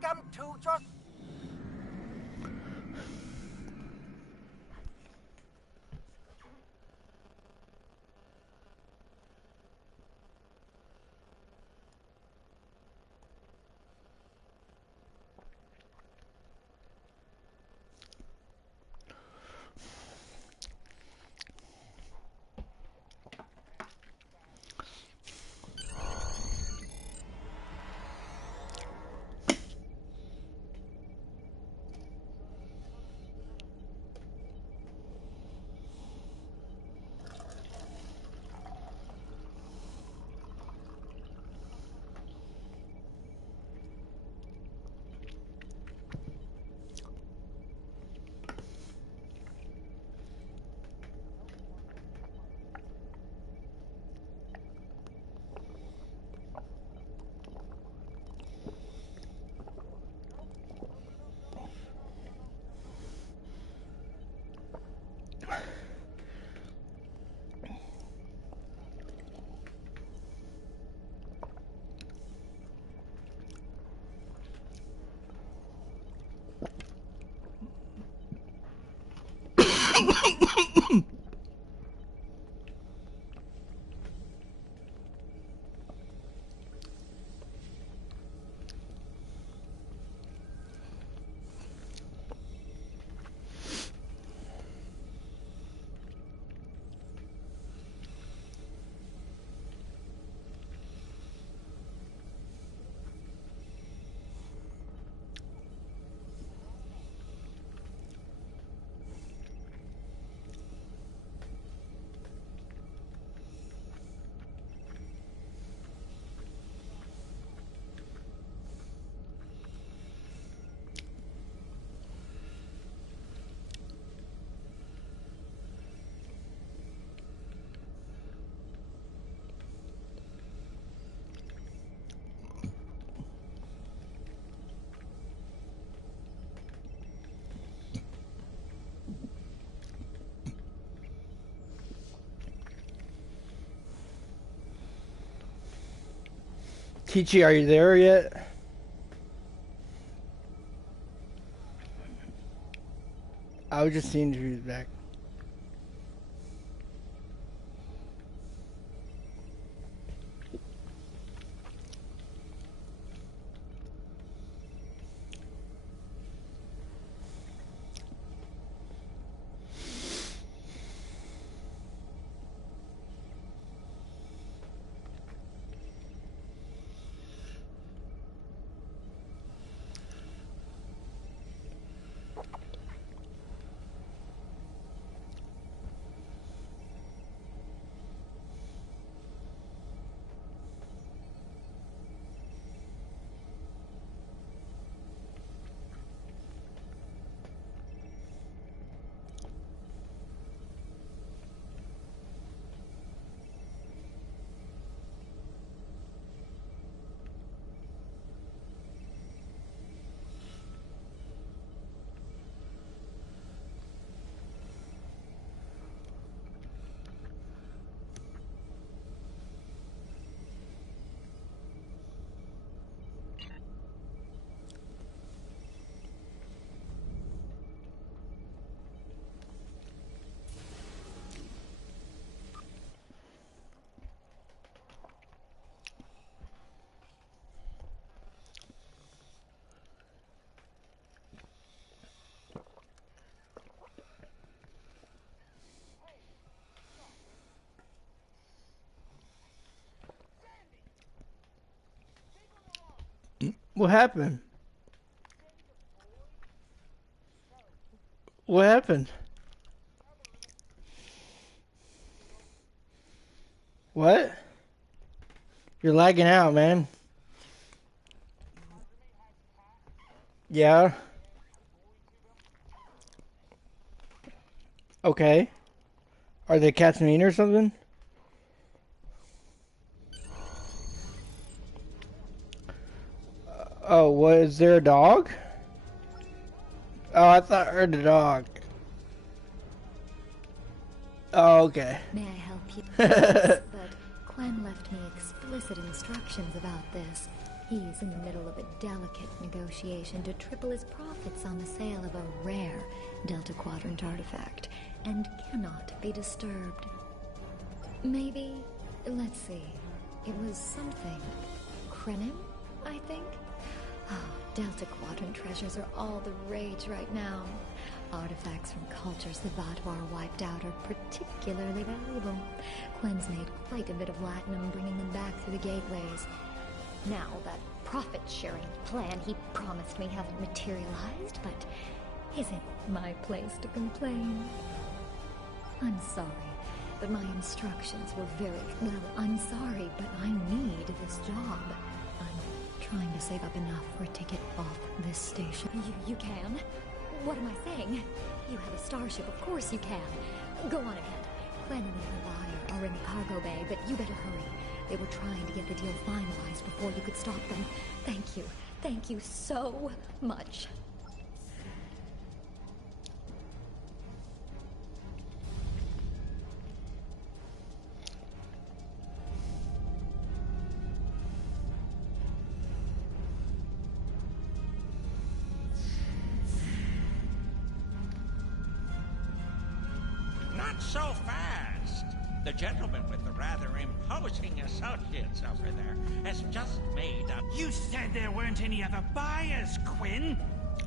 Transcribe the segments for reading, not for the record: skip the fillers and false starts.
Welcome to just... Kichi, are you there yet? I was just seeing if he was back. What happened? What happened? What? You're lagging out, man. Yeah. Okay. Are they cats mean or something? Oh, what? Is there a dog? Oh, I thought I heard a dog. Oh, okay. May I help you? Yes, but Quen left me explicit instructions about this. He's in the middle of a delicate negotiation to triple his profits on the sale of a rare Delta Quadrant artifact, and cannot be disturbed. Maybe, let's see, it was something Krenim, I think? Oh, Delta Quadrant treasures are all the rage right now. Artifacts from cultures the Vaadwaur wiped out are particularly valuable. Quinn's made quite a bit of latinum bringing them back through the gateways. Now that profit-sharing plan he promised me hasn't materialized, but isn't my place to complain. I'm sorry, but my instructions were very... Well, I'm sorry, but I need this job. I'm trying to save up enough for a ticket off this station. You can? What am I saying? You have a starship, of course you can. Go on ahead. Quinn and the buyer are in the cargo bay, but you better hurry. They were trying to get the deal finalized before you could stop them. Thank you. Thank you so much. Not so fast. The gentleman with the rather imposing associates over there has just made up. You said there weren't any other buyers, Quinn.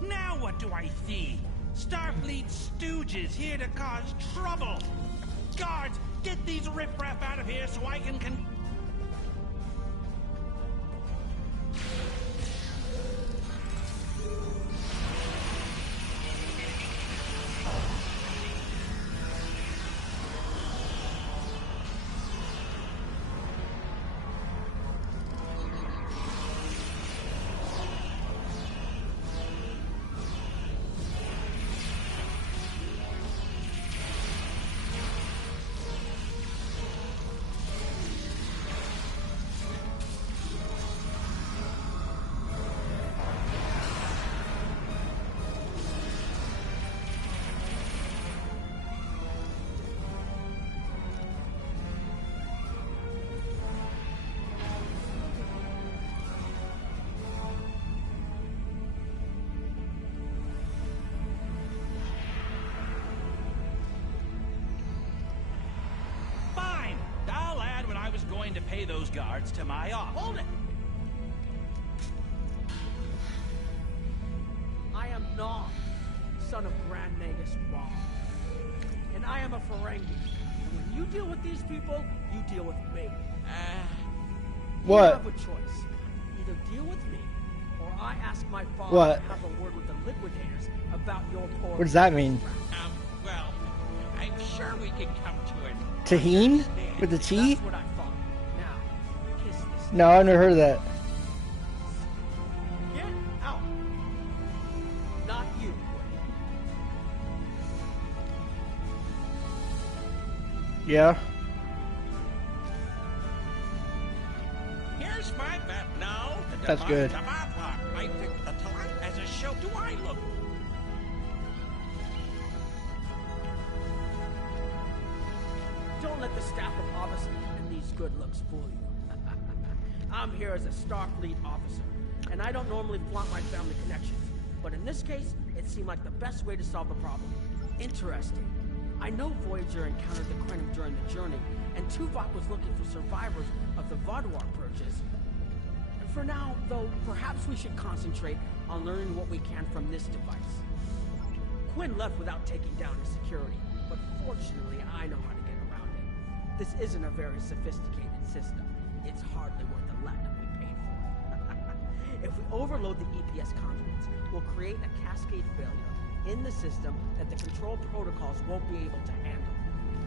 Now what do I see? Starfleet stooges here to cause trouble. Guards, get these riffraff out of here so I can going to pay those guards to my office. Hold it! I am Nom, son of Grand Magus Ra. And I am a Ferengi. And when you deal with these people, you deal with me. What? You have a choice. Either deal with me, or I ask my father What? to have a word with the Liquidators about your poor... What does that mean? Well, I'm sure we can come to it. Tahine? With the T? That's what I thought. Now, kiss this. No, I've never heard of that. Get out. Not you. Yeah. Here's my bet. No, That's good. I think the talent as a show. Do I look? Don't let the staff of Obus and these good looks fool you. I'm here as a Starfleet officer, and I don't normally flaunt my family connections. But in this case, it seemed like the best way to solve the problem. Interesting. I know Voyager encountered the Krenim during the journey, and Tuvok was looking for survivors of the Vaadwaur purges. For now, though, perhaps we should concentrate on learning what we can from this device. Quinn left without taking down his security, but fortunately I know how to get around it. This isn't a very sophisticated system. It's hardly worth the latinum we paid for. If we overload the EPS conduits, we'll create a cascade failure in the system that the control protocols won't be able to handle.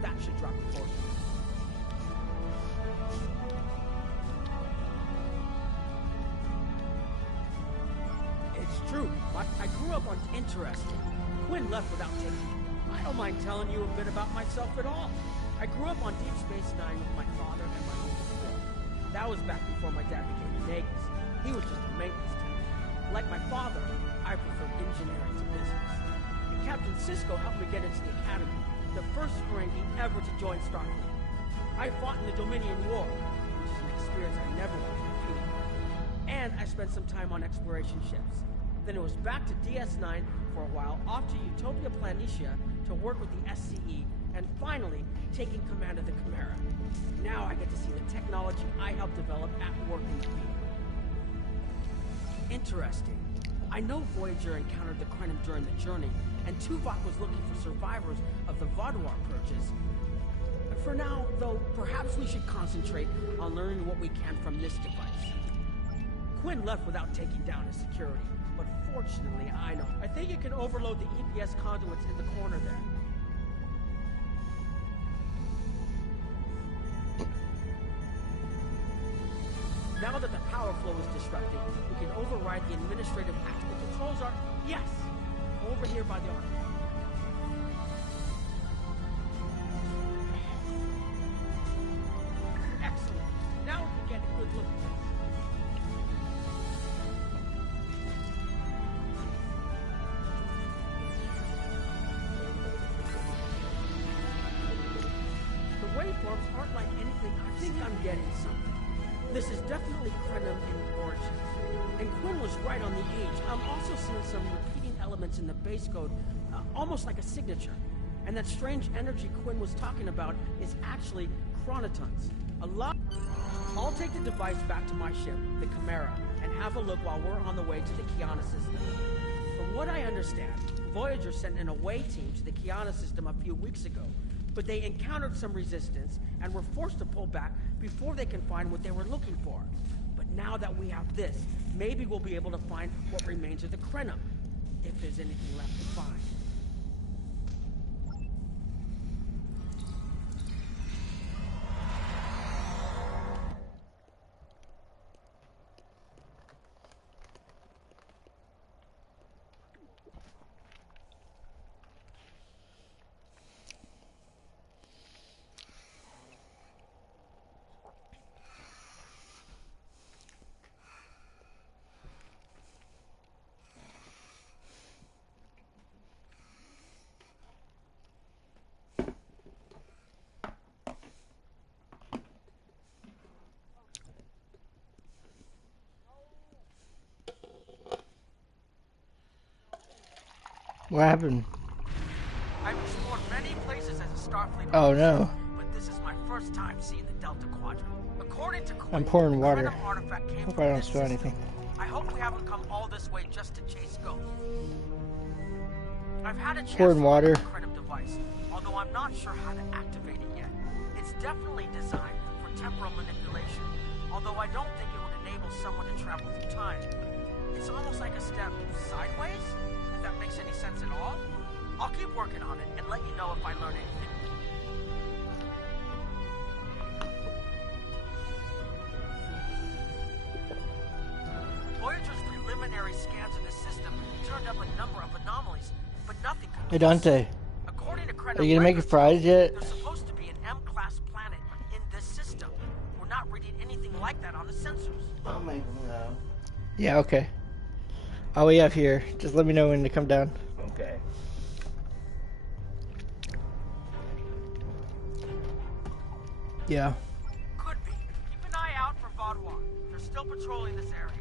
That should drop the force. It's true. I grew up on Interesting. Quinn left without taking. I don't mind telling you a bit about myself at all. I grew up on Deep Space Nine with my father and my uncle Phil. That was back before my dad became a Nagus. He was just a maintenance tech. Like my father, I preferred engineering to business. And Captain Sisko helped me get into the Academy, the first Ferengi ever to join Starfleet. I fought in the Dominion War, which is an experience I never want to repeat. and I spent some time on exploration ships. Then it was back to DS9 for a while, off to Utopia Planitia to work with the SCE, and finally taking command of the Chimera. Now I get to see the technology I helped develop at work in the field. Interesting. I know Voyager encountered the Krenim during the journey, and Tuvok was looking for survivors of the Vaadwaur purges. For now, though, perhaps we should concentrate on learning what we can from this device. Quinn left without taking down his security, but fortunately I know. I think you can overload the EPS conduits in the corner there. Now that the power flow is disrupted, we can override the administrative acts. The controls are, yes, over here by the artifact. Excellent. Now we can get a good look at this. The waveforms aren't like anything I think I'm getting something. This is definitely Krenim in origin. And Quinn was right on the age. I'm also seeing some repeating elements in the base code, almost like a signature. And that strange energy Quinn was talking about is actually chronotons. I'll take the device back to my ship, the Chimera, and have a look while we're on the way to the Kiana system. From what I understand, Voyager sent an away team to the Kiana system a few weeks ago, but they encountered some resistance and were forced to pull back before they can find what they were looking for. But now that we have this, maybe we'll be able to find what remains of the Krenim, if there's anything left to find. What happened? I've explored many places as a Starfleet Oh officer, no. but this is my first time seeing the Delta Quadrant. According to Quinn, I'm pouring the water. Krenim artifact came Hope from I don't this spill system. anything. I hope we haven't come all this way just to chase ghosts. I've had a chance Pouring to water. look at the Krenim device, although I'm not sure how to activate it yet. It's definitely designed for temporal manipulation, although I don't think it would enable someone to travel through time. It's almost like a step sideways, if that makes any sense at all. I'll keep working on it and let you know if I learn anything. Voyager's preliminary scans of the system turned up a number of anomalies, but nothing could. Hey Dante, According to Krenim, are you gonna make your fries yet? there's supposed to be an M-class planet in this system. We're not reading anything like that on the sensors. I'll make them now. Yeah, okay. I'll wait up here. Just let me know when to come down. Okay. Yeah. Could be. Keep an eye out for Vaadwaur. They're still patrolling this area.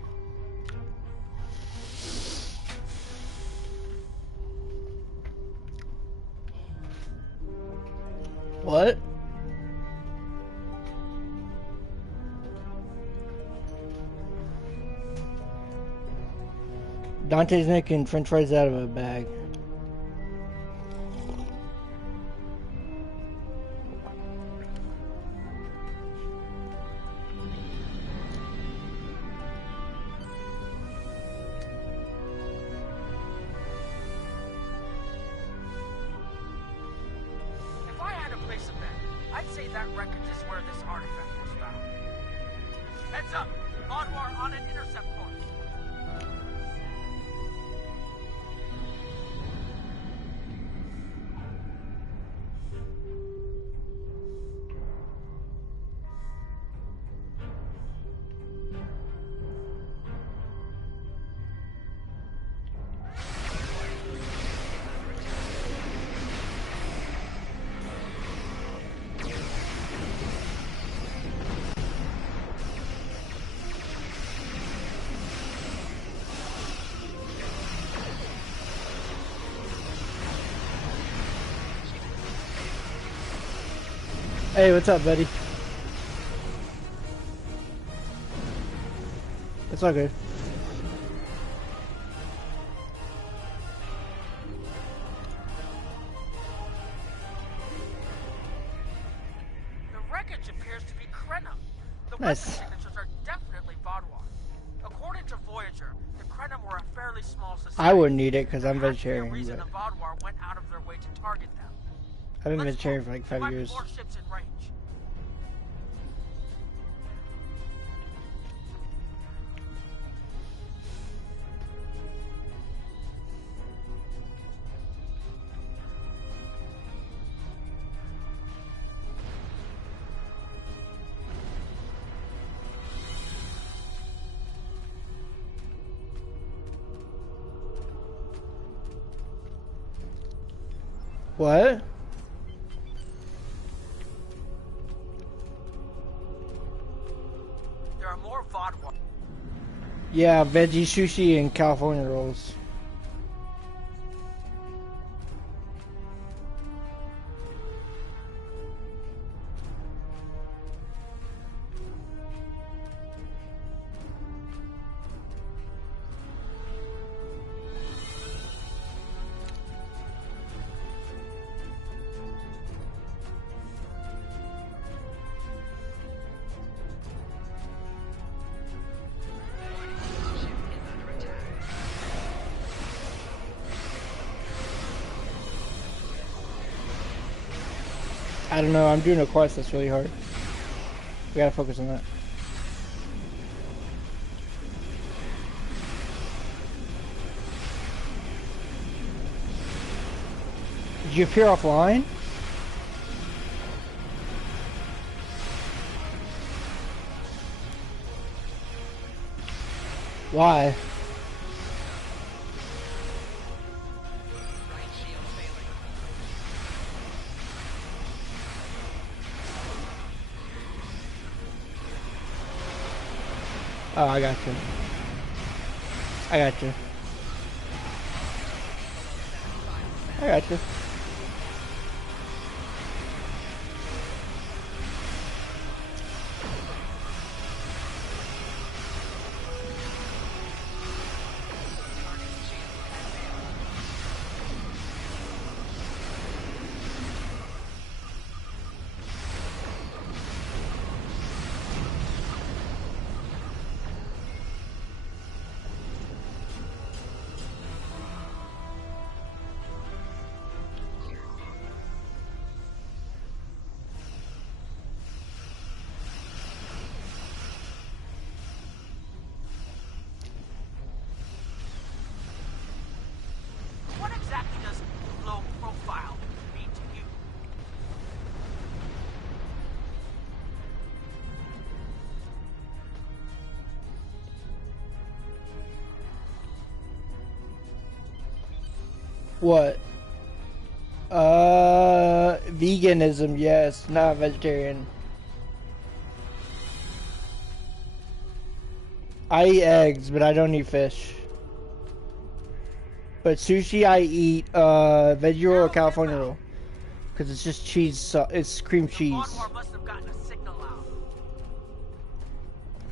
What? Dante's making french fries out of a bag. If I had to place a bet, I'd say that wreckage is where this artifact was found. Heads up! Vaadwaur on an intercept course. Hey, what's up, buddy? It's all good. The wreckage appears to be Krenum. The Nice. weapon signatures are definitely Vaadwaur. According to Voyager, the Krenum were a fairly small society. I wouldn't eat it because I'm There has to be a vegetarian. reason But the Vaadwaur went out of their way to target them. I've been Let's vegetarian move. for like There 5 might be years. more ships in range. What? There are more Vaadwaur. Yeah, veggie sushi and California rolls. I don't know, I'm doing a quest that's really hard. We gotta focus on that. Did you appear offline? Why? Oh, I got you. I got you. I got you. What exactly does low profile mean to you? What? Veganism, yes, not vegetarian. I eat eggs, but I don't eat fish. But sushi, I eat veggie roll or California roll, because it's just cheese. It's cream cheese Vaadwaur must have gotten a signal out.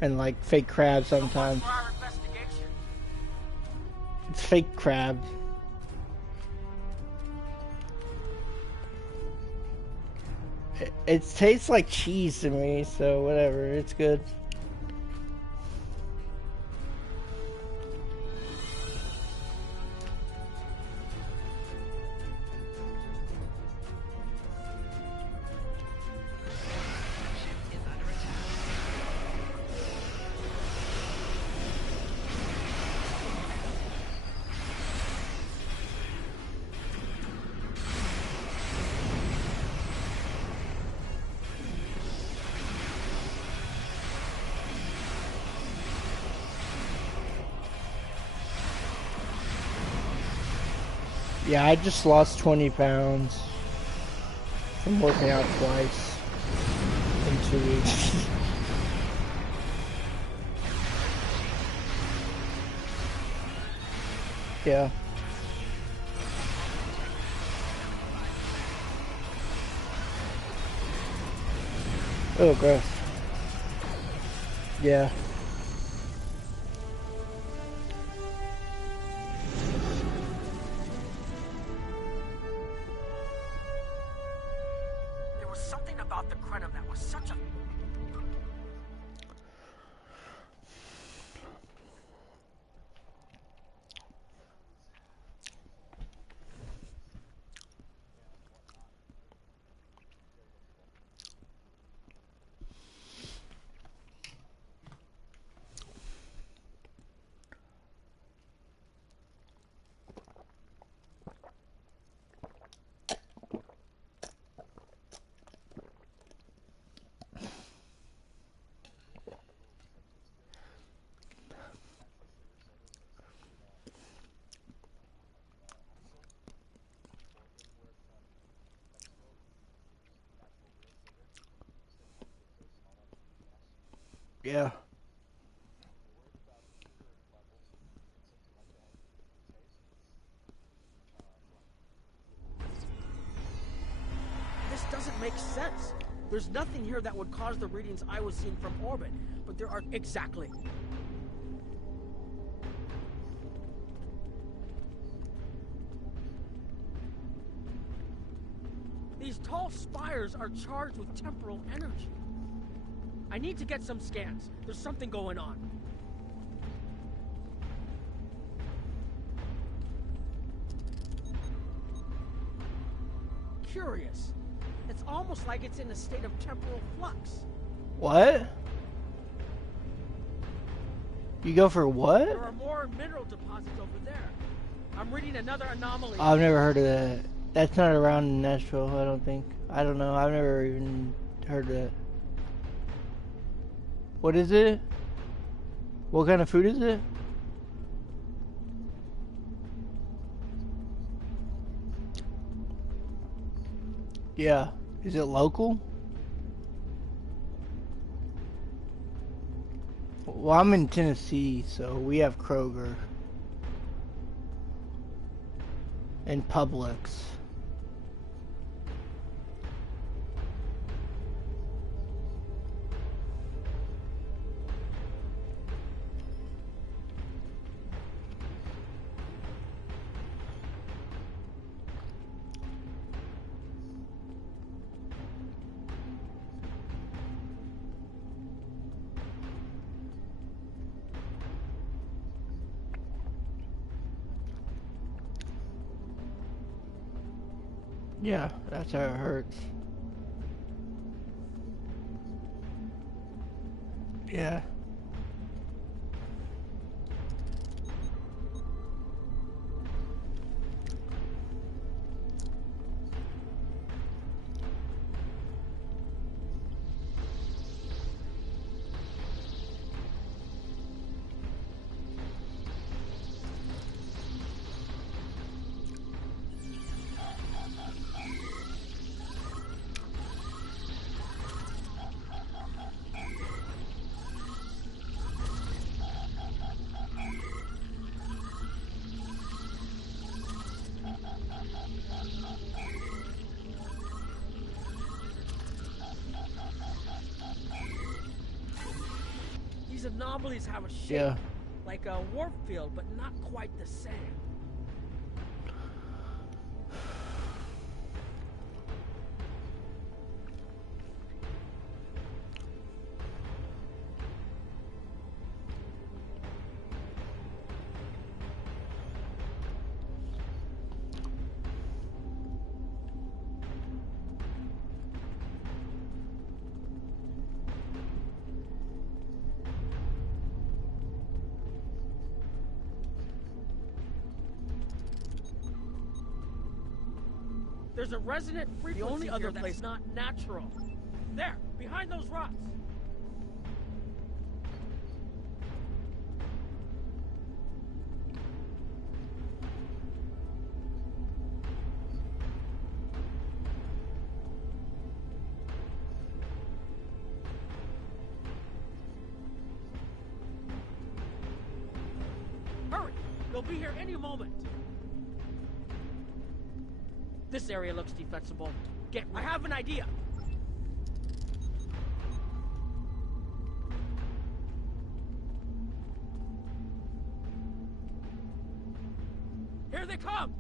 and like fake crab sometimes. For our investigation. It's fake crab. It tastes like cheese to me, so whatever. It's good. Yeah, I just lost 20 pounds from working out twice in 2 weeks. Yeah. Oh, gross. Yeah. There was something about the Krenim that was such a... Yeah. This doesn't make sense. There's nothing here that would cause the readings I was seeing from orbit, but there are... Exactly. These tall spires are charged with temporal energy. I need to get some scans. There's something going on. Curious. It's almost like it's in a state of temporal flux. What? You go for what? There are more mineral deposits over there. I'm reading another anomaly. I've never heard of that. That's not around in Nashville, I don't think. I don't know. I've never even heard of that. What is it? What kind of food is it? Yeah. Is it local? Well, I'm in Tennessee, so we have Kroger. And Publix. Yeah, that's how it hurts. Yeah. These anomalies have a shape, Yeah. like a warp field, but not quite the same. There's a resonant frequency The only other here place that's not natural. There, behind those rocks. Hurry! They'll be here any moment. This area looks defensible. I have an idea. Here they come!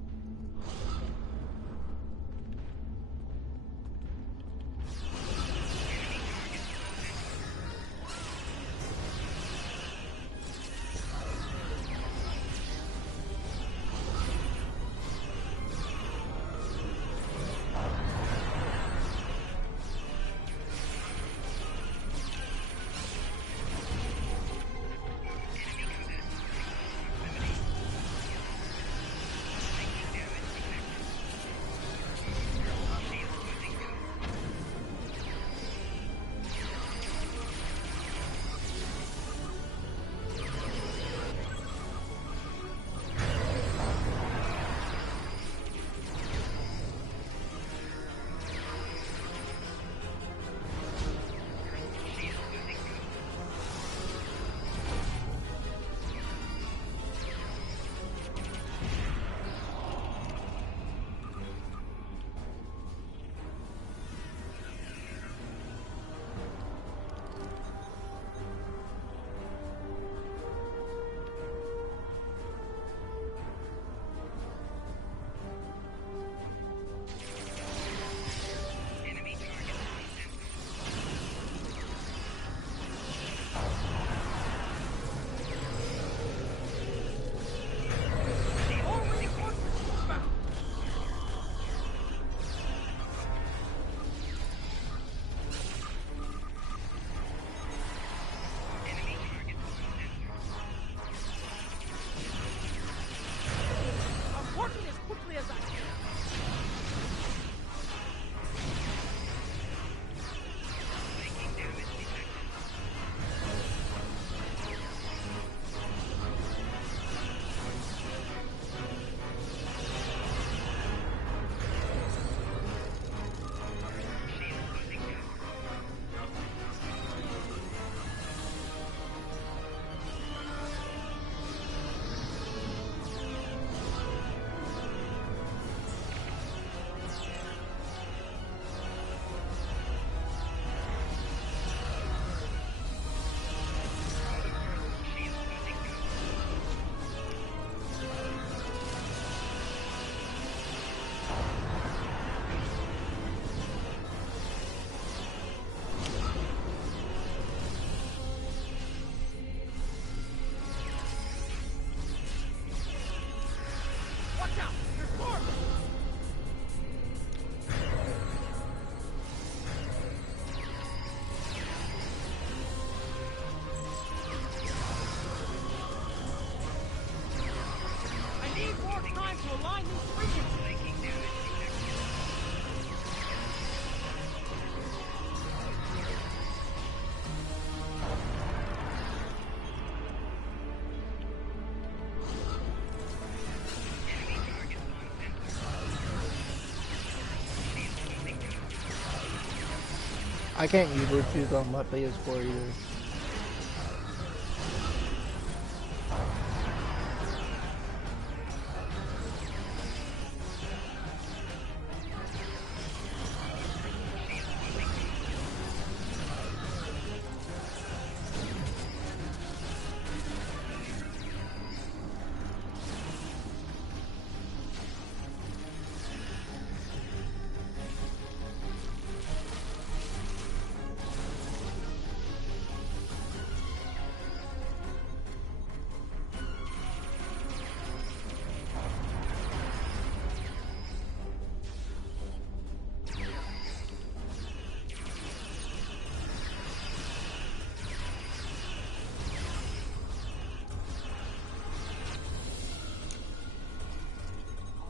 I can't use Bluetooth on my PS4 either.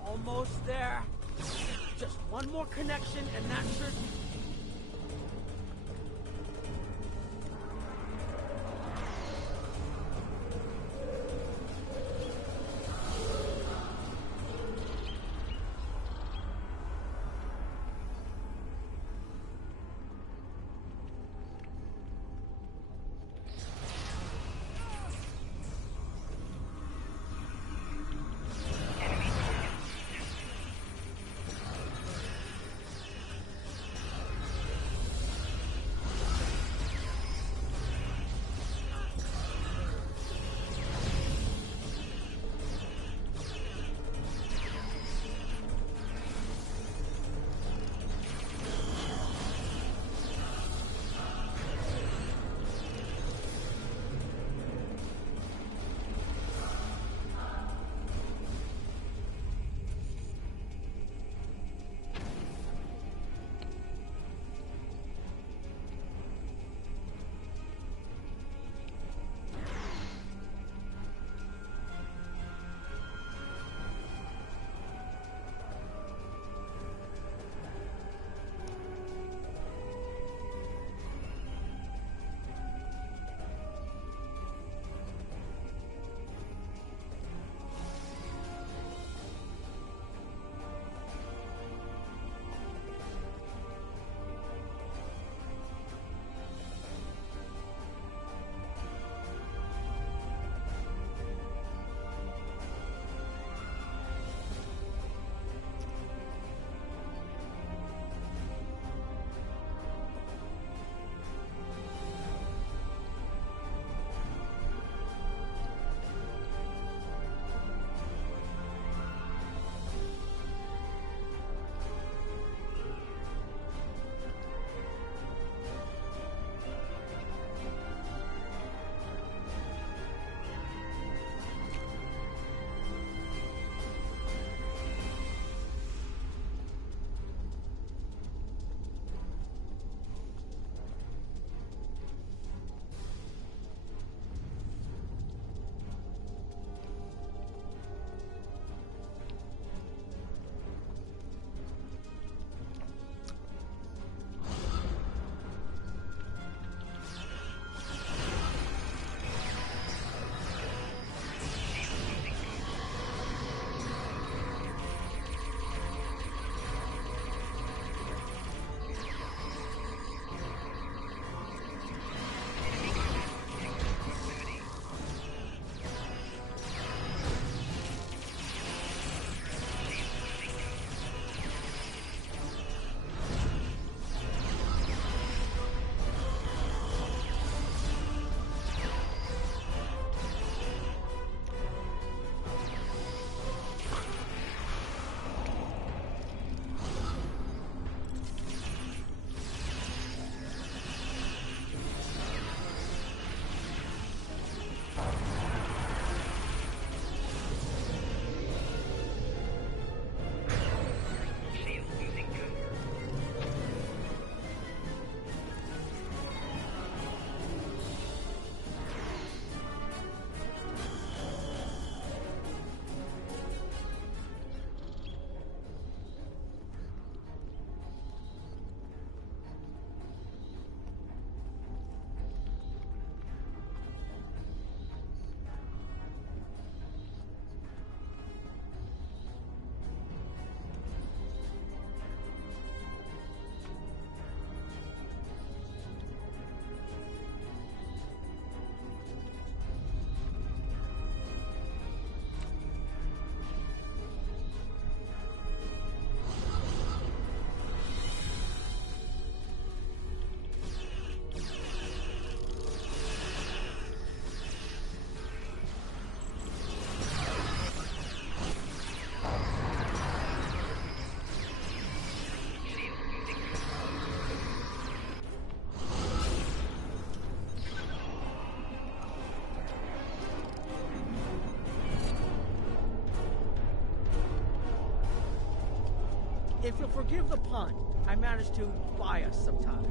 Almost there. Just one more connection and that should... If you'll forgive the pun, I managed to buy us some time.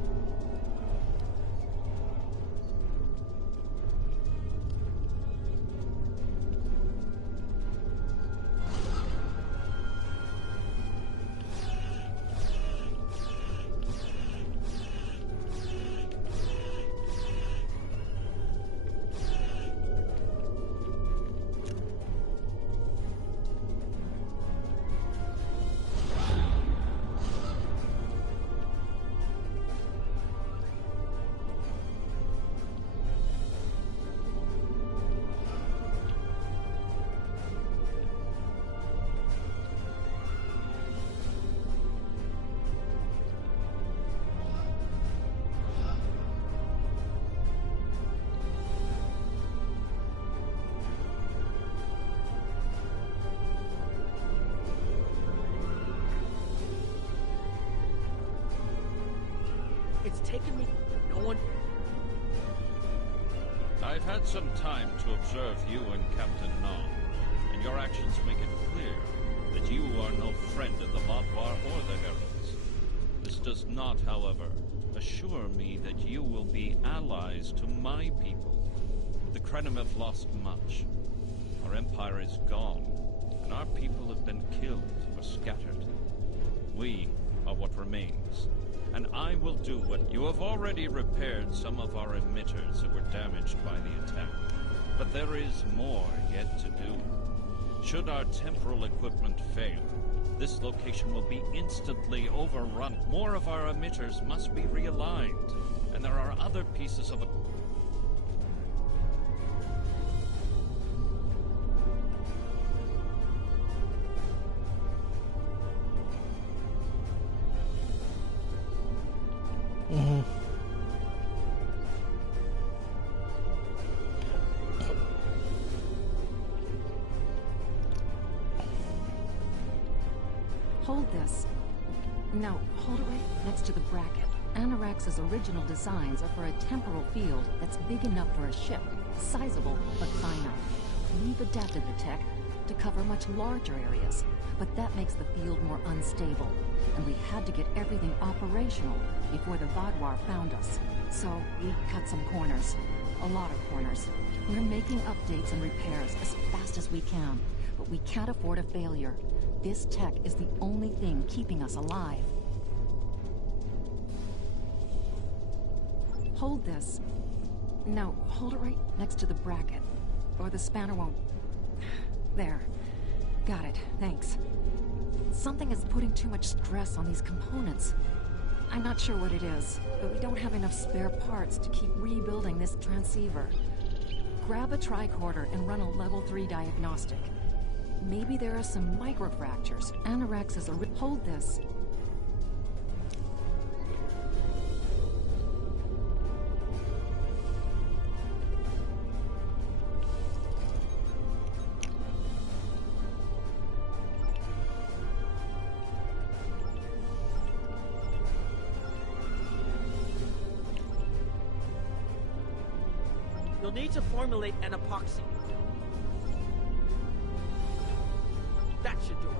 It's taken me no one... I've had some time to observe you and Captain Nom, and your actions make it clear that you are no friend of the Vatvar or the Heralds. This does not, however, assure me that you will be allies to my people. The Krenim have lost much. Our empire is gone, and our people have been killed or scattered. We are what remains. And I will do what you have already repaired some of our emitters that were damaged by the attack. But there is more yet to do. Should our temporal equipment fail, this location will be instantly overrun. More of our emitters must be realigned, and there are other pieces of Hold this. No, hold it right next to the bracket. Anorax's original designs are for a temporal field that's big enough for a ship, sizable but finite. We've adapted the tech to cover much larger areas, but that makes the field more unstable, and we had to get everything operational before the Vatvar found us. So we cut some corners. A lot of corners. We're making updates and repairs as fast as we can, but we can't afford a failure. This tech is the only thing keeping us alive. Hold this. No, hold it right next to the bracket, or the spanner won't... There. Got it, thanks. Something is putting too much stress on these components. I'm not sure what it is, but we don't have enough spare parts to keep rebuilding this transceiver. Grab a tricorder and run a level 3 diagnostic. Maybe there are some microfractures. Anorax is a... Hold this. You'll need to formulate an epoxy. That should do it.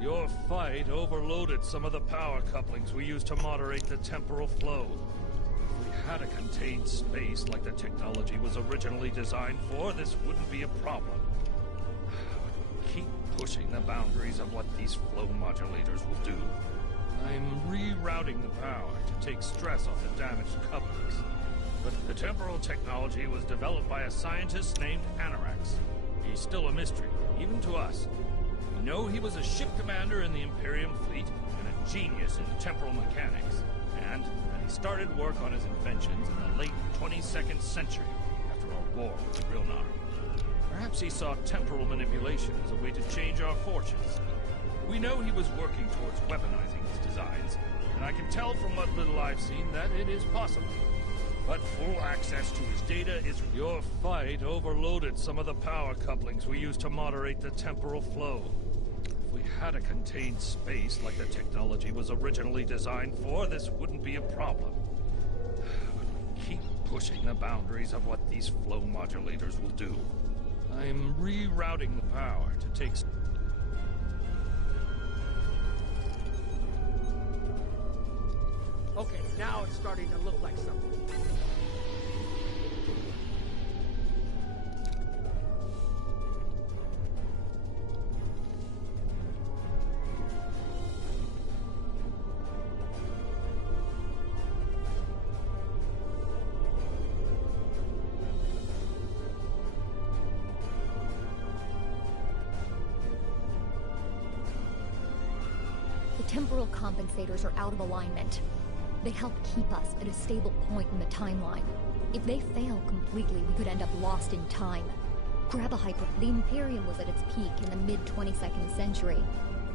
Your fight overloaded some of the power couplings we used to moderate the temporal flow. If we had a contained space like the technology was originally designed for, this wouldn't be a problem. But we keep pushing the boundaries of what these flow modulators will do. I'm rerouting the power to take stress off the damaged couplings. But the temporal technology was developed by a scientist named Anorax. He's still a mystery, even to us. We know he was a ship commander in the Imperium fleet and a genius in temporal mechanics. And that he started work on his inventions in the late 22nd century after our war with the Rilnar. Perhaps he saw temporal manipulation as a way to change our fortunes. We know he was working towards weaponizing his designs, and I can tell from what little I've seen that it is possible. But full access to his data is... Your fight overloaded some of the power couplings we used to moderate the temporal flow. If we had a contained space like the technology was originally designed for, this wouldn't be a problem. But we keep pushing the boundaries of what these flow modulators will do. I'm rerouting the power to take... Okay, now it's starting to look like something. The temporal compensators are out of alignment. They help keep us at a stable point in the timeline. If they fail completely, we could end up lost in time. Grab a hyper. The Imperium was at its peak in the mid-22nd century.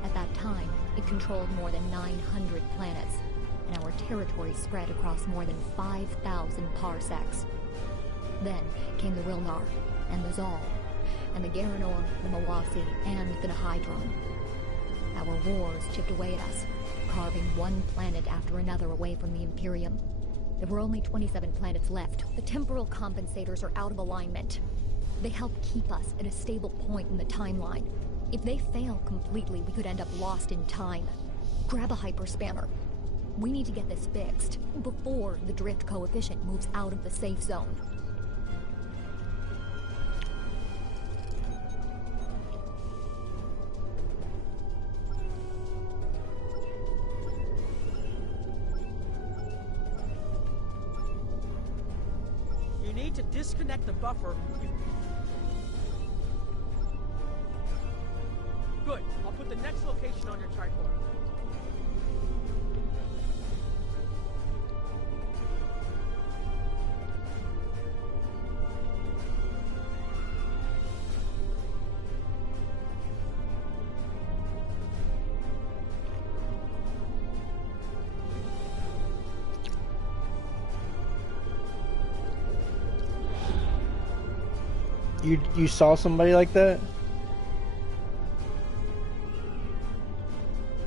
At that time, it controlled more than 900 planets, and our territory spread across more than 5,000 parsecs. Then came the Rilnar, and the Zal, and the Garanor, the Mawasi, and the Nahydron. Our wars chipped away at us, carving one planet after another away from the Imperium. There were only 27 planets left. The temporal compensators are out of alignment. They help keep us at a stable point in the timeline. If they fail completely, we could end up lost in time. Grab a hyperspanner. We need to get this fixed before the drift coefficient moves out of the safe zone. You need to disconnect the buffer. Good. I'll put the next location on your tricorder. You saw somebody like that?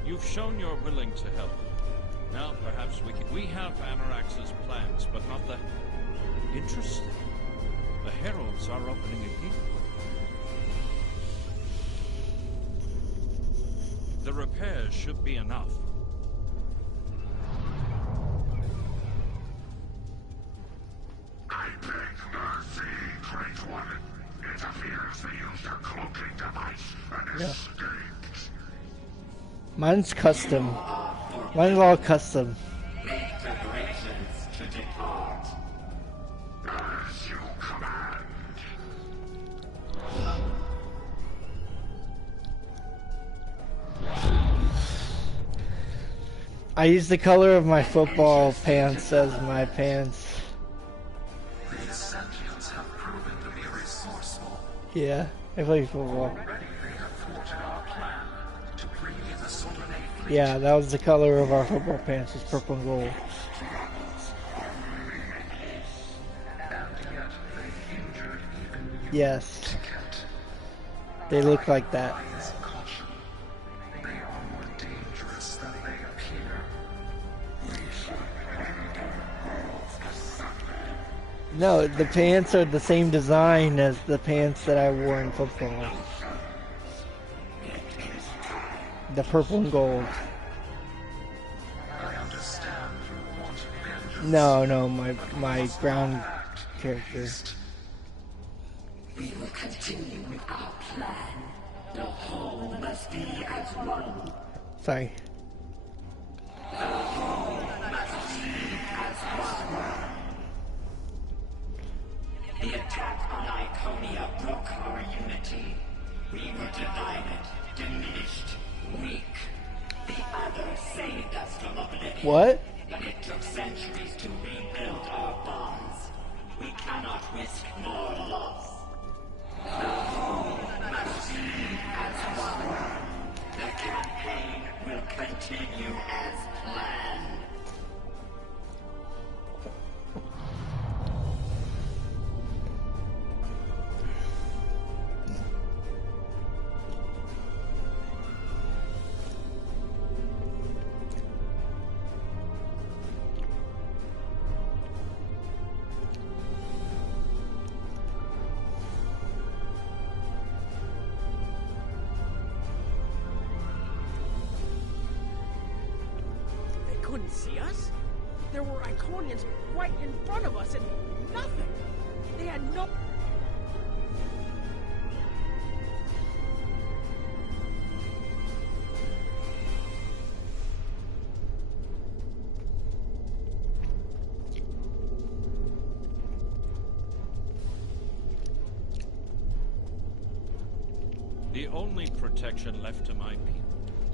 You've shown you're willing to help. Now perhaps we have Anorax's plans, but not the... Interesting. The heralds are opening a gate. The repairs should be enough. I beg mercy, Great One. It appears they used a cloaking device and escaped. Mine's custom. Mine's all custom. Make preparations to depart. As you command. I use the color of my football pants as my pants. These sentients have proven to be resourceful. Yeah, I play football. Already they have thwarted our plan to bring in the Solar fleet. Yeah, that was the color of our football pants, was purple and gold. And yet they injured even you. Yes, Ticket. they look like that. Eyes caution. They are more dangerous than they appear. We should remove the sun. No, the pants are the same design as the pants that I wore in football. The purple and gold. I understand you want vengeance. No, my ground character. We will continue with our plan. The whole must be as one. Sorry. What? It took centuries to rebuild our bonds. We cannot risk more loss. Now, must be as one. The campaign will continue as planned. Couldn't see us? There were Iconians right in front of us and nothing. They had no... The only protection left to my people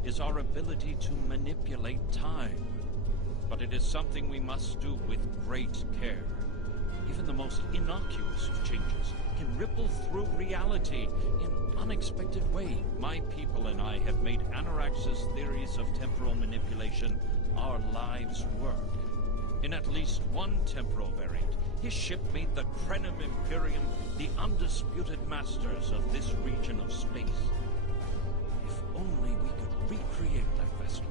is our ability to manipulate time. But it is something we must do with great care. Even the most innocuous of changes can ripple through reality in unexpected ways. My people and I have made Anorax's theories of temporal manipulation our lives' work. In at least one temporal variant, his ship made the Krenim Imperium the undisputed masters of this region of space. If only we could recreate that vessel.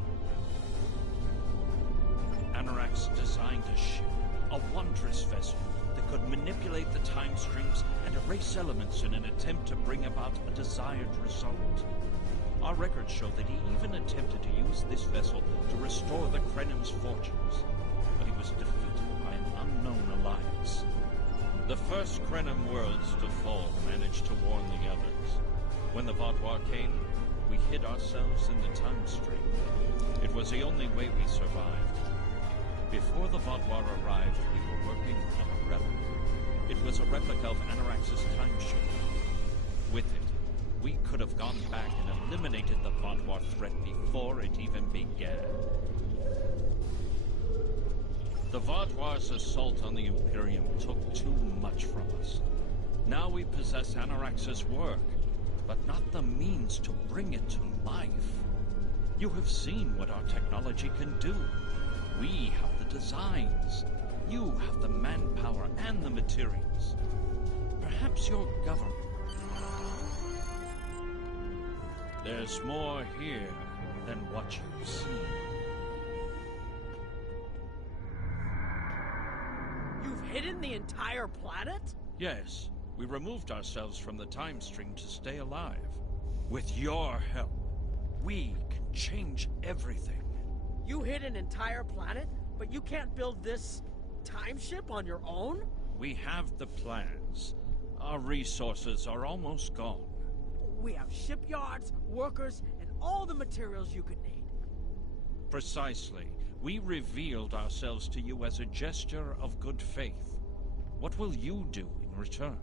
Anorax designed a ship, a wondrous vessel that could manipulate the time streams and erase elements in an attempt to bring about a desired result. Our records show that he even attempted to use this vessel to restore the Krenim's fortunes, but he was defeated by an unknown alliance. The first Krenim worlds to fall managed to warn the others. When the Vatwa came, we hid ourselves in the time stream. It was the only way we survived. Before the Vatwa arrived, we were working on a relic. It was a replica of Anorax's time ship. With it, we could have gone back and eliminated the Vatwa threat before it even began. The Vatwa's assault on the Imperium took too much from us. Now we possess Anorax's work, but not the means to bring it to life. You have seen what our technology can do. We have the designs. You have the manpower and the materials. Perhaps your government... There's more here than what you've seen. You've hidden the entire planet? Yes, we removed ourselves from the time stream to stay alive. With your help, we can change everything. You hid an entire planet, but you can't build this time ship on your own? We have the plans. Our resources are almost gone. We have shipyards, workers, and all the materials you could need. Precisely. We revealed ourselves to you as a gesture of good faith. What will you do in return?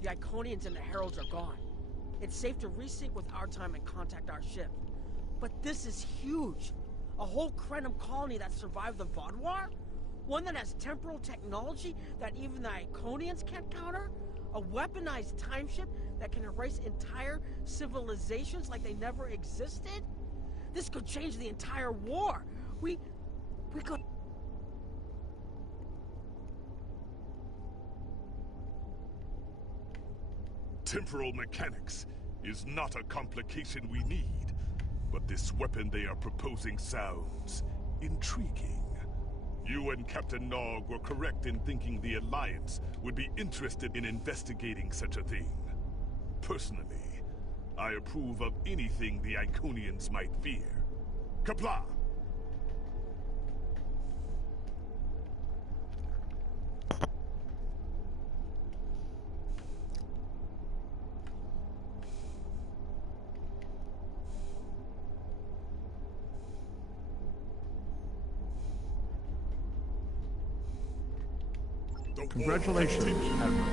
The Iconians and the Heralds are gone. It's safe to resync with our time and contact our ship. But this is huge. A whole Krenim colony that survived the Vatwa? One that has temporal technology that even the Iconians can't counter? A weaponized time ship that can erase entire civilizations like they never existed? This could change the entire war. We could... Temporal mechanics is not a complication we need, but this weapon they are proposing sounds intriguing. You and Captain Nog were correct in thinking the Alliance would be interested in investigating such a thing. Personally, I approve of anything the Iconians might fear. Kapla! Congratulations, Admiral.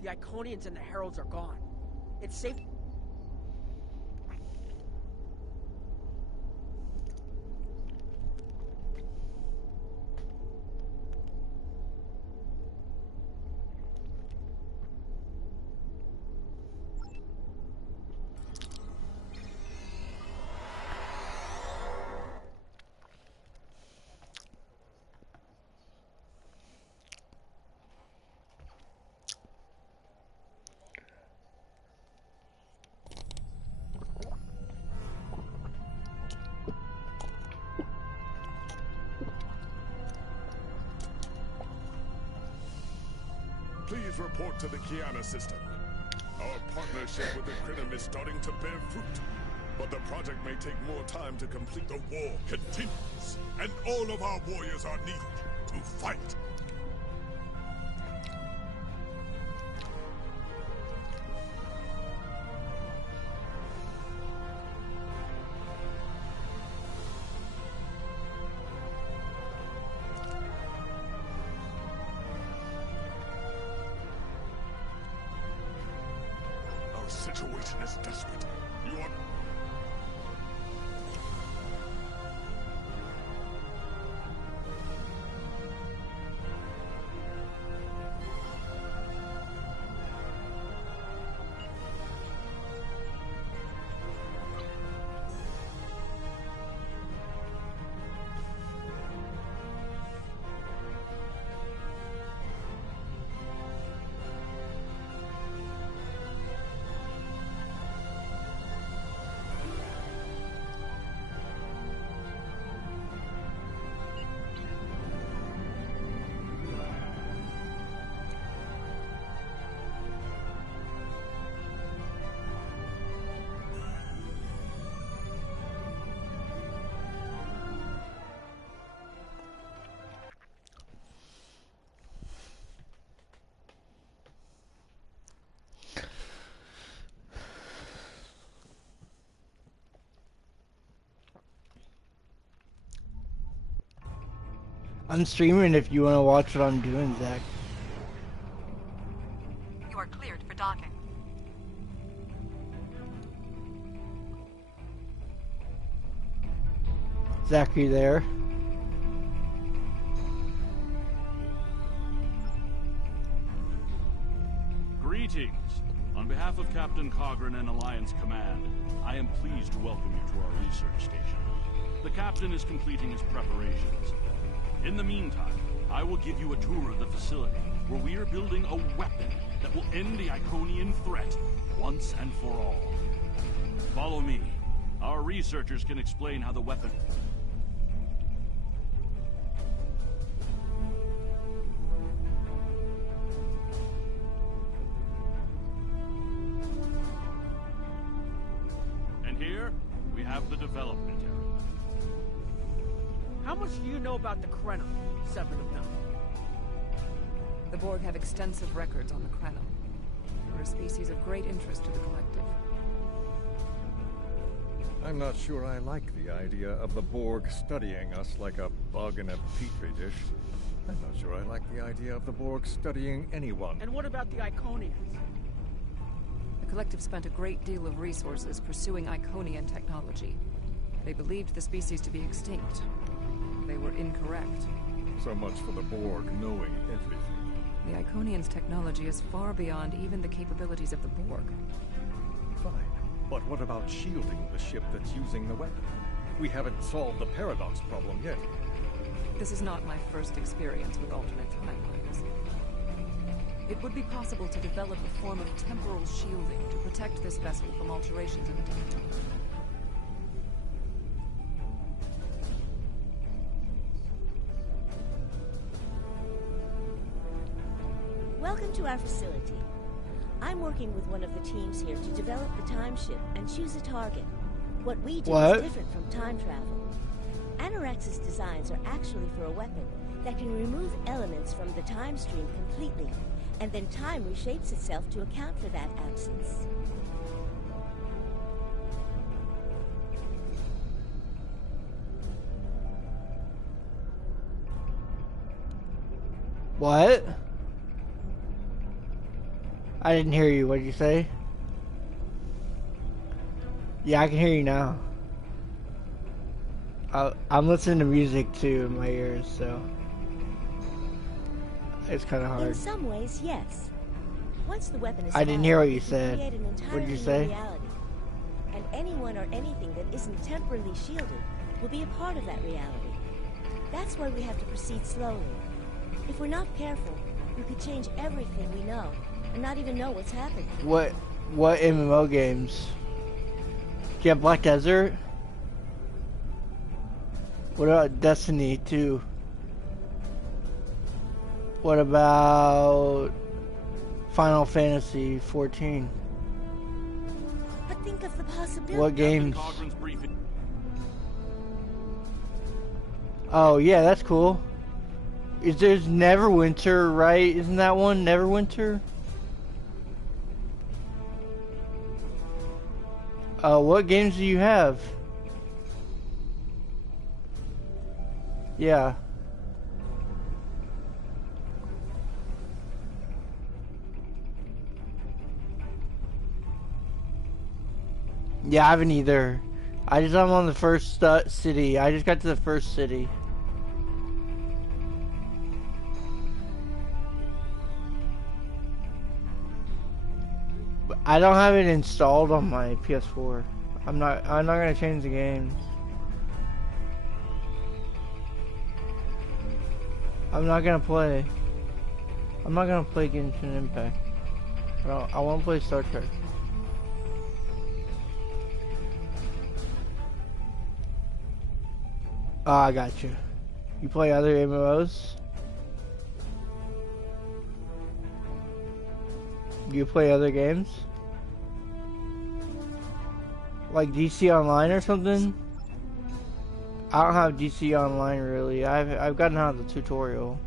The Iconians and the Heralds are gone. It's safe. Please report to the Kiana system. Our partnership with the Krenim is starting to bear fruit. But the project may take more time to complete. The war continues, and all of our warriors are needed to fight. Our situation is desperate. You are... I'm streaming if you want to watch what I'm doing, Zach. You are cleared for docking. Zach, are you there? Greetings. On behalf of Captain Cogran and Alliance Command, I am pleased to welcome you to our research station. The Captain is completing his preparations. In the meantime, I will give you a tour of the facility, where we are building a weapon that will end the Iconian threat once and for all. Follow me. Our researchers can explain how the weapon... And here, we have the development area. How much do you know about the Krenim, Seven of Nine? The Borg have extensive records on the Krenim. They're a species of great interest to the Collective. I'm not sure I like the idea of the Borg studying us like a bug in a petri dish. I'm not sure I like the idea of the Borg studying anyone. And what about the Iconians? The Collective spent a great deal of resources pursuing Iconian technology. They believed the species to be extinct. They were incorrect. So much for the Borg knowing everything. The Iconians' technology is far beyond even the capabilities of the Borg. Fine. But what about shielding the ship that's using the weapon? We haven't solved the paradox problem yet. This is not my first experience with alternate timelines. It would be possible to develop a form of temporal shielding to protect this vessel from alterations in time. Welcome to our facility. I'm working with one of the teams here to develop the time ship and choose a target. What we do is different from time travel. Anorax's designs are actually for a weapon that can remove elements from the time stream completely, and then time reshapes itself to account for that absence. What? I didn't hear you. What did you say? Yeah, I can hear you now. I'm listening to music too in my ears, so it's kind of hard. In some ways, yes. Once the weapon is I didn't hear what you said. What did you say? Reality. And anyone or anything that isn't temporarily shielded will be a part of that reality. That's why we have to proceed slowly. If we're not careful, we could change everything we know and not even know what's happening. What MMO games? Do you have Black Desert? What about Destiny 2? What about Final Fantasy 14? But think of the possibility. What games? Oh yeah, that's cool. There's Neverwinter, right? Isn't that one Neverwinter? What games do you have? Yeah. Yeah, I haven't either. I'm on the first city. I just got to the first city. But I don't have it installed on my PS4. I'm not gonna change the games. I'm not gonna play Genshin Impact. I wanna play Star Trek. Oh, I got you. You play other MMOs? Do you play other games? Like DC Online or something? I don't have DC Online really. I've gotten out of the tutorial.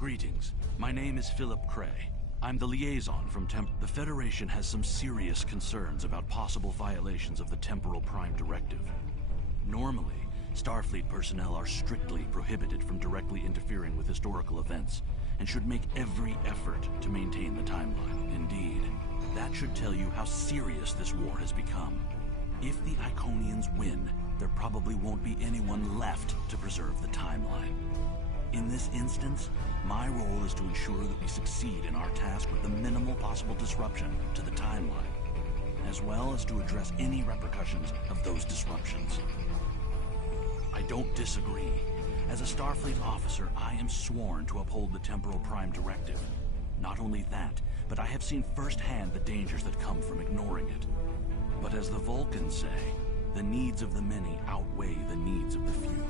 Greetings. My name is Philip Cray. I'm the liaison from The Federation has some serious concerns about possible violations of the Temporal Prime Directive. Normally, Starfleet personnel are strictly prohibited from directly interfering with historical events, and should make every effort to maintain the timeline. Indeed, that should tell you how serious this war has become. If the Iconians win, there probably won't be anyone left to preserve the timeline. In this instance, my role is to ensure that we succeed in our task with the minimal possible disruption to the timeline, as well as to address any repercussions of those disruptions. I don't disagree. As a Starfleet officer, I am sworn to uphold the Temporal Prime Directive. Not only that, but I have seen firsthand the dangers that come from ignoring it. But as the Vulcans say, the needs of the many outweigh the needs of the few.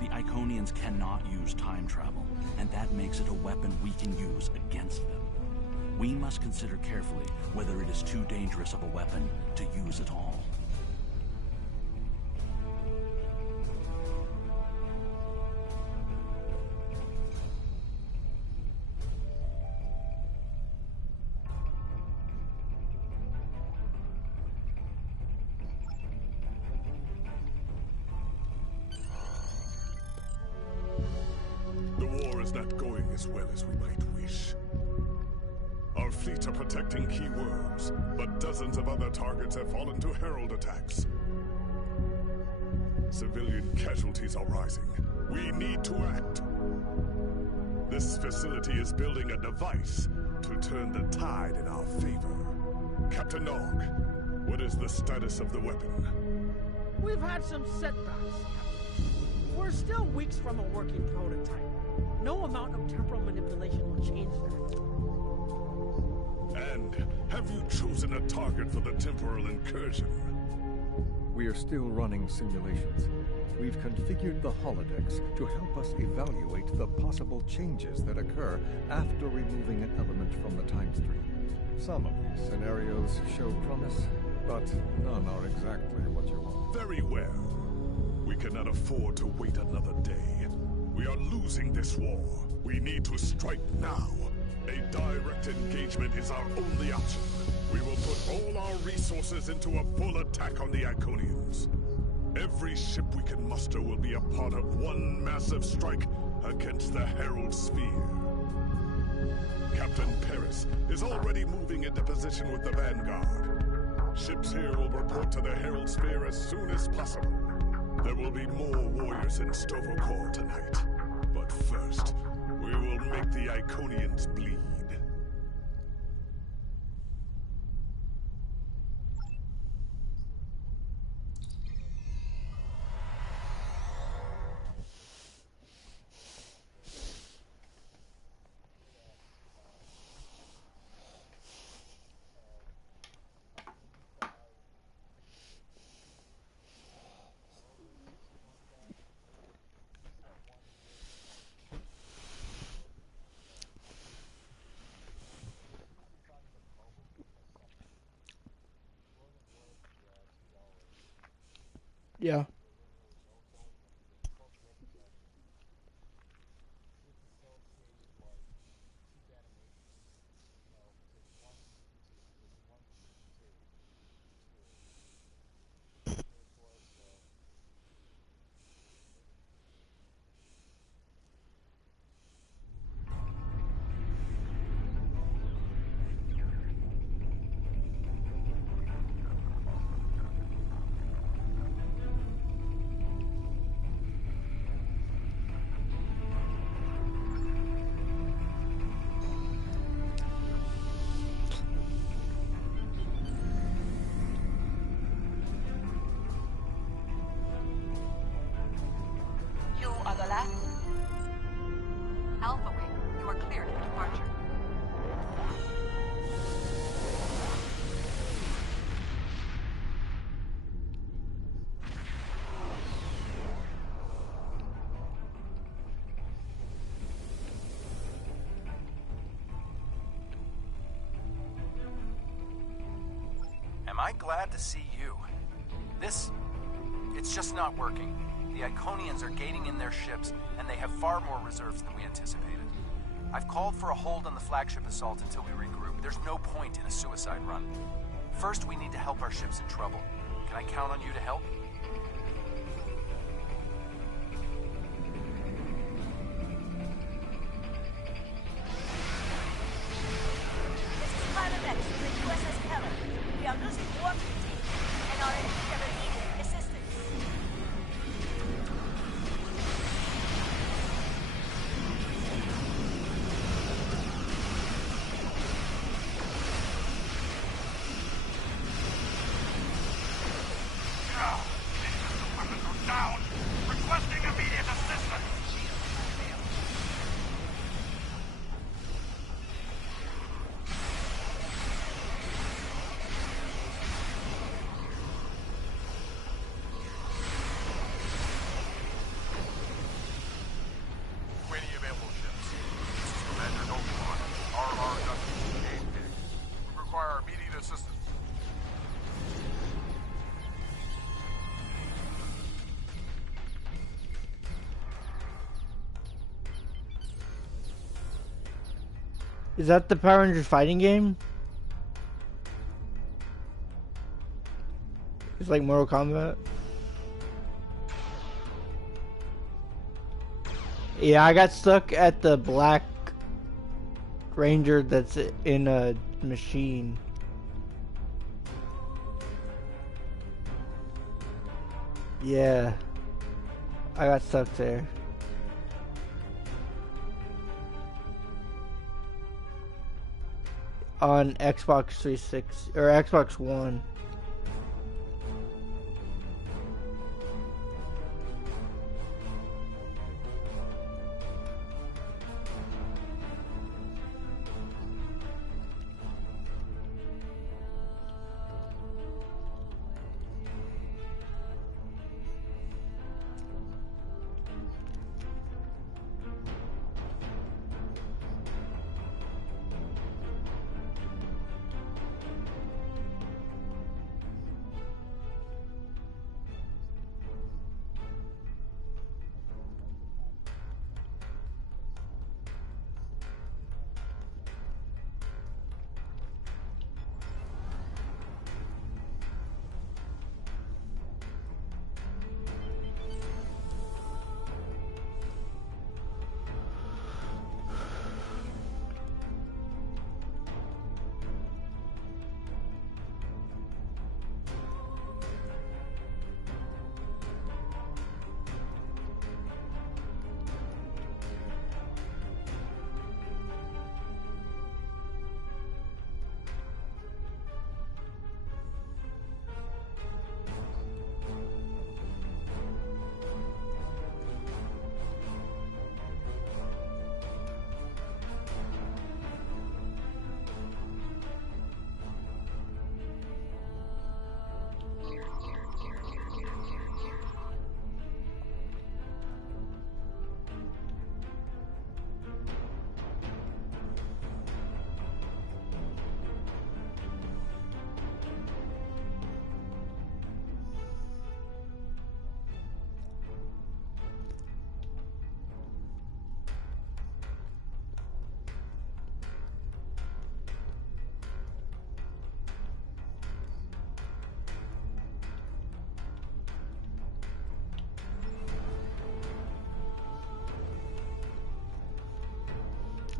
The Iconians cannot use time travel, and that makes it a weapon we can use against them. We must consider carefully whether it is too dangerous of a weapon to use at all. Not going as well as we might wish. Our fleets are protecting key worlds, but dozens of other targets have fallen to Herald attacks. Civilian casualties are rising. We need to act. This facility is building a device to turn the tide in our favor. Captain Nog, what is the status of the weapon? We've had some setbacks. We're still weeks from a working prototype. No amount of temporal manipulation will change that. And have you chosen a target for the temporal incursion? We are still running simulations. We've configured the holodecks to help us evaluate the possible changes that occur after removing an element from the time stream. Some of these scenarios show promise, but none are exactly what you want. Very well. We cannot afford to wait another day. We are losing this war. We need to strike now. A direct engagement is our only option. We will put all our resources into a full attack on the Iconians. Every ship we can muster will be a part of one massive strike against the Herald Sphere. Captain Paris is already moving into position with the Vanguard. Ships here will report to the Herald Sphere as soon as possible. There will be more warriors in Stovokor tonight. But first, we will make the Iconians bleed. Yeah. Alpha Wing, you are cleared for departure. Am I glad to see you? It's just not working. The Iconians are gating in their ships, and they have far more reserves than we anticipated. I've called for a hold on the flagship assault until we regroup. There's no point in a suicide run. First, we need to help our ships in trouble. Can I count on you to help? This is Pilot X from the USS Keller. We are losing warp fatigue and are in need of immediate assistance. Down! Requesting immediate assistance! Waiting available ships. This is Commander Nolan. RRW-8. We require immediate assistance. Is that the Power Rangers fighting game? It's like Mortal Kombat. Yeah, I got stuck at the Black Ranger that's in a machine. Yeah, I got stuck there. On Xbox 360 or Xbox One.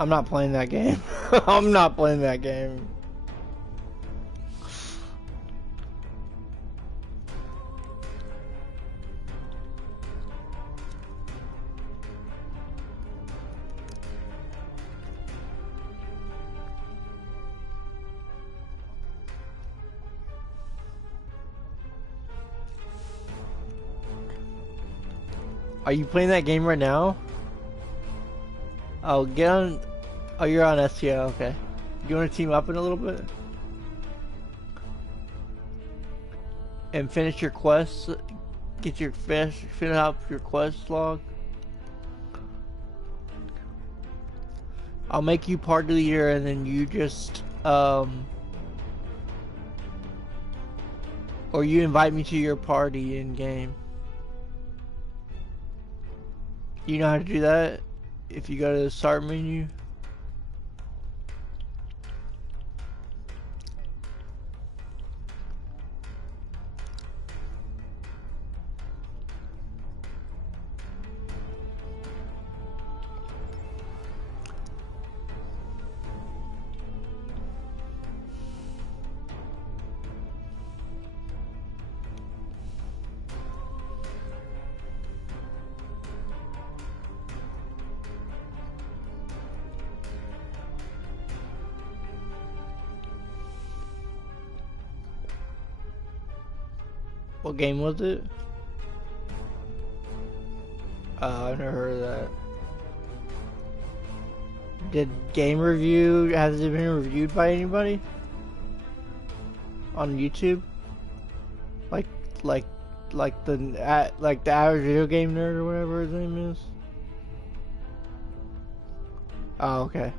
I'm not playing that game. I'm not playing that game. Are you playing that game right now? Oh, get on. Oh, you're on STO, okay. You want to team up in a little bit? And finish your quest? Get your finish up your quest log? I'll make you part leader and then you just, or you invite me to your party in game. You know how to do that? If you go to the start menu. What game was it? I've never heard of that. Did game review, has it been reviewed by anybody? On YouTube? Like the average video game nerd or whatever his name is? Oh, okay.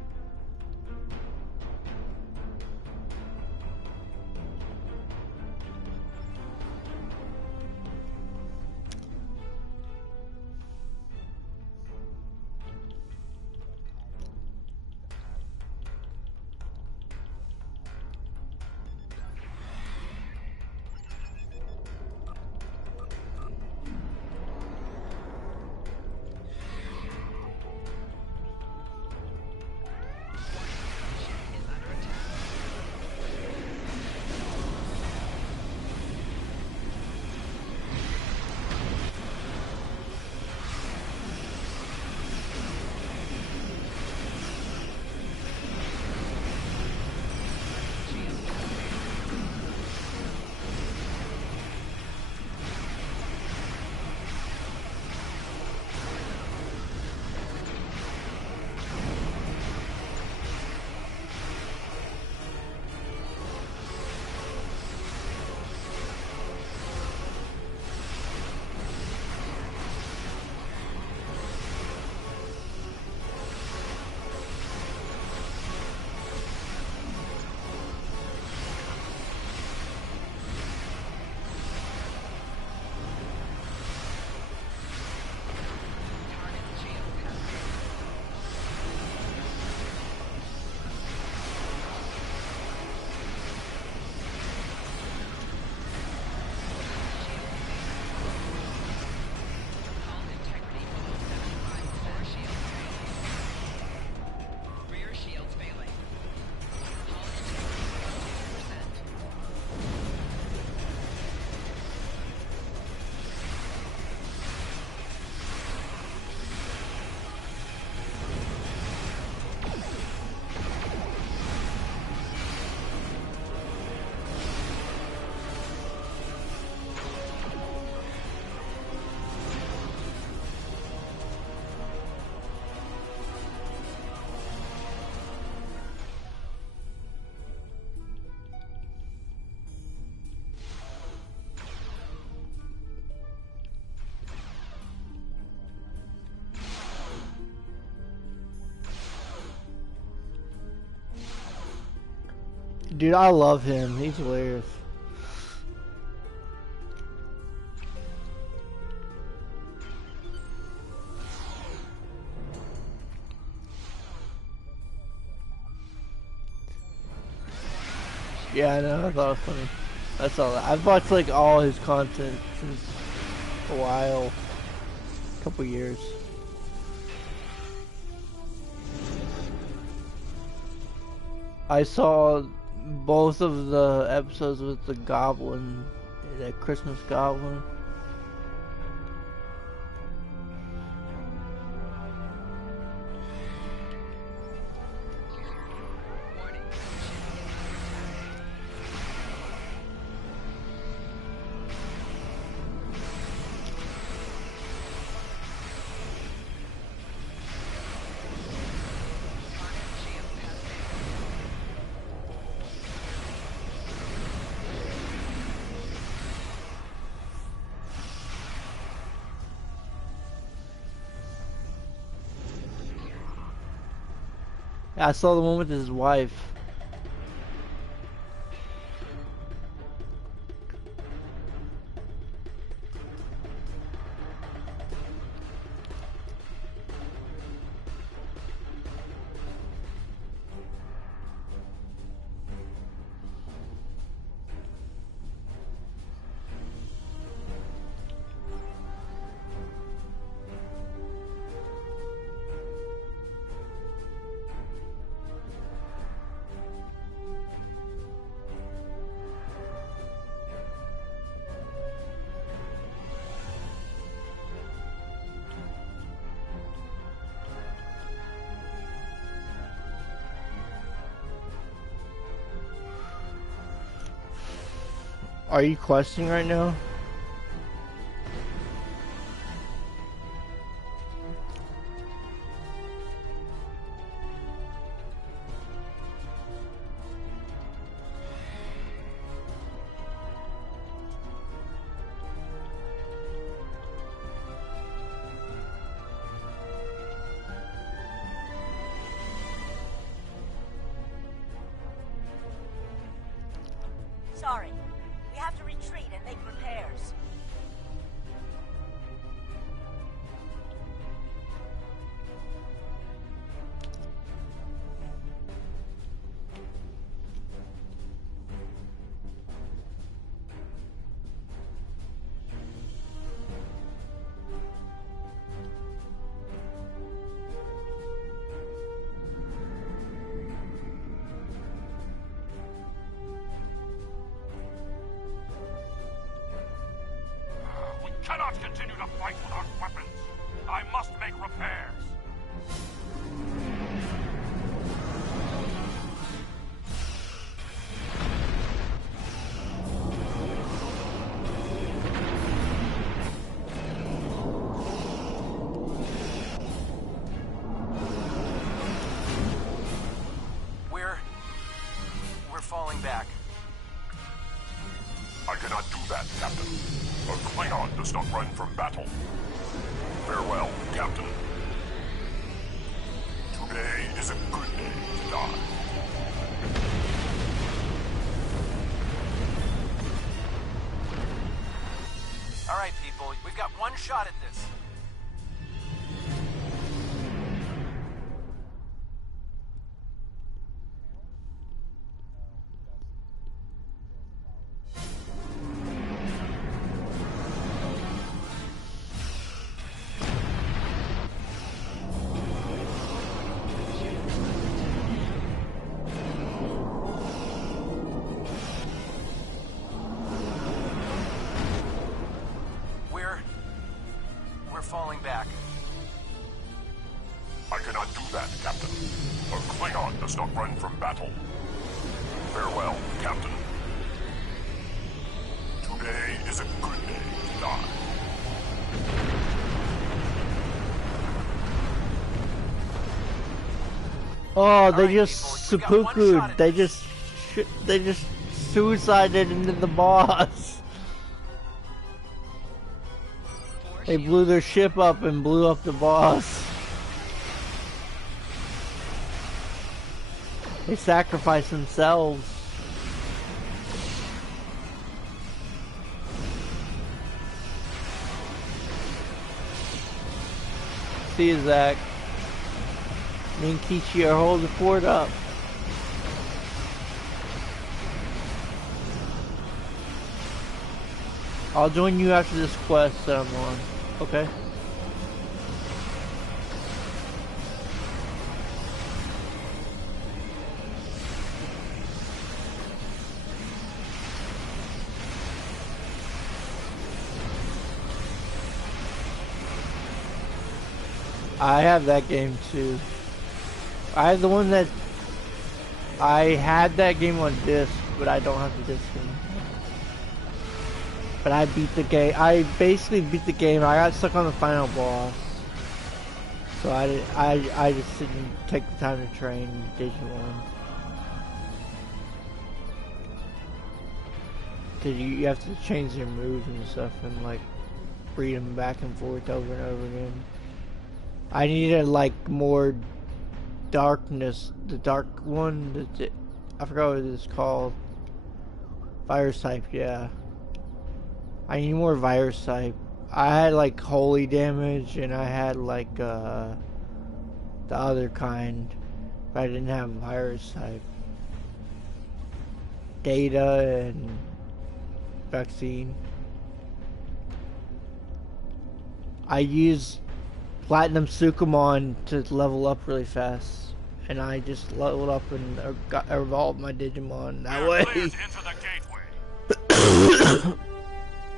Dude, I love him. He's hilarious. Yeah, I know. I thought it was funny. That's all. I've watched like all his content since a while, a couple years. I saw both of the episodes with the goblin, that Christmas goblin. I saw the one with his wife. Are you questing right now? Sorry. We have to retreat and make repairs. Cannot continue to fight without weapons. I must make repairs. We're falling back. I cannot do that, Captain. A Klingon does not run from battle. Farewell, Captain. Today is a good day to die. All right, people, we've got one shot at this. Falling back. I cannot do that, Captain. A Klingon does not run from battle. Farewell, Captain. Today is a good day to die. Oh, they just seppuku'd. They just suicided into the boss. They blew their ship up and blew up the boss. They sacrificed themselves. See you, Zach. Me and Kichi are holding the fort up. I'll join you after this quest that I'm on. Okay. I have that game too. I have the one that I had that game on disc, but I don't have the disc anymore. But I beat the game. I basically beat the game. I got stuck on the final boss, so I just didn't take the time to train Digimon. Cause you have to change their moves and stuff and like read them back and forth over and over again. I needed like more darkness. The dark one, I forgot what it's called. Virus type, yeah. I need more virus type. I had like holy damage and I had like the other kind, but I didn't have virus type. Data and vaccine. I use Platinum Sukumon to level up really fast, and I just leveled up and evolved my Digimon that way.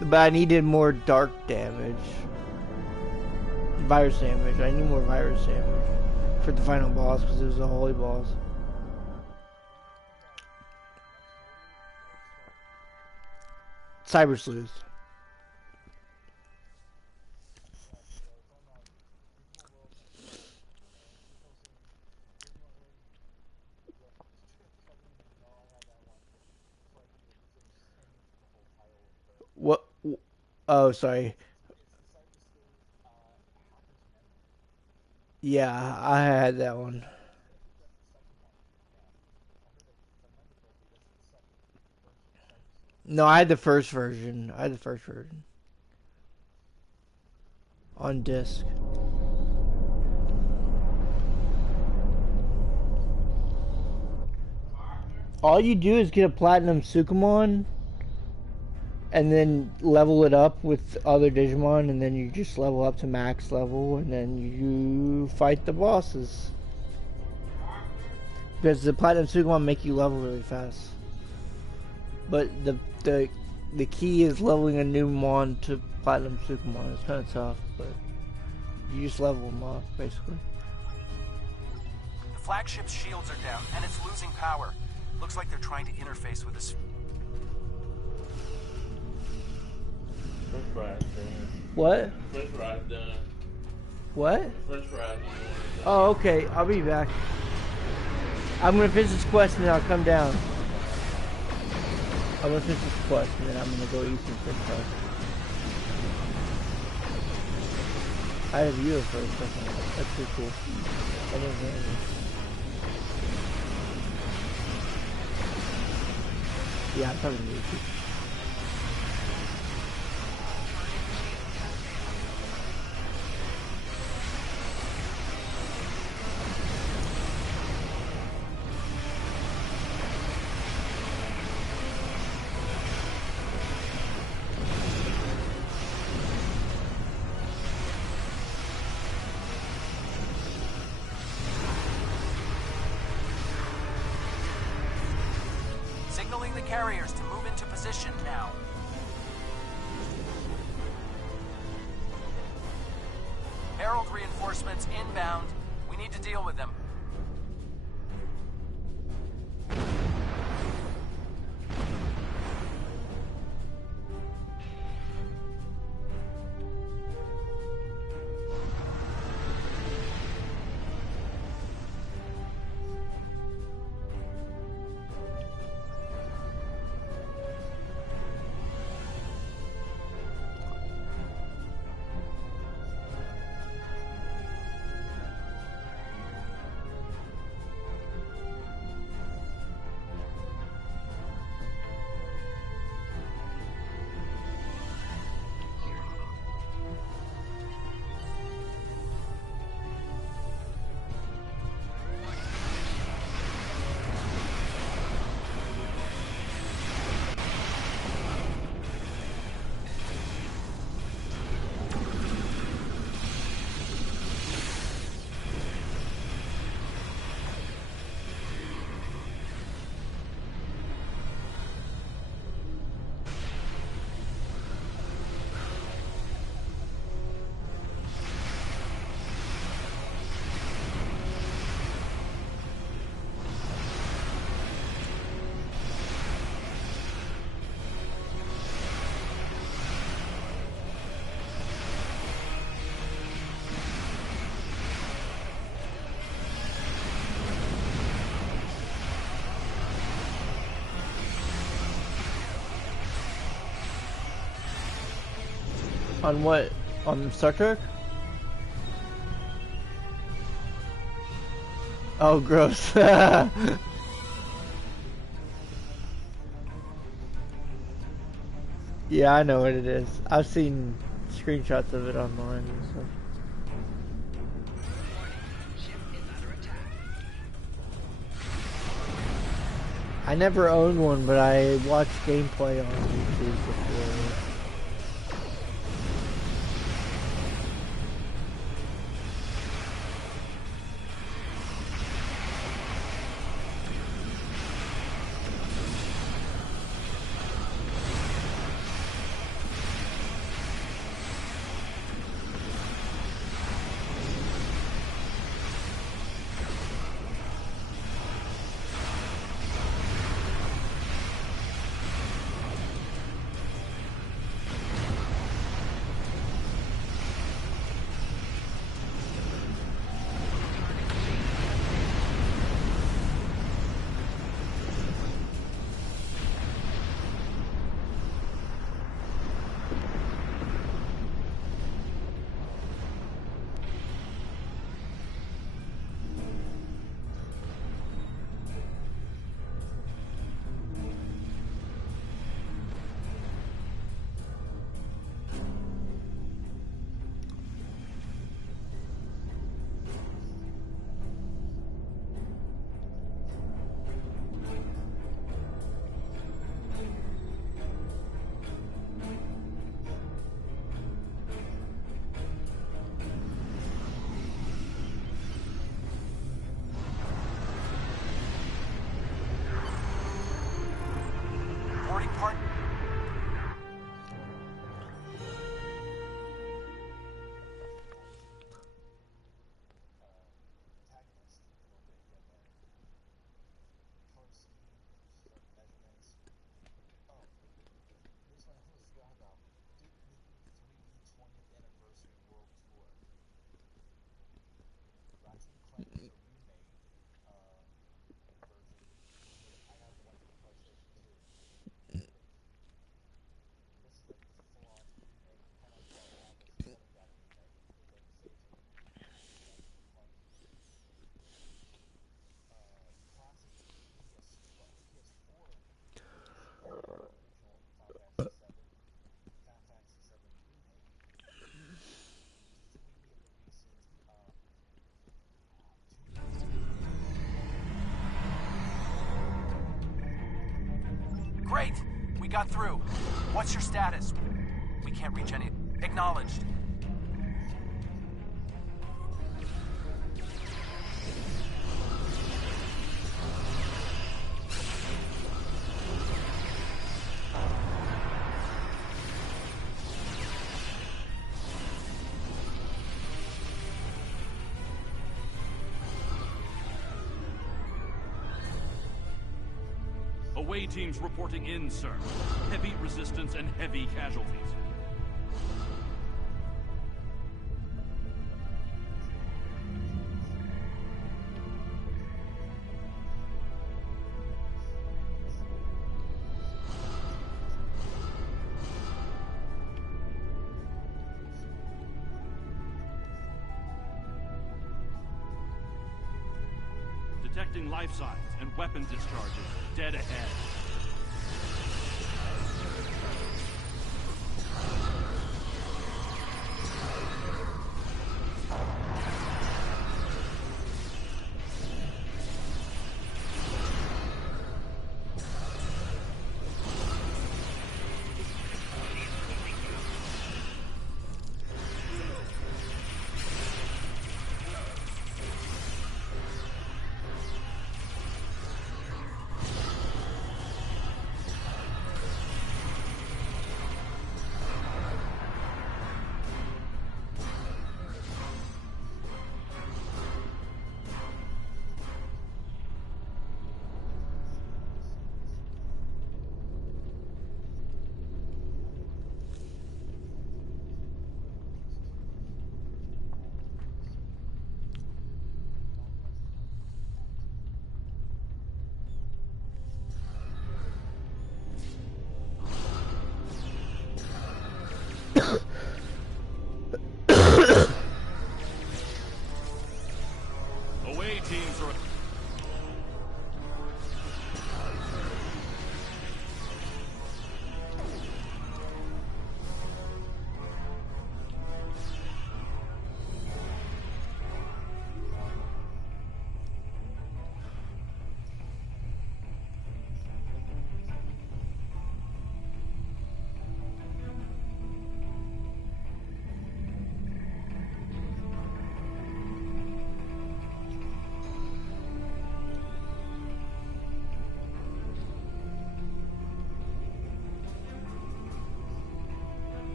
But I needed more dark damage, virus damage. I need more virus damage for the final boss because it was a holy boss. Cyber Sleuth. What? Oh, sorry. Yeah, I had that one. No, I had the first version. On disc. All you do is get a Platinum Sukumon and then level it up with other Digimon, and then you just level up to max level, and then you fight the bosses. Because the Platinum Sukumon make you level really fast. But the key is leveling a new Mon to Platinum Sukumon. It's kind of tough, but you just level them up, basically. The flagship's shields are down, and it's losing power. Looks like they're trying to interface with us. What? French fries done. What? French fries. Oh, okay. I'll be back. I'm gonna finish this quest and then I'll come down. I'm gonna finish this quest and then I'm gonna go eat some French fries. I have you for a second. That's pretty cool. I didn't hear anything. Yeah, I'm probably gonna eat it. Signaling the carriers to move into position now. Herald reinforcements inbound. We need to deal with them. On what? On Star Trek? Oh, gross. Yeah, I know what it is. I've seen screenshots of it online and stuff. I never owned one, but I watched gameplay on YouTube before. Great! We got through. What's your status? We can't reach any... Acknowledged. Away teams reporting in, sir. Heavy resistance and heavy casualties. Detecting life signs and weapon discharges dead ahead.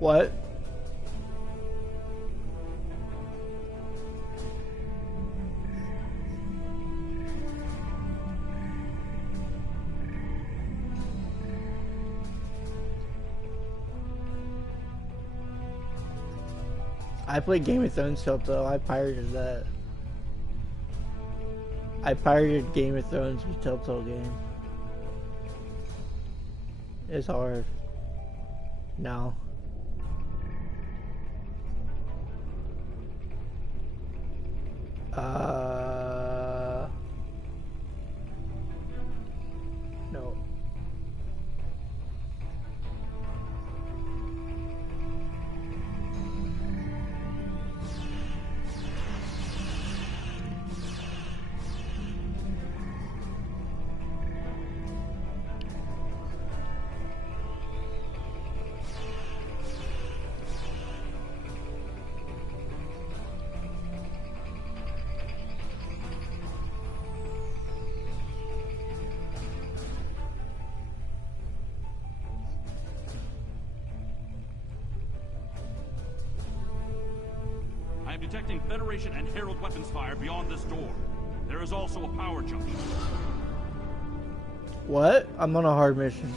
What? I played Game of Thrones Telltale. I pirated that. I pirated Game of Thrones with Telltale game. It's hard. No. No. I am detecting Federation and Herald weapons fire beyond this door. There is also a power junction. What? I'm on a hard mission.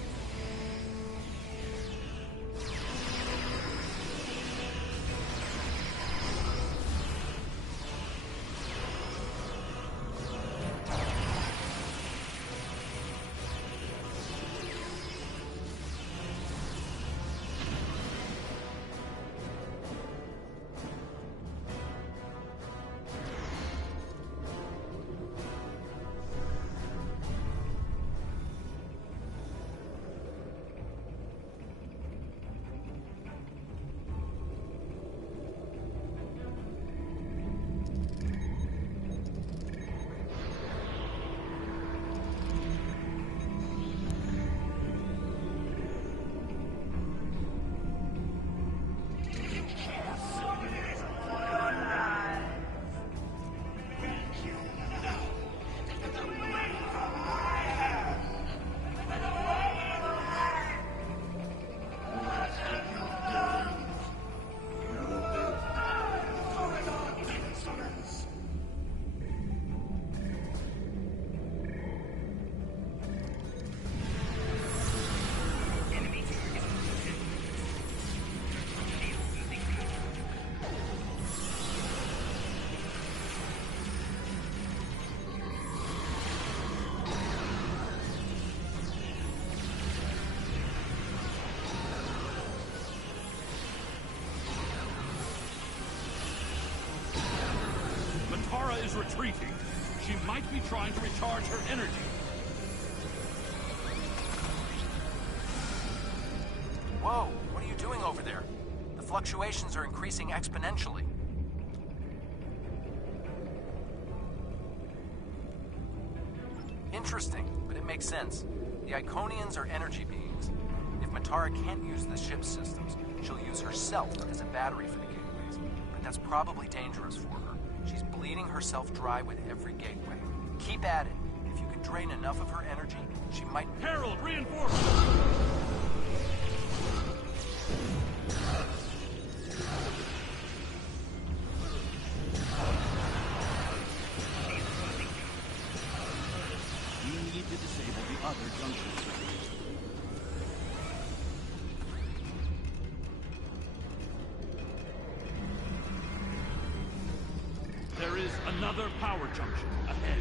Is retreating. She might be trying to recharge her energy. Whoa, what are you doing over there? The fluctuations are increasing exponentially. Interesting, but it makes sense. The Iconians are energy beings. If Matara can't use the ship's systems, she'll use herself as a battery for the gateways. But that's probably dangerous for her. She's bleeding herself dry with every gateway. Keep at it. If you can drain enough of her energy, she might... Herald, reinforcements! We need to disable the other junction circuits. There is another power junction ahead.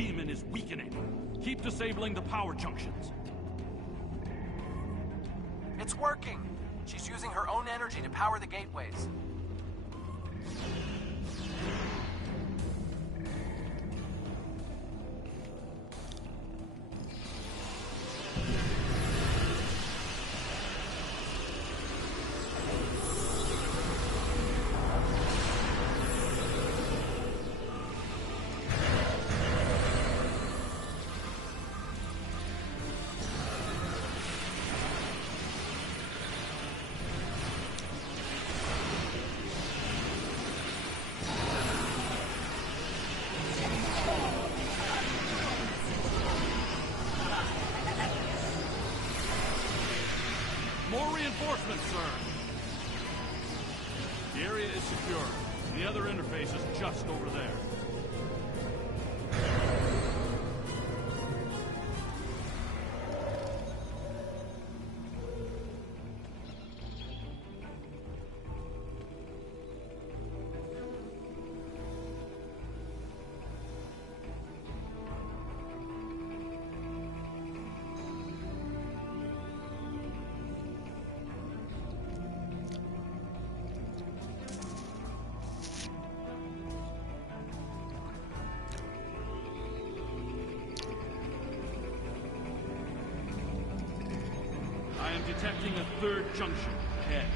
demon is weakening. Keep disabling the power junctions. It's working! She's using her own energy to power the gateways. More reinforcements, sir. The area is secure. The other interface is just over there. I am detecting a third junction ahead.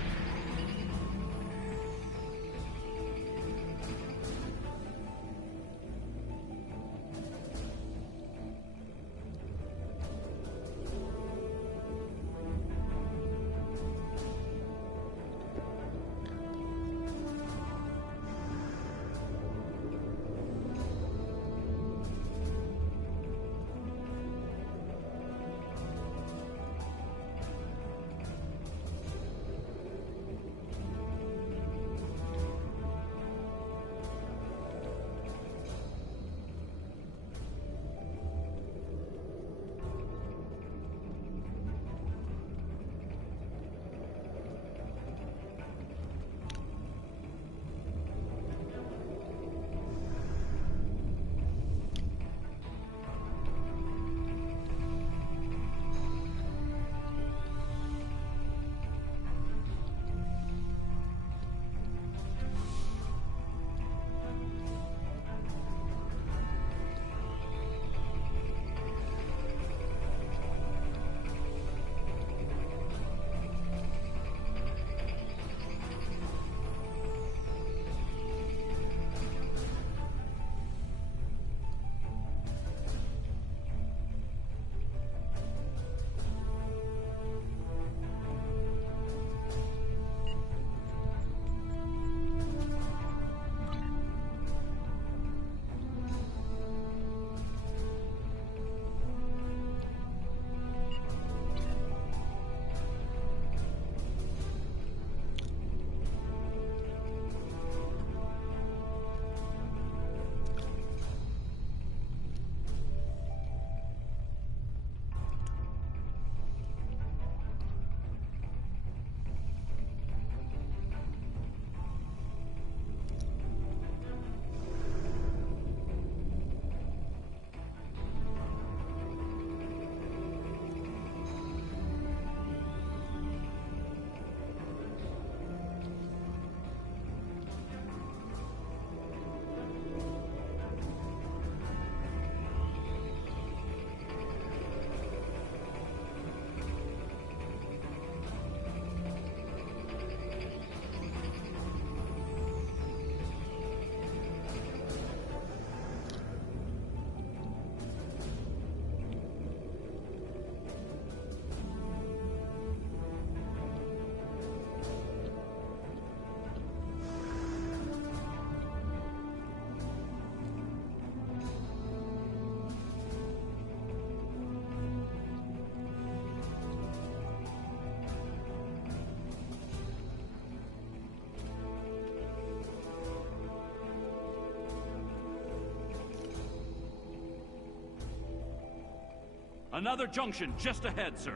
Another junction just ahead, sir.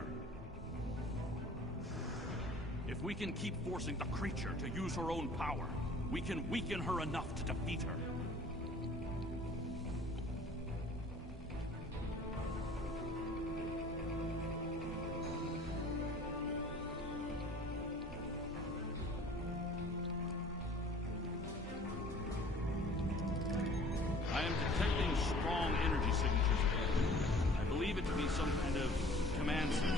If we can keep forcing the creature to use her own power, we can weaken her enough to defeat her. command center.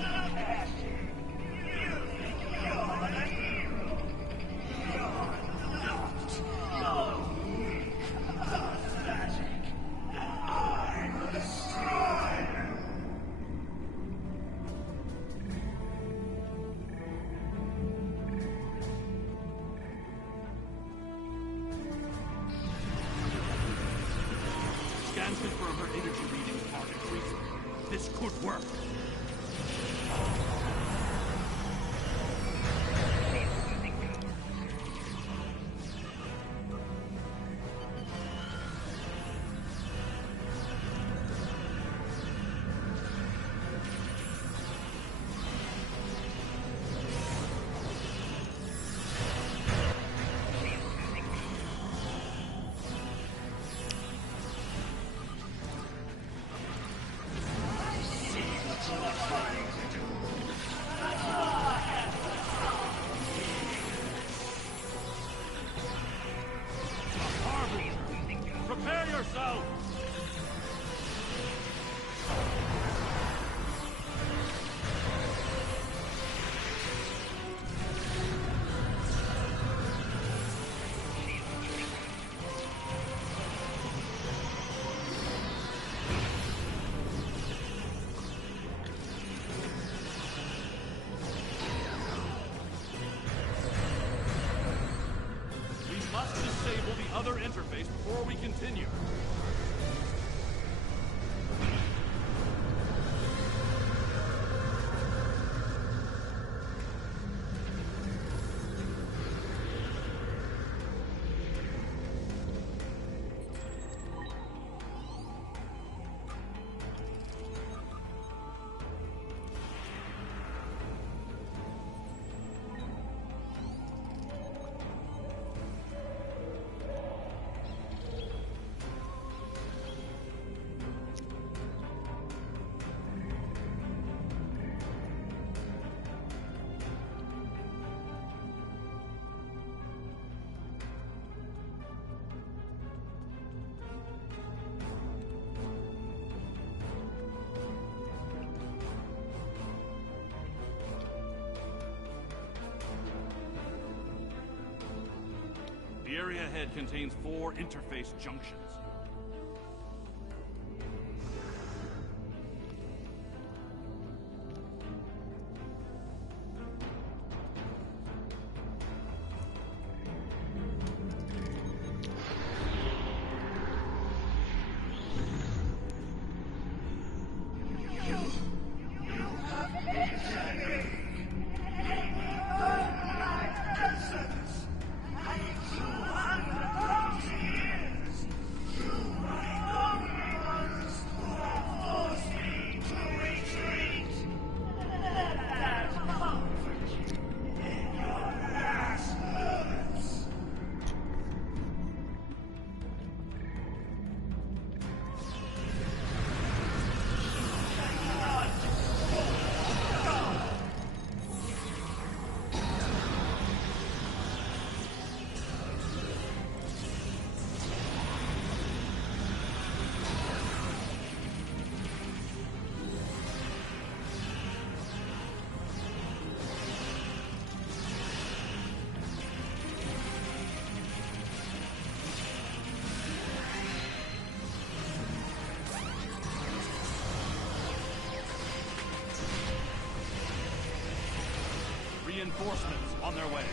Scans confirm her energy readings are increasing. This could work. Prepare yourself! We must disable the other interface before we continue. The area ahead contains 4 interface junctions. Reinforcements on their way.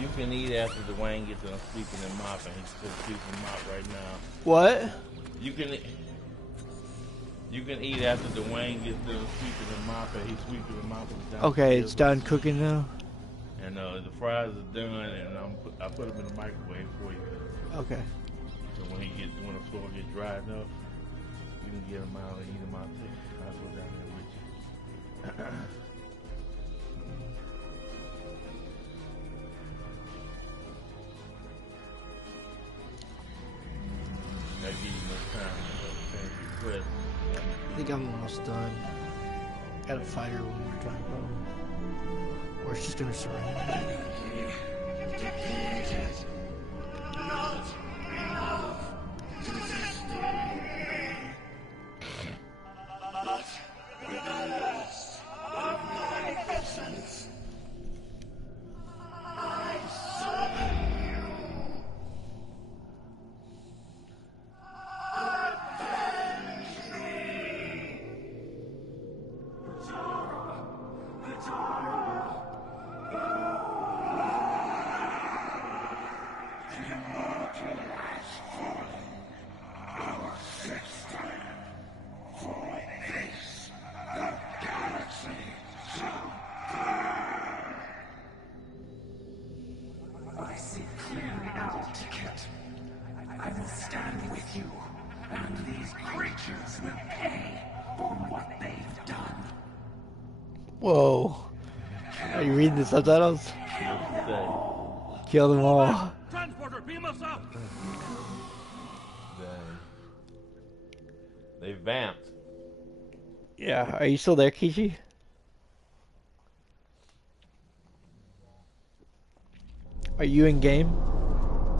You can eat after Dwayne gets done sweeping and mopping. He's still sweeping and mop right now. What? You can eat after Dwayne gets done sweeping and mopping. He's sweeping and mopping down. Okay, it's done cooking now. And the fries are done, and I put them in the microwave for you. Okay. So when the floor gets dry enough, you can get them out and eat them out there. I'll go down there with you. I think I'm almost done. Got a fighter when we're talking about. Or it's just gonna surrender. Not enough to destroy. But with the loss of my essence, I summon you. Whoa. Are you reading the subtitles? Kill them all. Transporter, beam us up! They vamped. Yeah, are you still there, Kishi? Are you in game?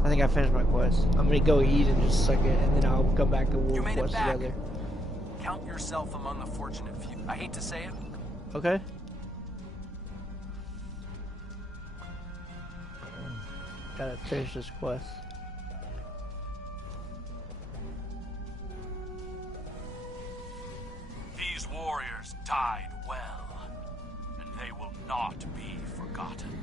I think I finished my quest. I'm gonna go eat in just a second, and then I'll come back and we'll quest together. Count yourself among the fortunate few. I hate to say it. Okay. Gotta finish this quest. These warriors died well, and they will not be forgotten.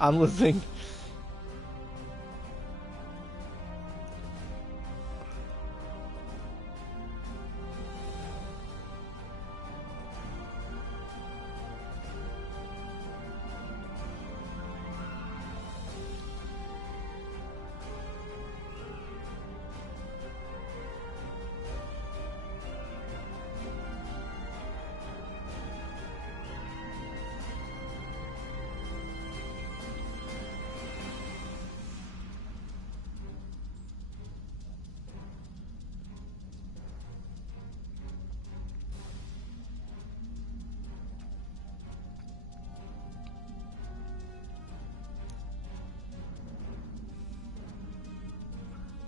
I'm listening.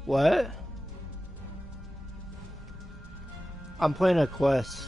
What? I'm playing a quest.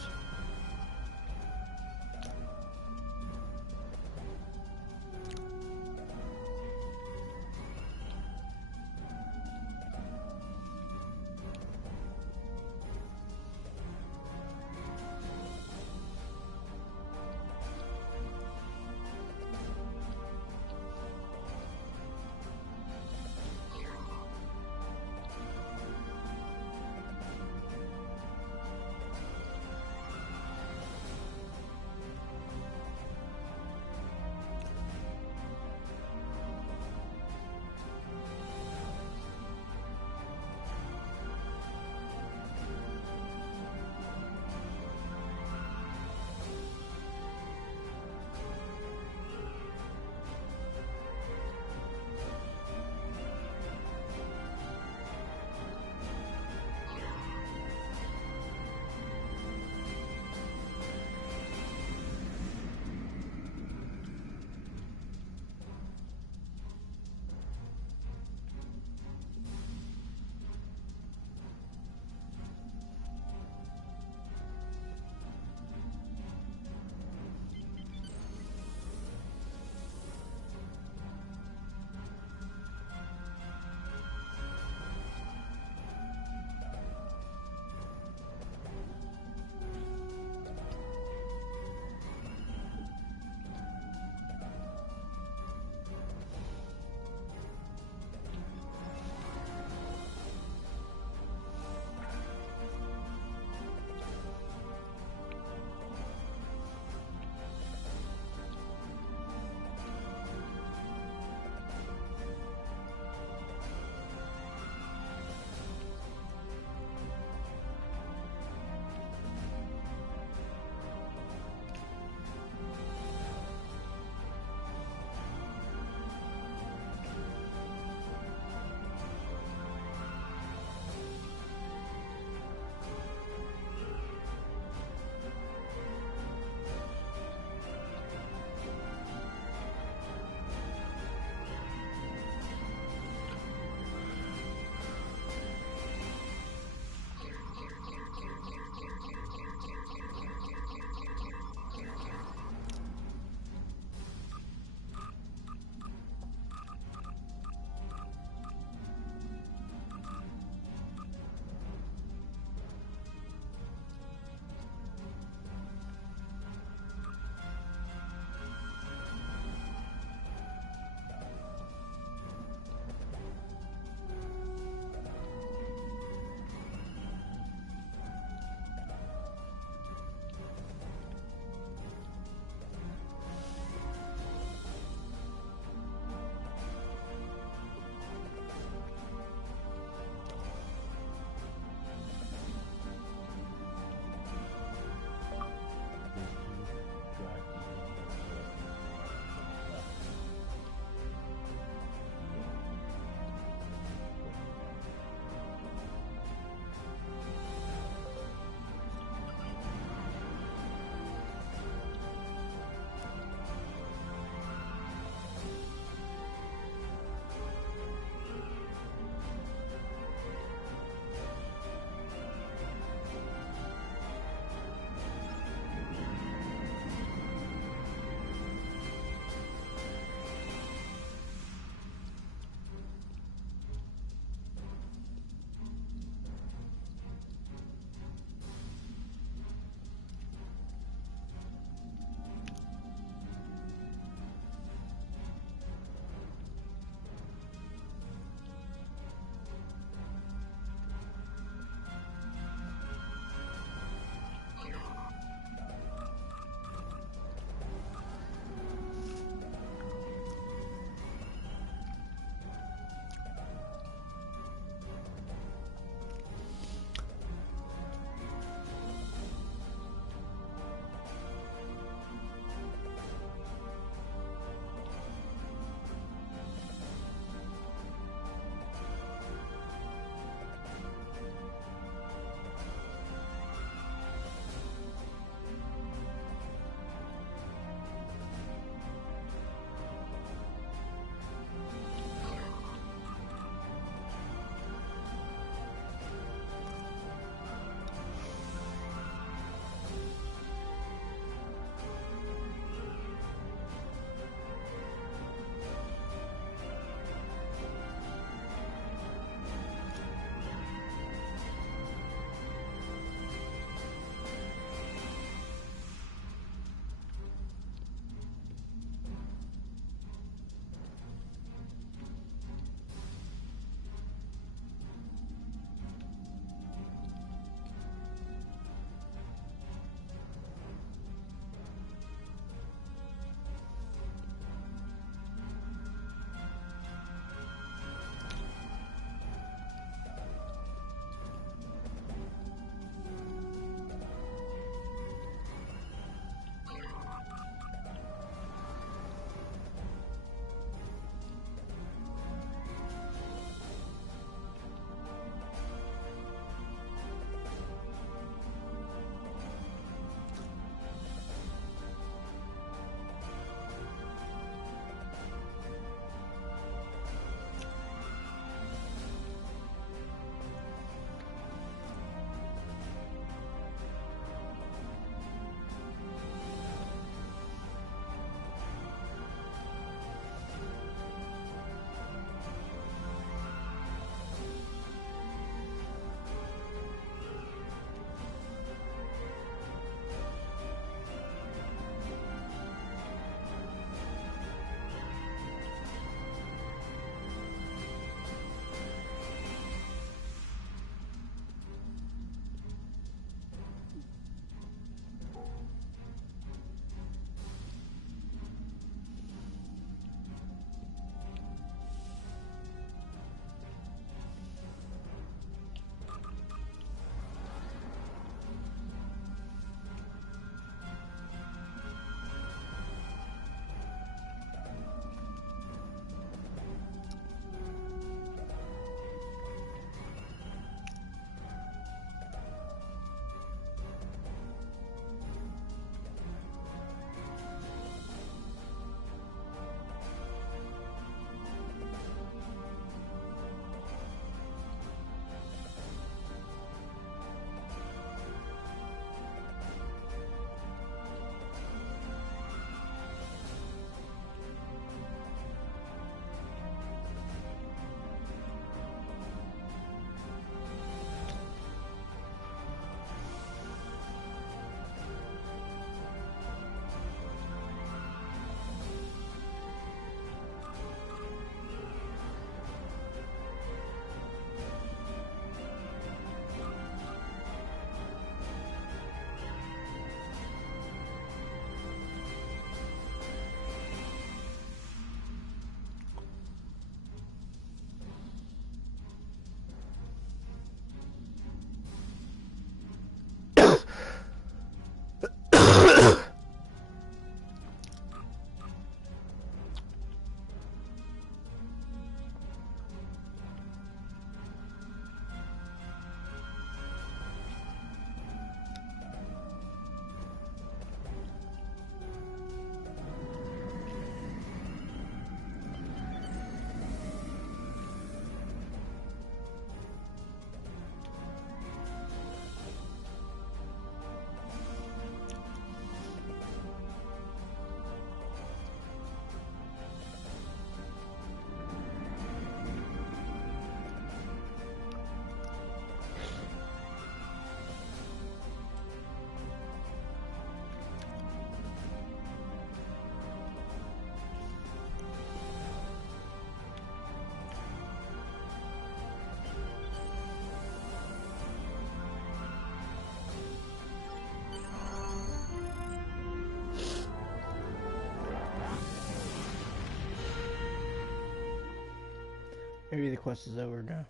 Maybe the quest is over now.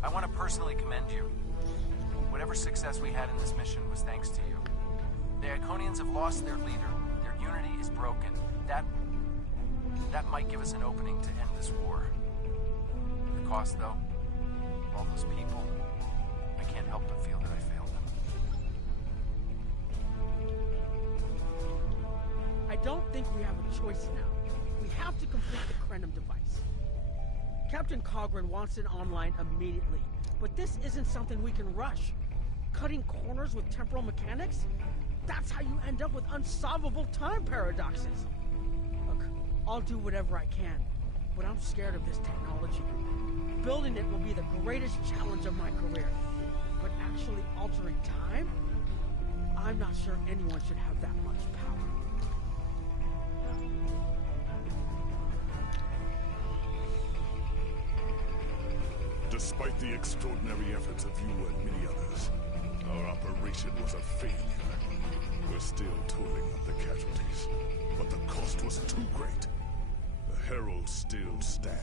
I want to personally commend you. Whatever success we had in this mission was thanks to you. The Iconians have lost their leader. Their unity is broken. That might give us an opening to end this war. The cost, though, all those people, I can't help but feel that I failed them. I don't think we have a choice now. We have to complete the Krenim device. Captain Cogran wants it online immediately, but this isn't something we can rush. Cutting corners with temporal mechanics? That's how you end up with unsolvable time paradoxes. Look, I'll do whatever I can, but I'm scared of this technology. Building it will be the greatest challenge of my career. But actually altering time? I'm not sure anyone should have that much power. Despite the extraordinary efforts of you and many others, our operation was a failure. We're still totaling up the casualties, but the cost was too great. The Heralds still stand.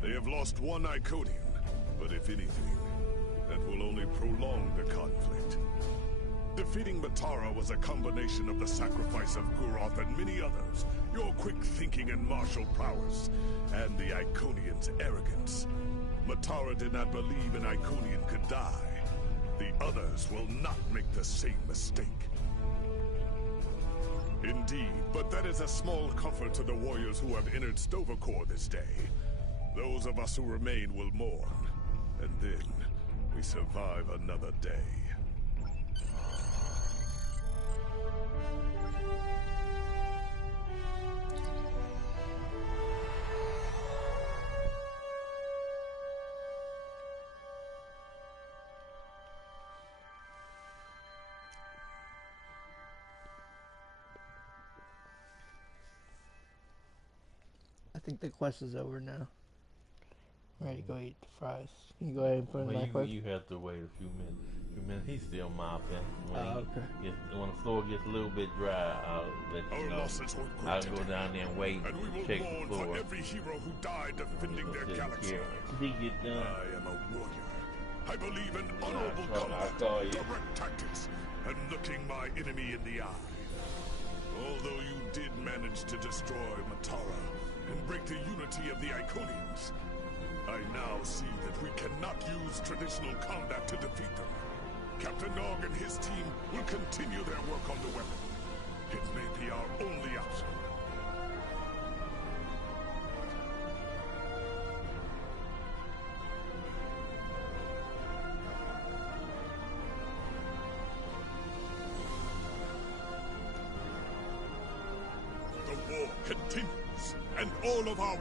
They have lost one Iconian, but if anything, that will only prolong the conflict. Defeating Matara was a combination of the sacrifice of Guroth and many others, your quick thinking and martial prowess, and the Iconians' arrogance. Matara did not believe an Iconian could die. The others will not make the same mistake. Indeed, but that is a small comfort to the warriors who have entered Stovercore this day. Those of us who remain will mourn, and then we survive another day. I think the quest is over now. Ready to go eat the fries. Can you go ahead and put in that quest? You have to wait a few minutes. He's still mopping. Okay. When the floor gets a little bit dry, I'll let you know. I'll go down there and wait and check the floor. For every hero who died defending their galaxy. Did he get done? I am a warrior. I believe in honorable combat, direct tactics, and looking my enemy in the eye. Although you did manage to destroy Matara and break the unity of the Iconians, I now see that we cannot use traditional combat to defeat them. Captain Nog and his team will continue their work on the weapon. It may be our only option. The war continues, and all of our...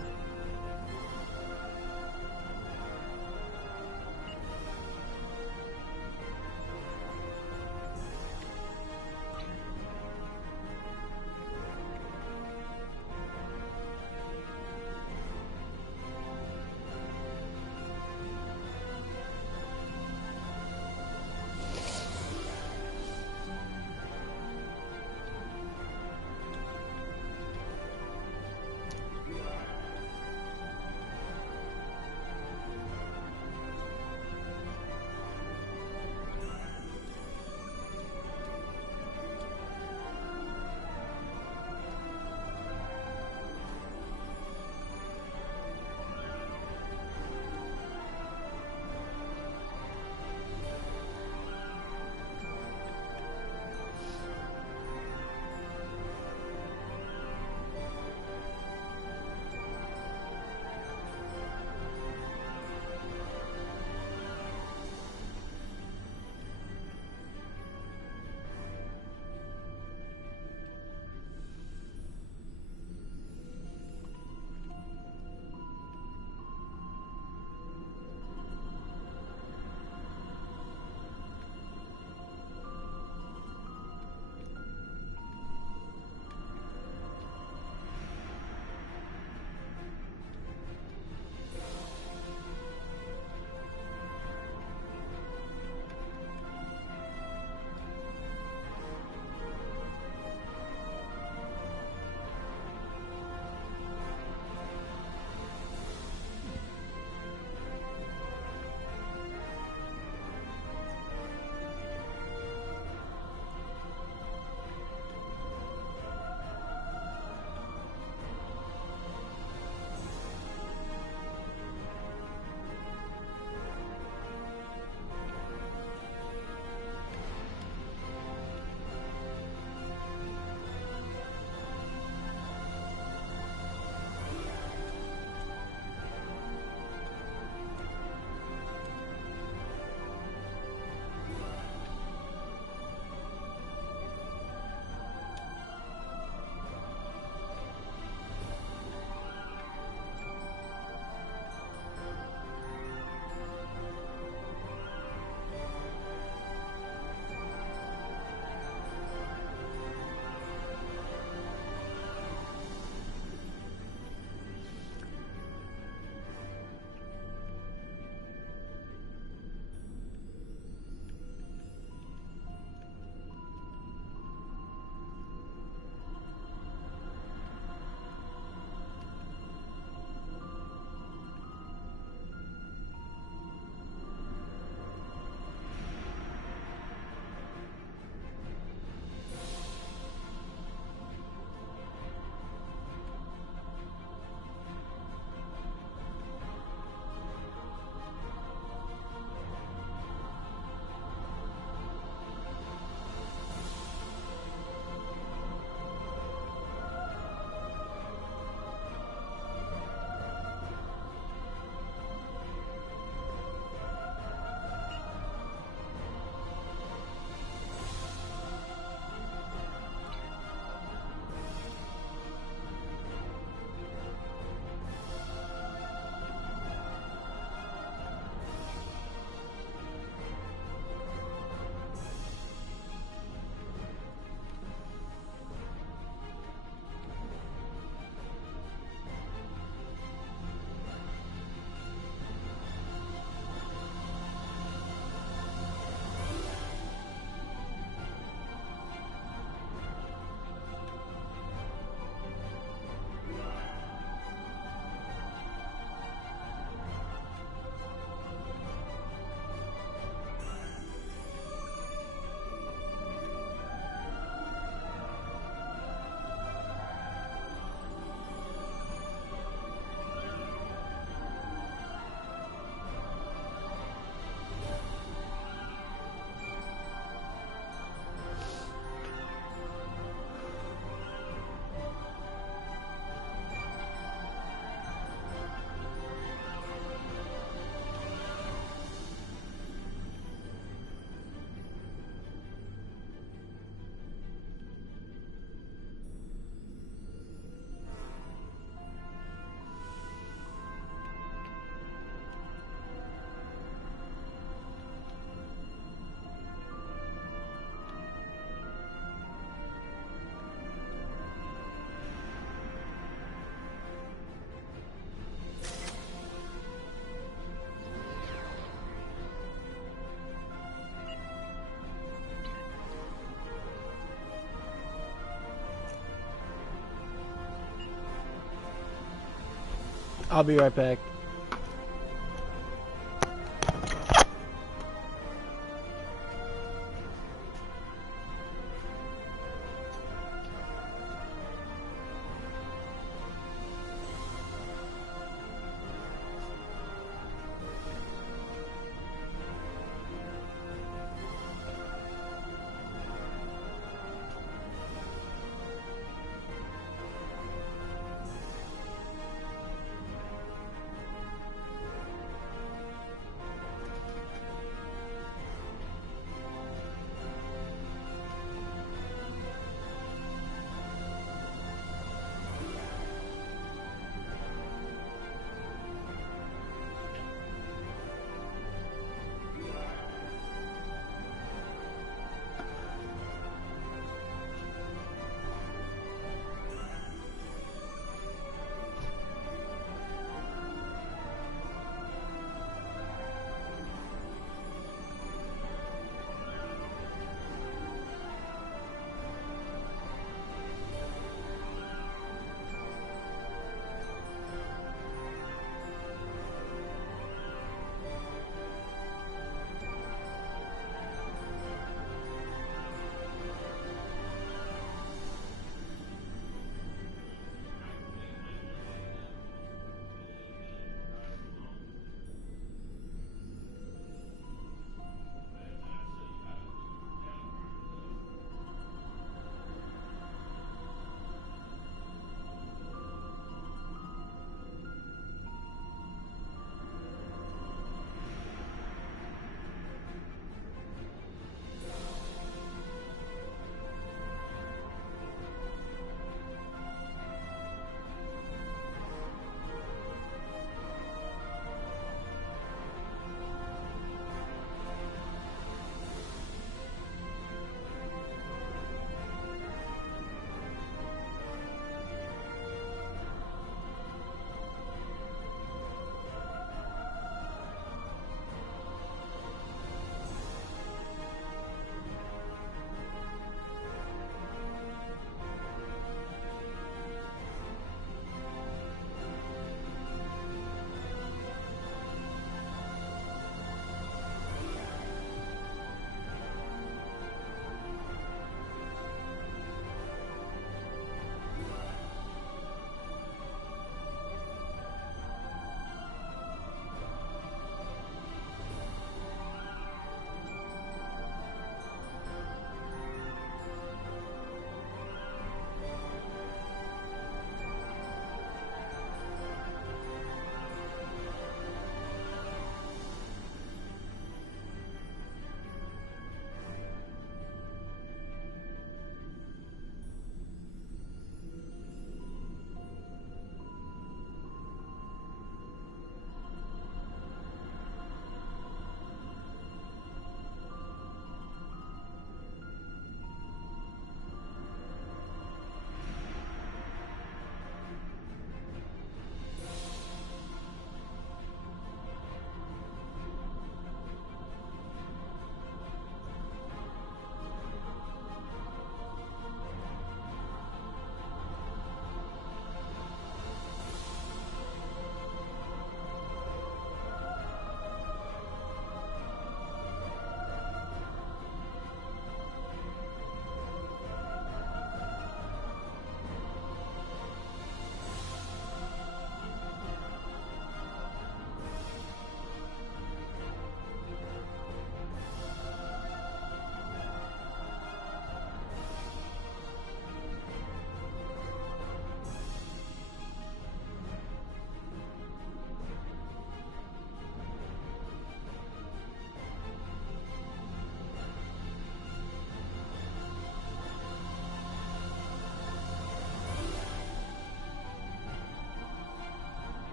I'll be right back.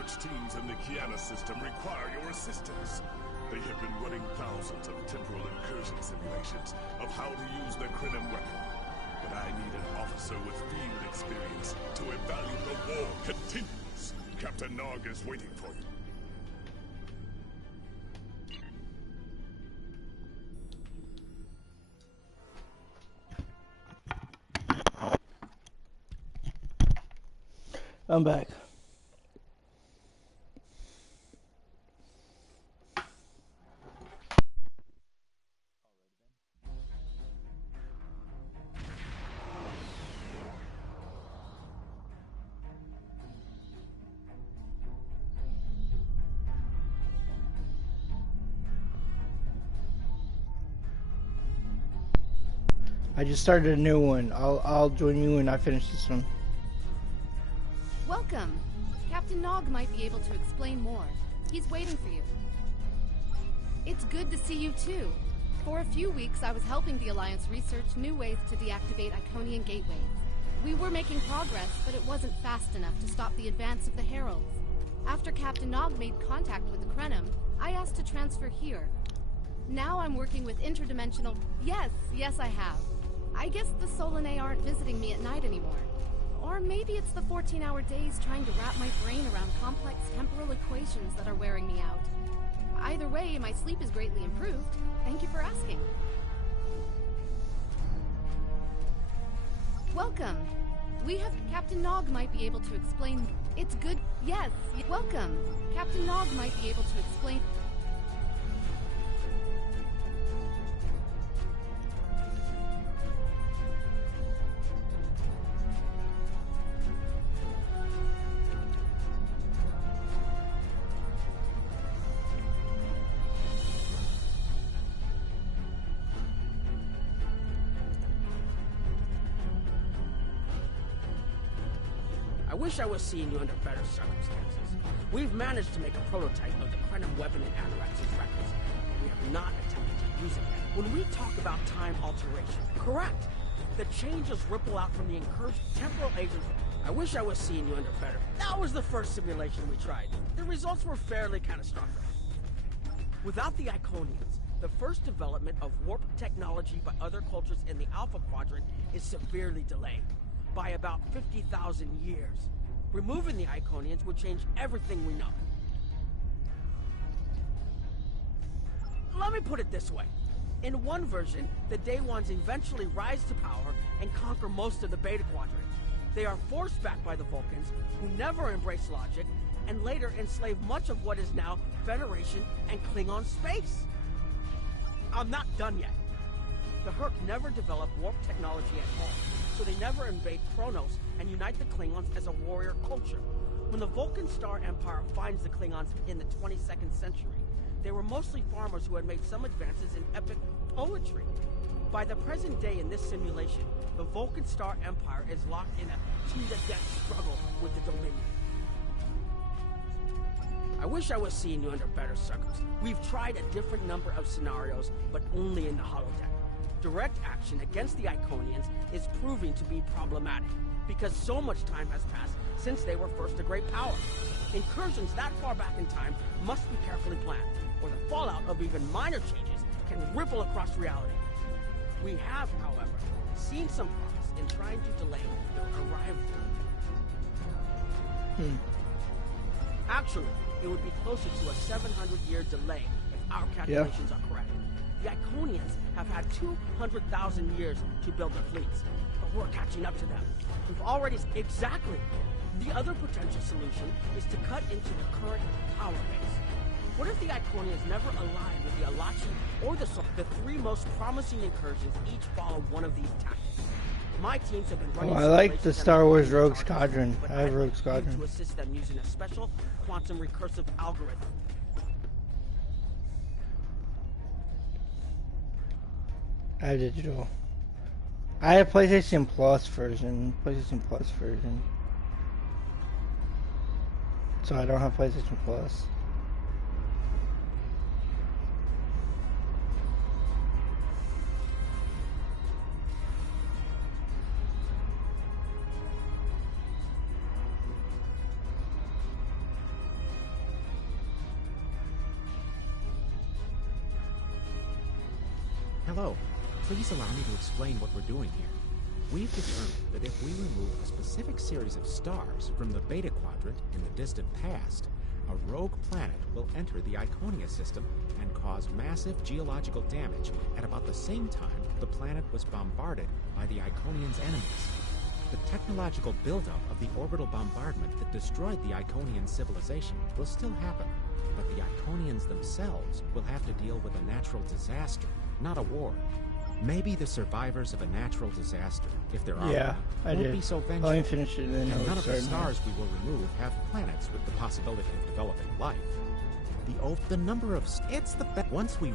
research teams in the Kiana system require your assistance. They have been running thousands of temporal incursion simulations of how to use the Krenim weapon. But I need an officer with field experience to evaluate the war continues. Captain Nog is waiting for you. I'm back. I just started a new one. I'll join you when I finish this one. Welcome. Captain Nog might be able to explain more. He's waiting for you. It's good to see you too. For a few weeks, I was helping the Alliance research new ways to deactivate Iconian gateways. We were making progress, but it wasn't fast enough to stop the advance of the Heralds. After Captain Nog made contact with the Krenim, I asked to transfer here. Now I'm working with interdimensional... Yes, I have. I guess the Solanae aren't visiting me at night anymore. Or maybe it's the 14-hour days trying to wrap my brain around complex temporal equations that are wearing me out. Either way, my sleep is greatly improved. Thank you for asking. Welcome. We have... Captain Nog might be able to explain... It's good... Yes. Welcome. Captain Nog might be able to explain... I wish I was seeing you under better circumstances. We've managed to make a prototype of the Krenim weapon in Anorax's records. We have not attempted to use it yet. When we talk about time alteration, correct. The changes ripple out from the incursion temporal agents. I wish I was seeing you under better. That was the first simulation we tried. The results were fairly catastrophic. Without the Iconians, the first development of warp technology by other cultures in the Alpha Quadrant is severely delayed. By about 50,000 years. Removing the Iconians would change everything we know. Let me put it this way. In one version, the Day Ones eventually rise to power and conquer most of the Beta Quadrant. They are forced back by the Vulcans, who never embrace logic, and later enslave much of what is now Federation and Klingon space. I'm not done yet. The Herc never developed warp technology at all, so they never invade Kronos and unite the Klingons as a warrior culture. When the Vulcan Star Empire finds the Klingons in the 22nd century, they were mostly farmers who had made some advances in epic poetry. By the present day in this simulation, the Vulcan Star Empire is locked in a to-the-death struggle with the Dominion. I wish I was seeing you under better circumstances. We've tried a different number of scenarios, but only in the holodeck. Direct action against the Iconians is proving to be problematic, because so much time has passed since they were first a great power. Incursions that far back in time must be carefully planned, or the fallout of even minor changes can ripple across reality. We have, however, seen some promise in trying to delay their arrival. Actually, it would be closer to a 700-year delay if our calculations are correct. The Iconians have had 200,000 years to build their fleets, but we're catching up to them. We've already... Exactly! The other potential solution is to cut into the current power base. What if the Iconians never align with the Alachi or the Sol? The three most promising incursions each follow one of these tactics. My teams have been running... I like the Star Wars Rogue Squadron. I have Rogue Squadron. ...to assist them using a special quantum recursive algorithm. I have digital. I have PlayStation Plus version. So I don't have PlayStation Plus. Hello. Please allow me to explain what we're doing here. We've determined that if we remove a specific series of stars from the Beta Quadrant in the distant past, a rogue planet will enter the Iconia system and cause massive geological damage at about the same time the planet was bombarded by the Iconians' enemies. The technological buildup of the orbital bombardment that destroyed the Iconian civilization will still happen, but the Iconians themselves will have to deal with a natural disaster, not a war. Maybe the survivors of a natural disaster, if there are one, won't be so vengeful. Let me finish it, and then None of the stars we will remove have planets with the possibility of developing life. The number of... It's the best... Once we...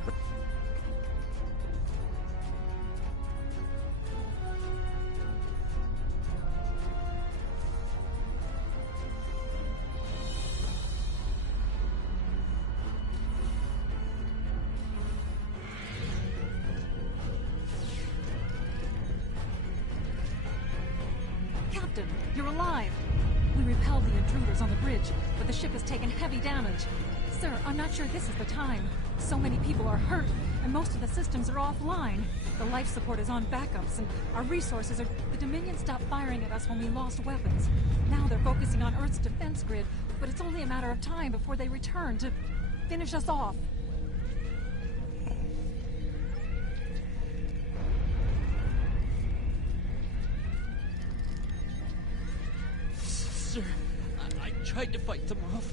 Captain, you're alive! We repelled the intruders on the bridge, but the ship has taken heavy damage. Sir, I'm not sure this is the time. So many people are hurt, and most of the systems are offline. The life support is on backups, and our resources are... The Dominion stopped firing at us when we lost weapons. Now they're focusing on Earth's defense grid, but it's only a matter of time before they return to finish us off. Sir, I tried to fight them off.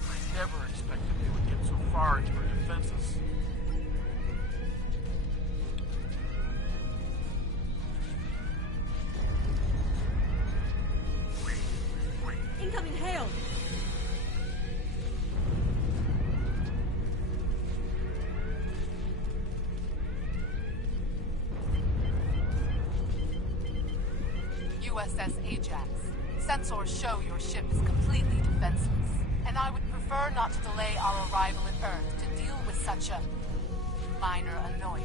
I never expected they would get so far into our defenses. Incoming hail! USS Ajax. Sensors show your ship is completely defenseless, and I would prefer not to delay our arrival at Earth to deal with such a minor annoyance.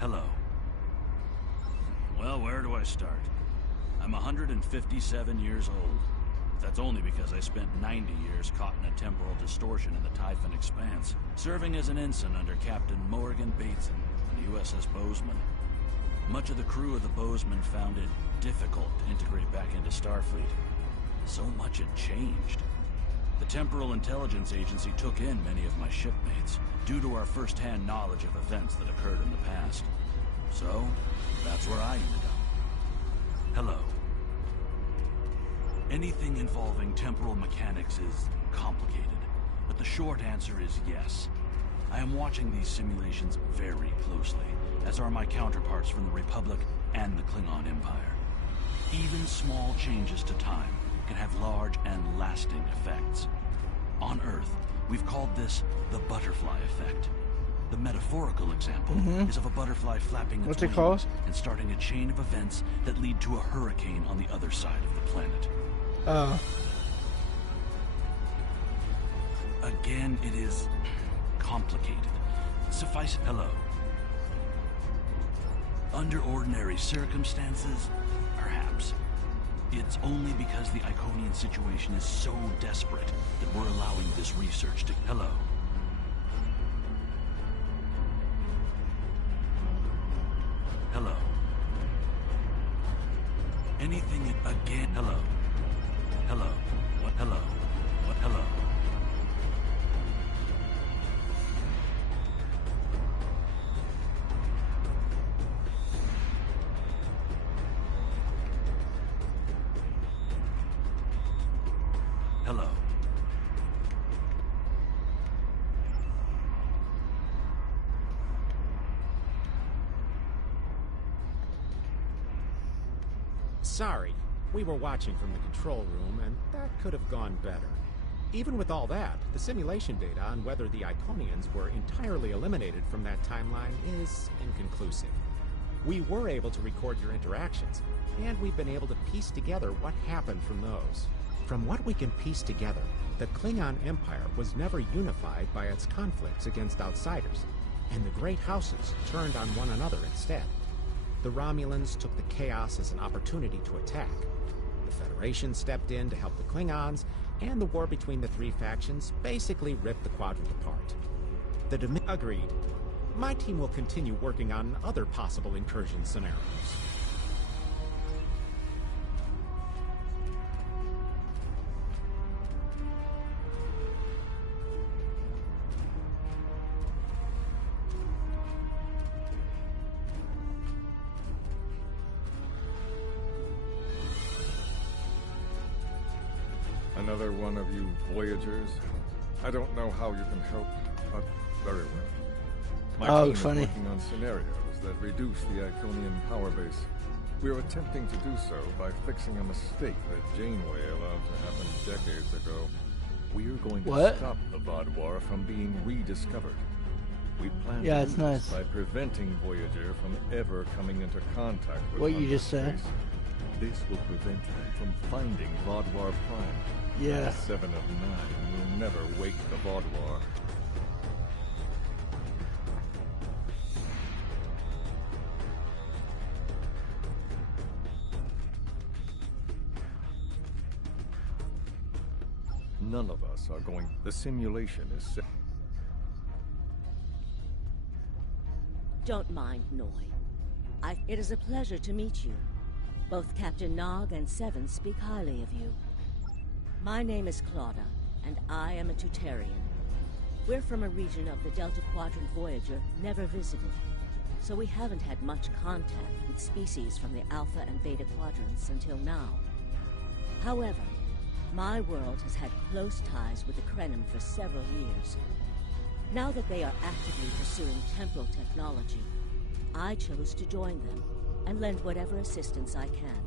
Hello. Well, where do I start? I'm 157 years old. That's only because I spent 90 years caught in a temporal distortion in the Typhon Expanse, serving as an ensign under Captain Morgan Bateson on the USS Bozeman. Much of the crew of the Bozeman found it difficult to integrate back into Starfleet. So much had changed. The Temporal Intelligence Agency took in many of my shipmates, due to our first-hand knowledge of events that occurred in the past. So, that's where I ended up. Hello. Anything involving temporal mechanics is complicated, but the short answer is yes. I am watching these simulations very closely, as are my counterparts from the Republic and the Klingon Empire. Even small changes to time can have large and lasting effects. On Earth, we've called this the butterfly effect. The metaphorical example is of a butterfly flapping its wings and starting a chain of events that lead to a hurricane on the other side of the planet. Again, it is complicated. Suffice hello. Under ordinary circumstances, perhaps. It's only because the Iconian situation is so desperate that we're allowing this research to... Hello. Hello. anything again? Hello. Hello. What? Hello. What? Hello. Hello. Sorry, we were watching from the control room, and that could have gone better. Even with all that, the simulation data on whether the Iconians were entirely eliminated from that timeline is inconclusive. We were able to record your interactions, and we've been able to piece together what happened from those. From what we can piece together, the Klingon Empire was never unified by its conflicts against outsiders, and the great houses turned on one another instead. The Romulans took the chaos as an opportunity to attack. The Federation stepped in to help the Klingons, and the war between the three factions basically ripped the quadrant apart. Agreed. My team will continue working on other possible incursion scenarios. Another one of you Voyagers. I don't know how you can help, but very well. My team is working on scenarios that reduce the Iconian power base. We're attempting to do so by fixing a mistake that Janeway allowed to happen decades ago. We're going to stop the Vaadwaur from being rediscovered. We plan to do this by preventing Voyager from ever coming into contact with what you just said. This will prevent them from finding Vaadwaur Prime. Yeah. 7 of 9 will never wake the Vaadwaur. None of us are going. The simulation is set. Don't mind, Noi. It is a pleasure to meet you. Both Captain Nog and Seven speak highly of you. My name is Claudia, and I am a Tutarian. We're from a region of the Delta Quadrant Voyager never visited, so we haven't had much contact with species from the Alpha and Beta Quadrants until now. However, my world has had close ties with the Krenim for several years. Now that they are actively pursuing temporal technology, I chose to join them and lend whatever assistance I can.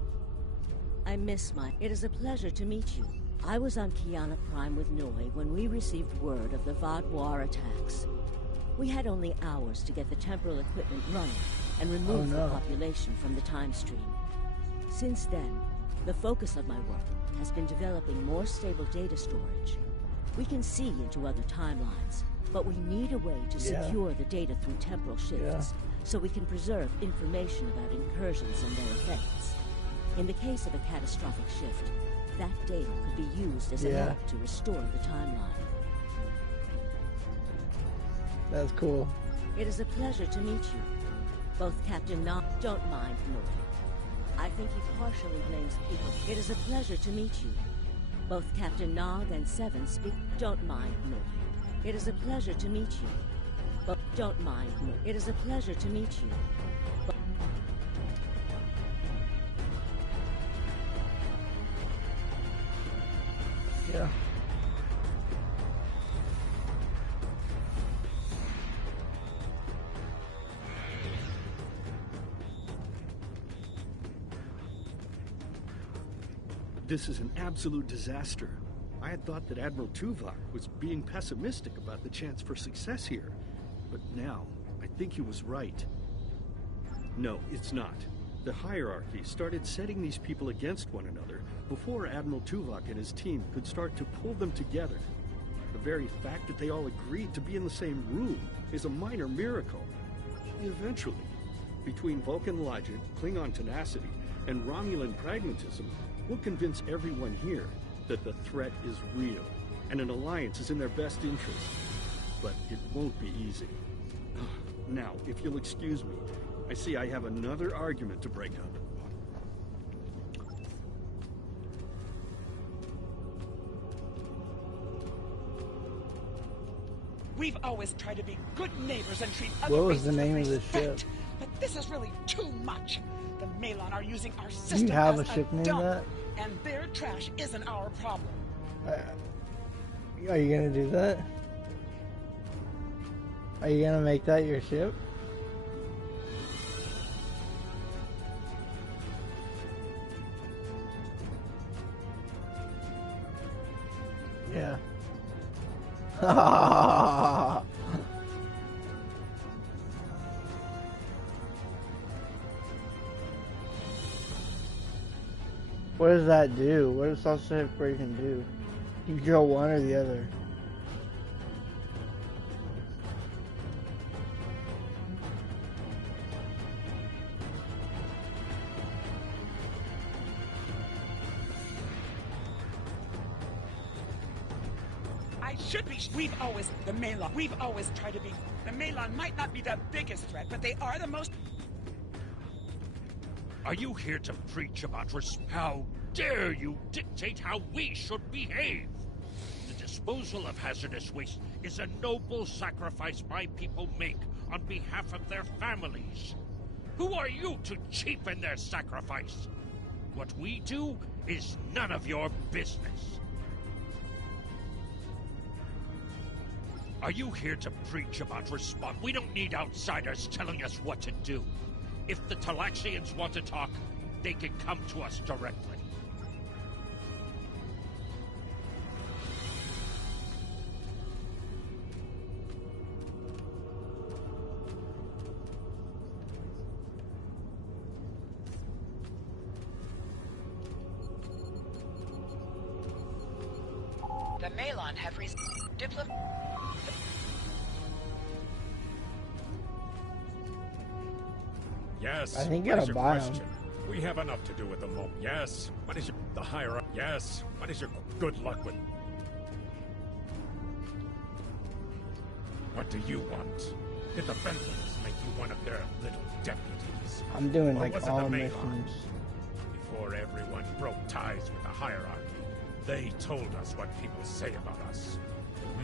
I miss my... It is a pleasure to meet you. I was on Kiana Prime with Noi when we received word of the Vaadwaur attacks. We had only hours to get the temporal equipment running and remove the population from the time stream. Since then, the focus of my work has been developing more stable data storage. We can see into other timelines, but we need a way to secure the data through temporal shifts, so we can preserve information about incursions and their effects. In the case of a catastrophic shift, that data could be used as a map to restore the timeline. That's cool. It is a pleasure to meet you. Both Captain Nog... Don't mind Noi. I think he partially blames people. It is a pleasure to meet you. Both Captain Nog and Seven speak... Don't mind Noi. It is a pleasure to meet you. But don't mind me. It is a pleasure to meet you. But yeah. This is an absolute disaster. I had thought that Admiral Tuvok was being pessimistic about the chance for success here. But now, I think he was right. No, it's not. The hierarchy started setting these people against one another before Admiral Tuvok and his team could start to pull them together. The very fact that they all agreed to be in the same room is a minor miracle. Eventually, between Vulcan logic, Klingon tenacity, and Romulan pragmatism, we'll convince everyone here that the threat is real, and an alliance is in their best interest. But it won't be easy. Now, if you'll excuse me, I see I have another argument to break up. We've always tried to be good neighbors and treat other What was the races name with of the ship? respect, but this is really too much. The Malon are using our Do system you have as a ship named dump, that? and their trash isn't our problem. Are you gonna do that? Are you gonna make that your ship? Yeah. What does that do? What does self separation do? You go one or the other. I should be. We've always tried to be. The Malon might not be the biggest threat, but they are the most. Are you here to preach about How dare you dictate how we should behave? The disposal of hazardous waste is a noble sacrifice my people make on behalf of their families. Who are you to cheapen their sacrifice? What we do is none of your business. Are you here to preach about We don't need outsiders telling us what to do. If the Talaxians want to talk, they can come to us directly. The Malon have received Yes. I think you What gotta is your buy 'em. question? We have enough to do with the moment. Yes. What is the hierarchy? Yes. What is your good luck with? What do you want? Did the Benthams make you one of their little deputies? I'm doing Or like was it all the missions. Malons? Before everyone broke ties with the hierarchy, they told us what people say about us.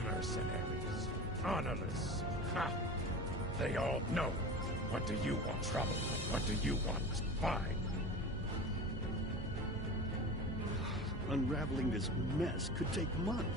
Mercenaries. Honorless. Ha! They all know. What do you want? Trouble. What do you want? Fine. Unraveling this mess could take months.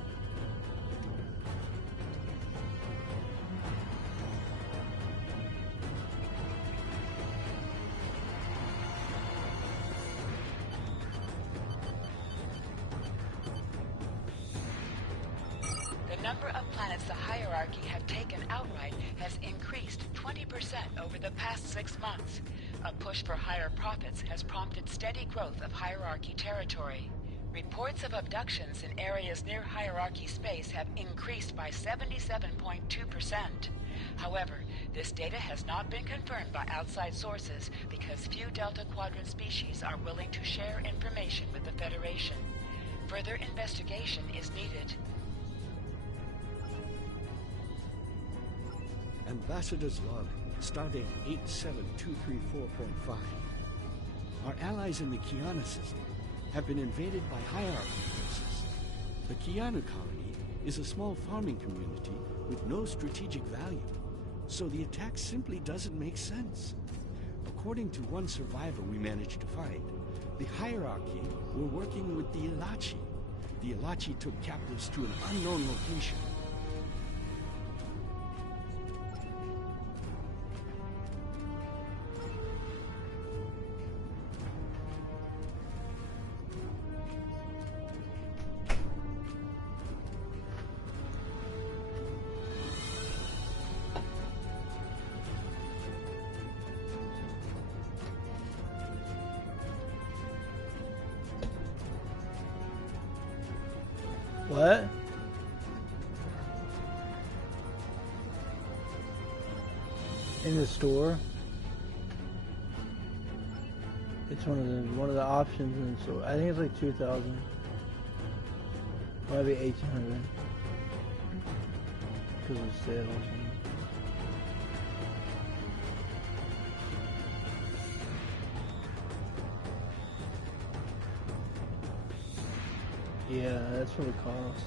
The number of planets the hierarchy have taken outright has increased 20% over the past 6 months. A push for higher profits has prompted steady growth of hierarchy territory. Reports of abductions in areas near hierarchy space have increased by 77.2%. However, this data has not been confirmed by outside sources because few Delta Quadrant species are willing to share information with the Federation. Further investigation is needed. Ambassador's log, stardate 87234.5. Our allies in the Kiana system have been invaded by hierarchy forces. The Kiana colony is a small farming community with no strategic value, so the attack simply doesn't make sense. According to one survivor we managed to find, the hierarchy were working with the Ilachi. The Ilachi took captives to an unknown location. What? In the store? It's one of the options in the store. I think it's like 2,000. Might be 1,800. Because of sale or something. Yeah, that's what it costs.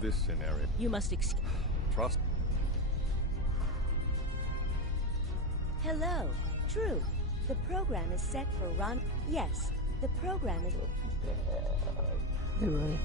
This scenario. You must excuse. Trust. Hello. True. The program is set for run. Yes. The program is. Hey, Ray.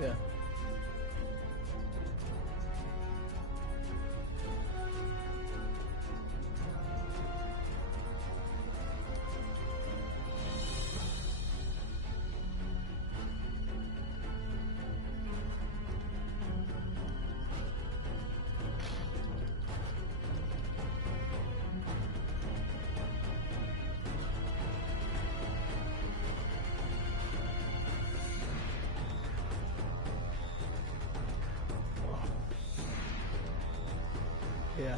Yeah. Yeah.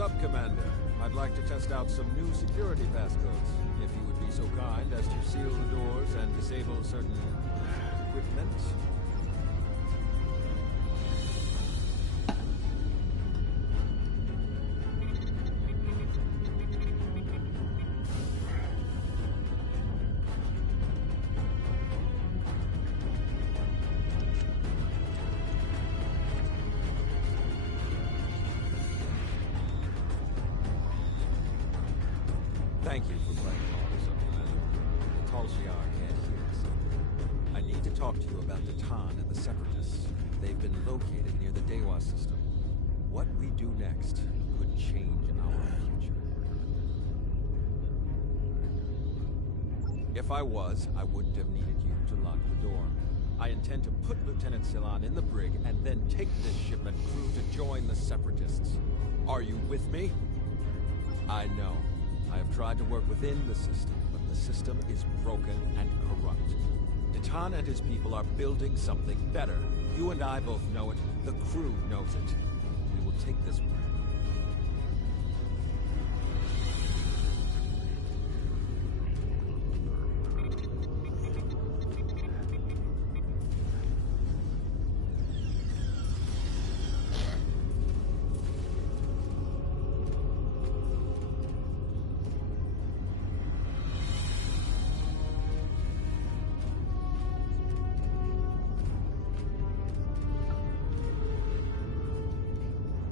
What's up, Commander? I'd like to test out some new security passcodes. If you would be so kind as to seal the doors and disable certain equipment. Thank you for playing along, Commander. The Talshiar can't hear us. I need to talk to you about the Tan and the Separatists. They've been located near the Dewa system. What we do next could change our future. If I was, I wouldn't have needed you to lock the door. I intend to put Lieutenant Silan in the brig and then take this ship and crew to join the Separatists. Are you with me? I know. I have tried to work within the system, but the system is broken and corrupt. Titan and his people are building something better. You and I both know it. The crew knows it. We will take this.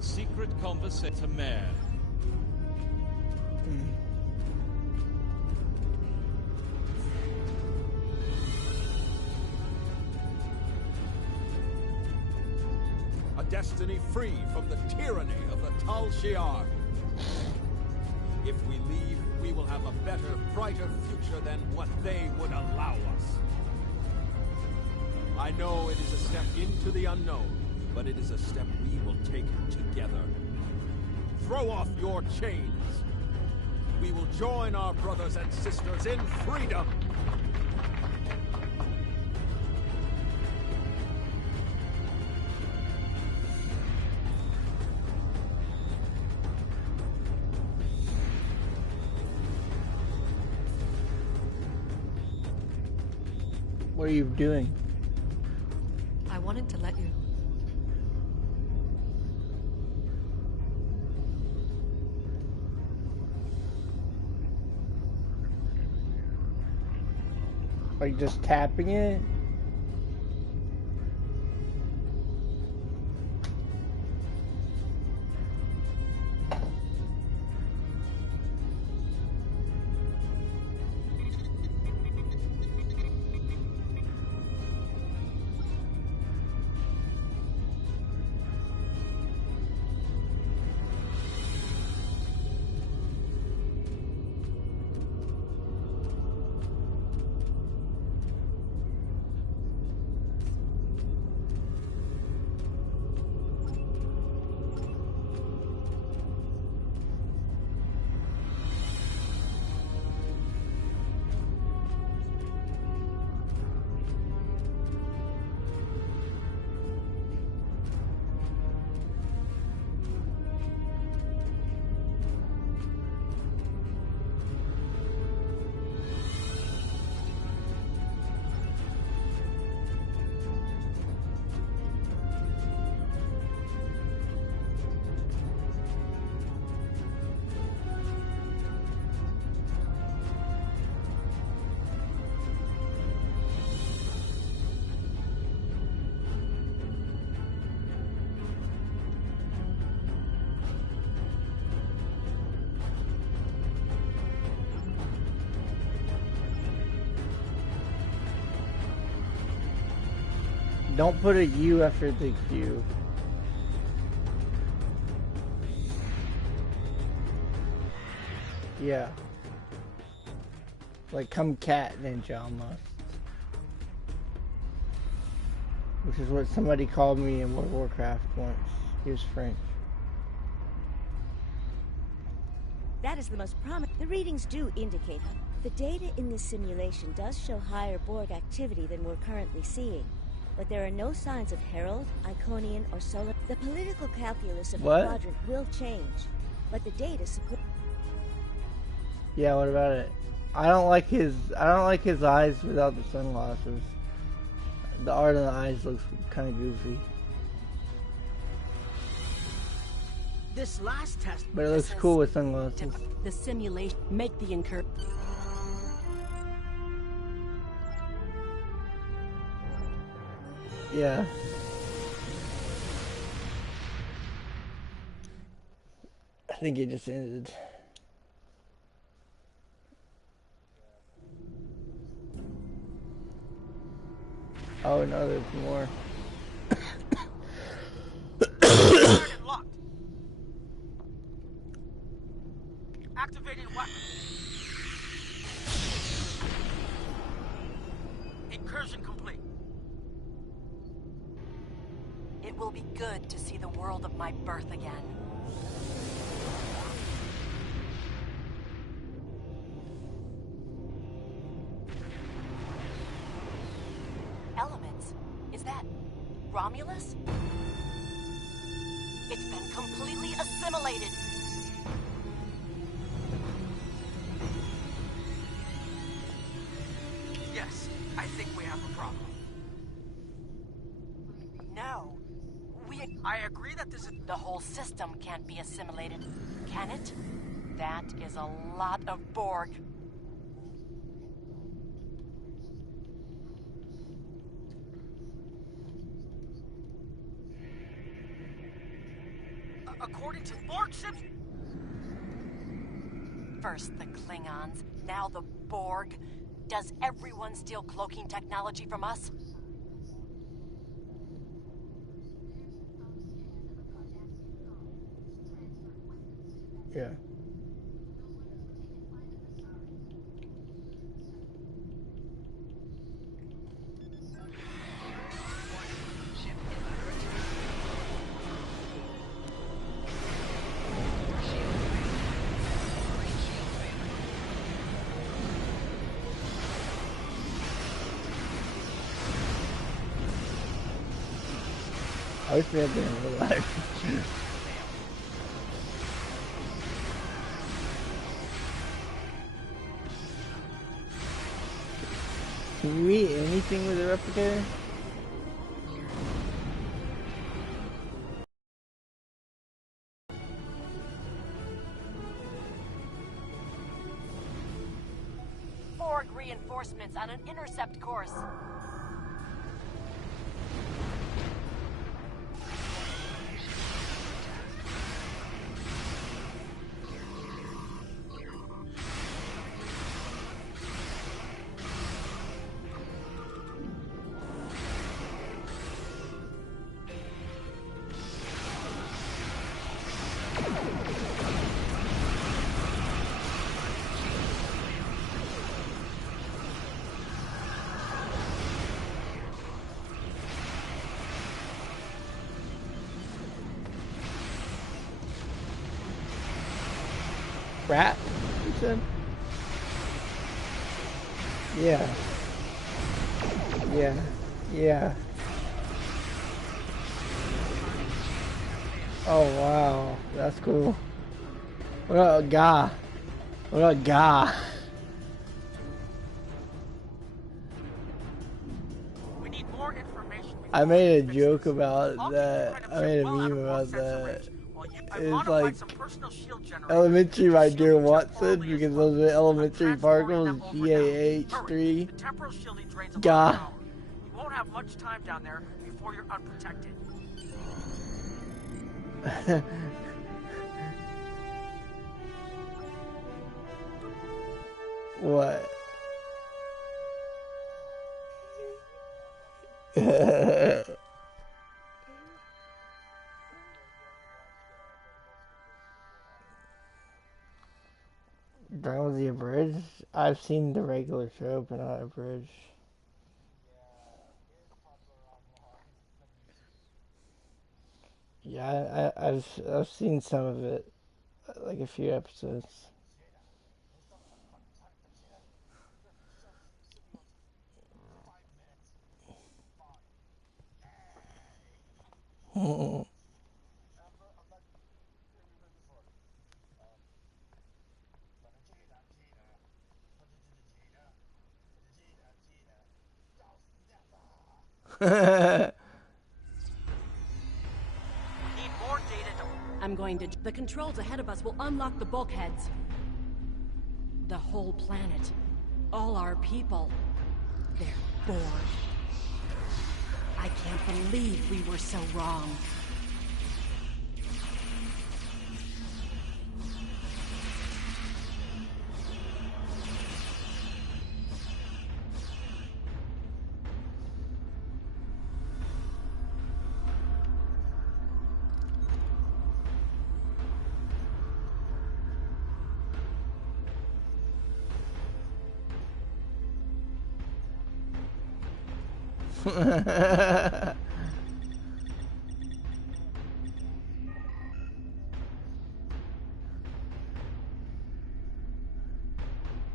Secret conversation to Mayor. A destiny free from the tyranny of the Tal Shiar. If we leave, we will have a better, brighter future than what they would allow us. I know it is a step into the unknown, but it is a step we will take together. Throw off your chains. We will join our brothers and sisters in freedom. What are you doing? I wanted to let you. Like just tapping it? Don't put a U after the Q. Yeah. Like Kumqatninja almost. Which is what somebody called me in World of Warcraft once. He was French. That is the most prominent. The readings do indicate the data in this simulation does show higher Borg activity than we're currently seeing. But there are no signs of Herald, Iconian, or Solar. The political calculus of the quadrant will change. but the data support. Yeah, what about it? I don't like his eyes without the sunglasses. The art of the eyes looks kind of goofy. This last test, But it looks cool with sunglasses. The simulation make the incur. Yeah. I think it just ended. Oh no, there's more. locked. Activating weapon. Incursion complete. It will be good to see the world of my birth again. Elements? Is that Romulus? It's been completely assimilated. Yes, I think we have a problem. No. I agree that this is... The whole system can't be assimilated, can it? That is a lot of Borg. According to Borg ships... First the Klingons, now the Borg. Does everyone steal cloaking technology from us? Yeah. I wish we had been in real life. Can you eat anything with a replicator? Borg reinforcements on an intercept course. Rat, you said? Yeah. Yeah. Yeah. Oh wow, that's cool. What up, Ga? What up, Ga? We need more information. I made a joke about that. I made a meme about that. It's like elementary, my dear Watson, because those are elementary particles, GAH3. Ga. You won't have much time down there before you're unprotected. What? Drowsy Abridged? I've seen the regular show, but not Abridged. Yeah, I've seen some of it, like a few episodes. I'm going to... The controls ahead of us will unlock the bulkheads. The whole planet. All our people. They're bored. I can't believe we were so wrong.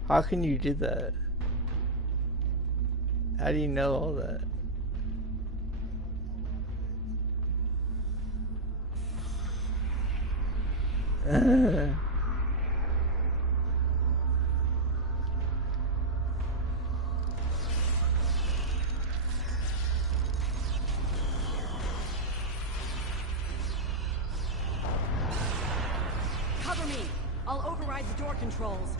How can you do that? How do you know all that? Cover me! I'll override the door controls.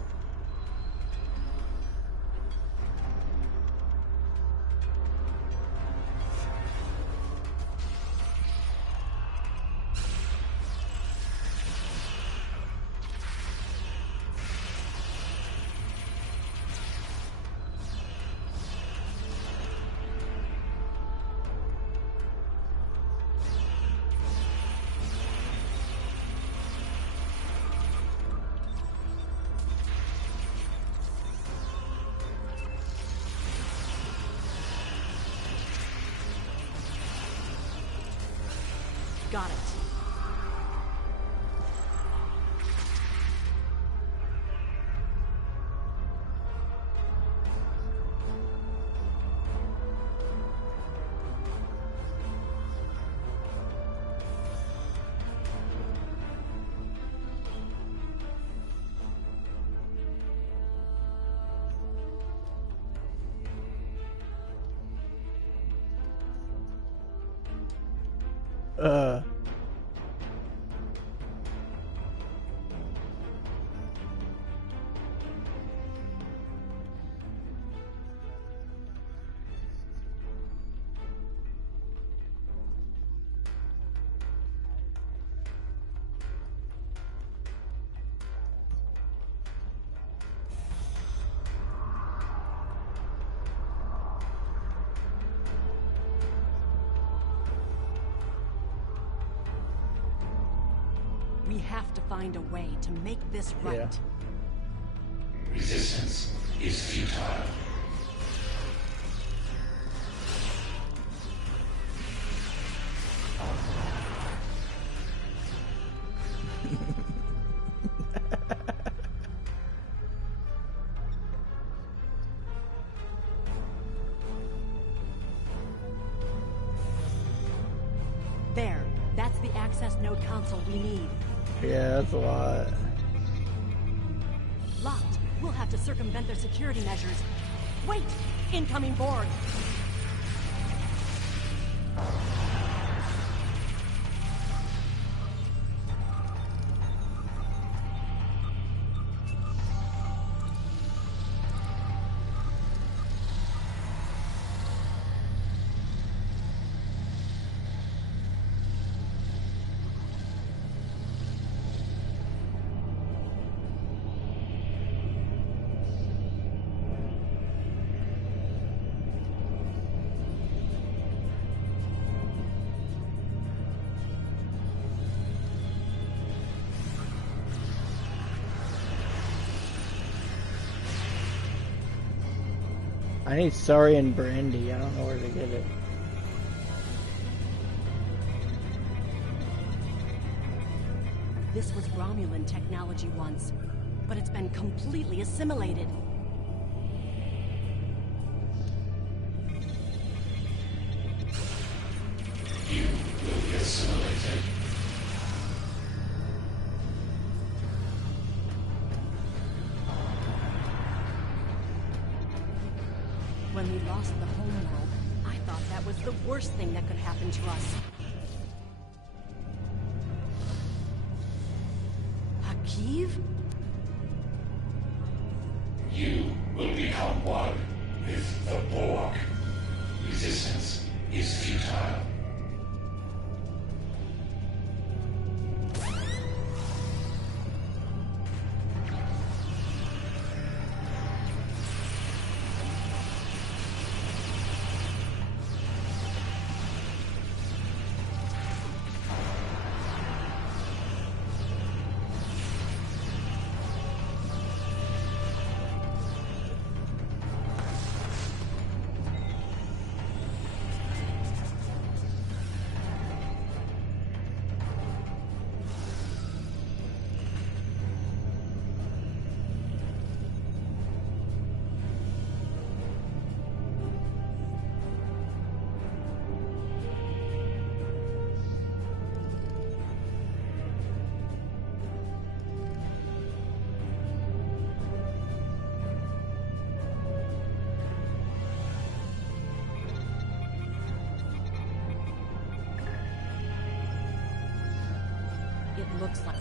Got it. We have to find a way to make this right. Yeah. Resistance is futile. There. That's the access node console we need. Yeah, that's a lot. Locked. We'll have to circumvent their security measures. Wait! Incoming Borg! I need Saurian brandy. I don't know where to get it. This was Romulan technology once, but it's been completely assimilated. You will be assimilated. When we lost the homeworld, I thought that That was the worst thing that could happen to us. Akiv? You will become one with the Borg. Resistance is futile. It looks like...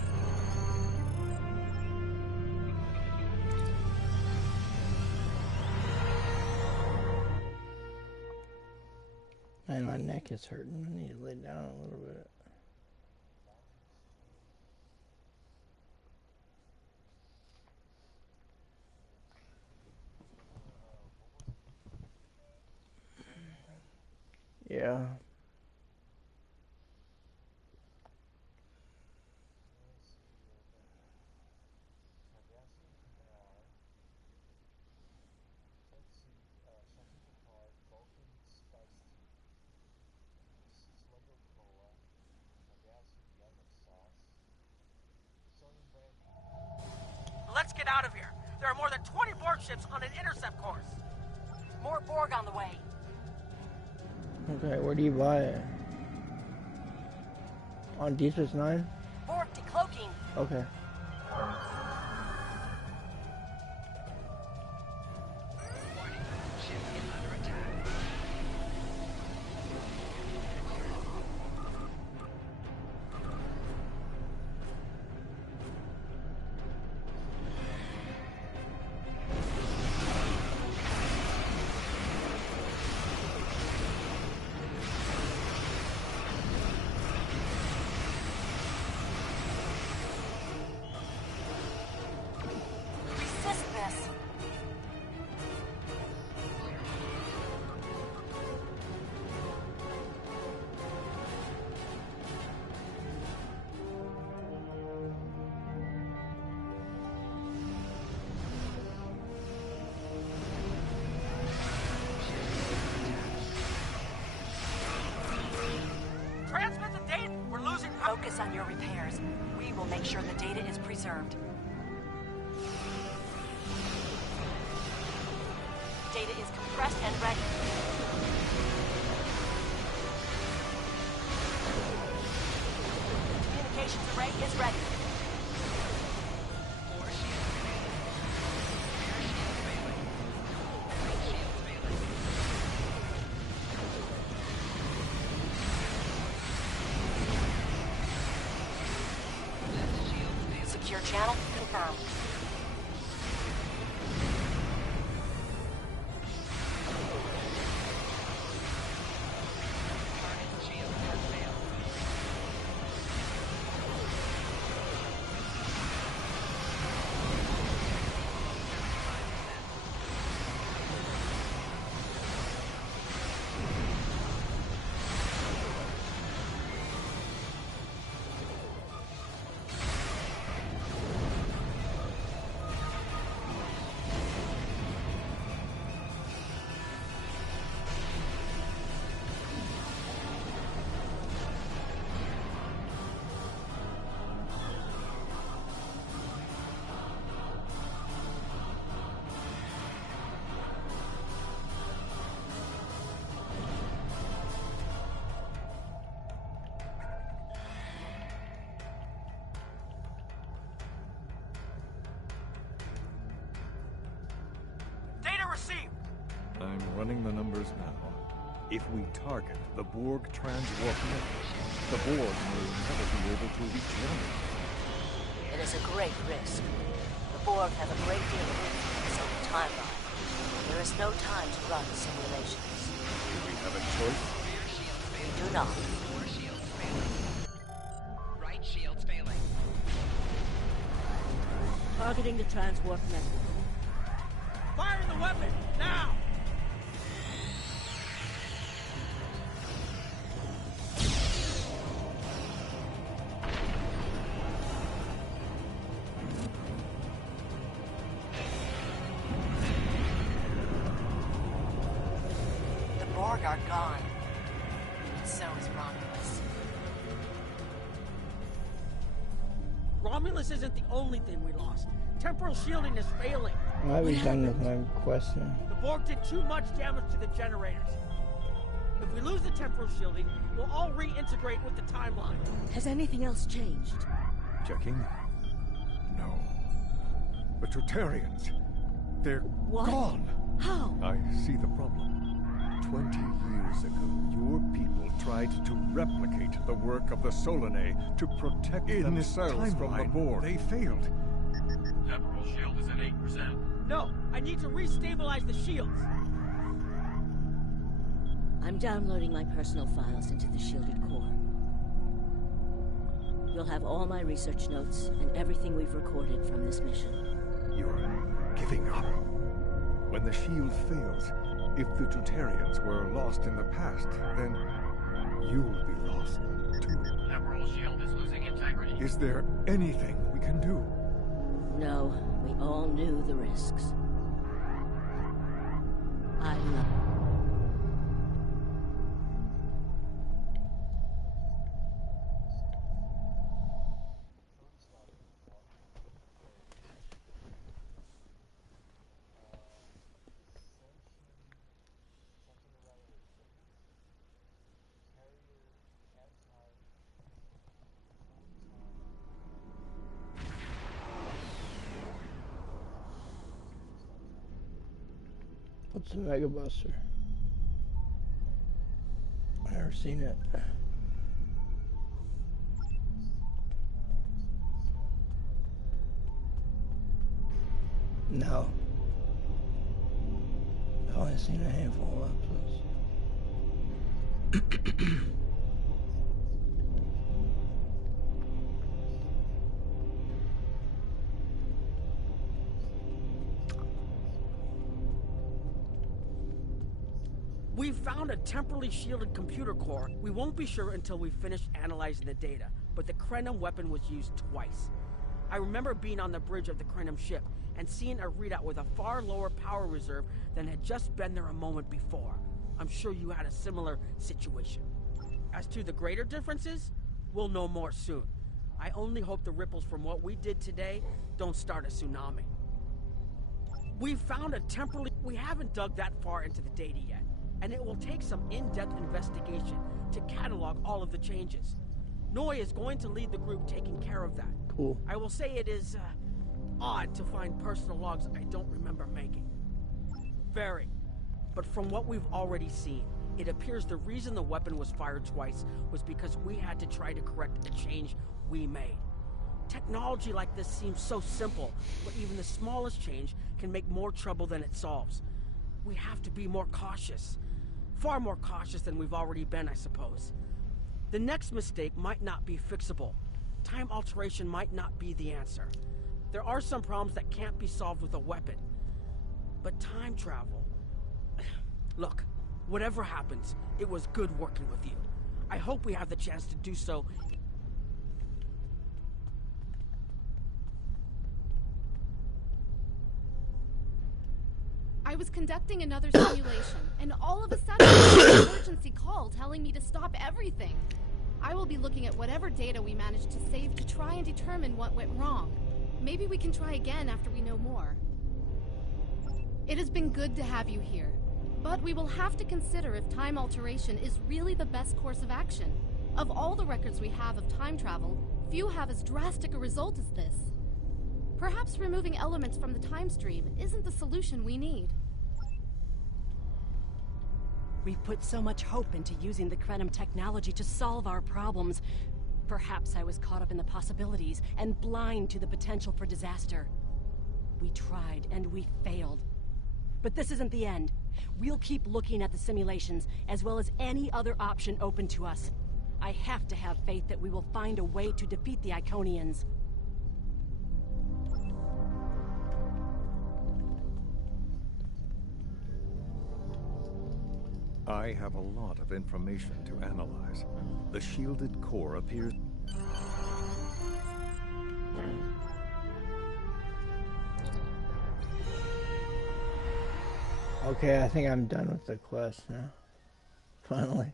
Man, my neck is hurting. I need to lay down a little bit. Yeah. Let's get out of here. There are more than 20 Borg ships on an intercept course. More Borg on the way. Okay, where do you buy it? On Deep Space Nine? Borg decloaking. Okay. Focus on your repairs. We will make sure the data is preserved. Data is compressed and ready. Communications array is ready. Secure channel confirmed. Data received. I'm running the numbers now. If we target the Borg transwarp network, the Borg may never be able to regenerate. It is a great risk. The Borg have a great deal of influence on the timeline. There is no time to run simulations. Do we have a choice? We do not. Core shields failing. Right shields failing. Targeting the transwarp network. Fire the weapon! Now! The Borg are gone. So is Romulus. Romulus isn't the only thing we lost. Temporal shielding is failing. Why are we done with my quest now? The Borg did too much damage to the generators. If we lose the temporal shielding, we'll all reintegrate with the timeline. Has anything else changed? Checking? No. The Tutarians. They're gone. How? I see the problem. 20 years ago, your people tried to replicate the work of the Solanae to protect themselves from the Borg. They failed. Temporal shield is at 8%. No, I need to restabilize the shields. I'm downloading my personal files into the shielded core. You'll have all my research notes and everything we've recorded from this mission. You're giving up. When the shield fails, if the Tutarians were lost in the past, then you'll be lost too. Temporal shield is losing integrity. Is there anything we can do? No, we all knew the risks. I love. What's a Mega Buster? I've never seen it. No. I've only seen a handful of episodes. We found a temporally shielded computer core. We won't be sure until we finish analyzing the data, but the Krenim weapon was used twice. I remember being on the bridge of the Krenim ship and seeing a readout with a far lower power reserve than had just been there a moment before. I'm sure you had a similar situation. As to the greater differences, we'll know more soon. I only hope the ripples from what we did today don't start a tsunami. We found a temporally... We haven't dug that far into the data yet, and it will take some in-depth investigation to catalog all of the changes. Noi is going to lead the group taking care of that. Cool. I will say it is odd to find personal logs I don't remember making. Very. But from what we've already seen, it appears the reason the weapon was fired twice was because we had to try to correct a change we made. Technology like this seems so simple, but even the smallest change can make more trouble than it solves. We have to be more cautious. Far more cautious than we've already been, I suppose. The next mistake might not be fixable. Time alteration might not be the answer. There are some problems that can't be solved with a weapon. But time travel... Look, whatever happens, it was good working with you. I hope we have the chance to do so. I was conducting another simulation, and all of a sudden, an emergency call telling me to stop everything. I will be looking at whatever data we managed to save to try and determine what went wrong. Maybe we can try again after we know more. It has been good to have you here, but we will have to consider if time alteration is really the best course of action. Of all the records we have of time travel, few have as drastic a result as this. Perhaps removing elements from the time stream isn't the solution we need. We've put so much hope into using the Krenim technology to solve our problems. Perhaps I was caught up in the possibilities and blind to the potential for disaster. We tried and we failed. But this isn't the end. We'll keep looking at the simulations as well as any other option open to us. I have to have faith that we will find a way to defeat the Iconians. I have a lot of information to analyze. The shielded core appears... Okay, I think I'm done with the quest now. Finally.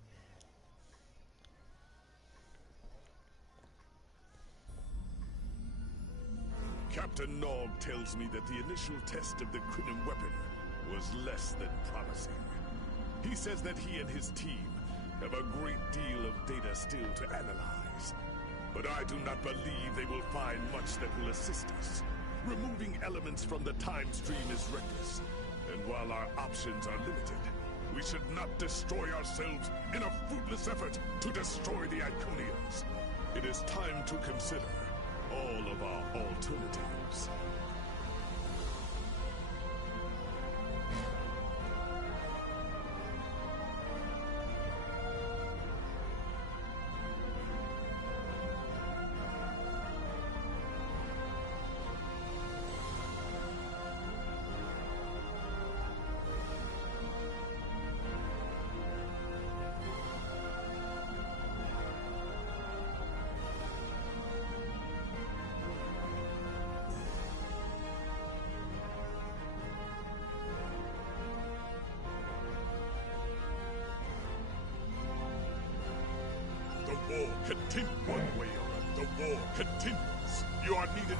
Captain Nog tells me that the initial test of the Krenim weapon was less than promising. He says that he and his team have a great deal of data still to analyze. But I do not believe they will find much that will assist us. Removing elements from the time stream is reckless. And while our options are limited, we should not destroy ourselves in a fruitless effort to destroy the Iconians. It is time to consider all of our alternatives. The war continues one way or another. The war continues. You are needed.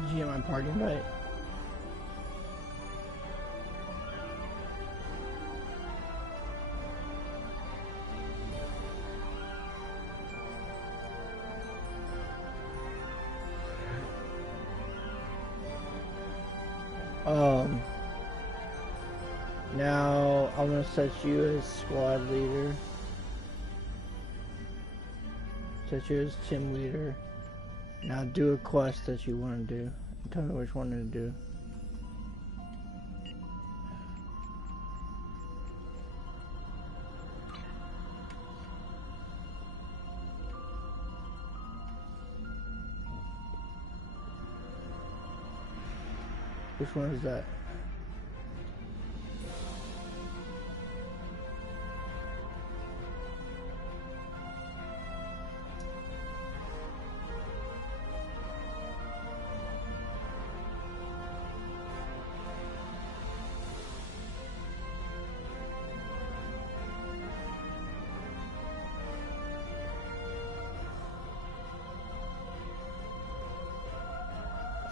Did you get my party invite? Now I'm gonna set you as squad leader. Set you as team leader. Now do a quest that you want to do. Tell me which one to do. Which one is that?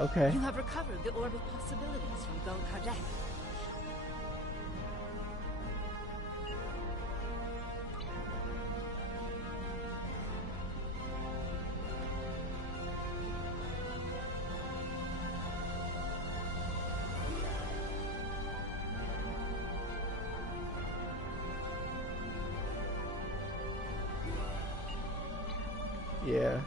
Okay. You have recovered the Orb of Possibilities from Gul Kardec. Yeah.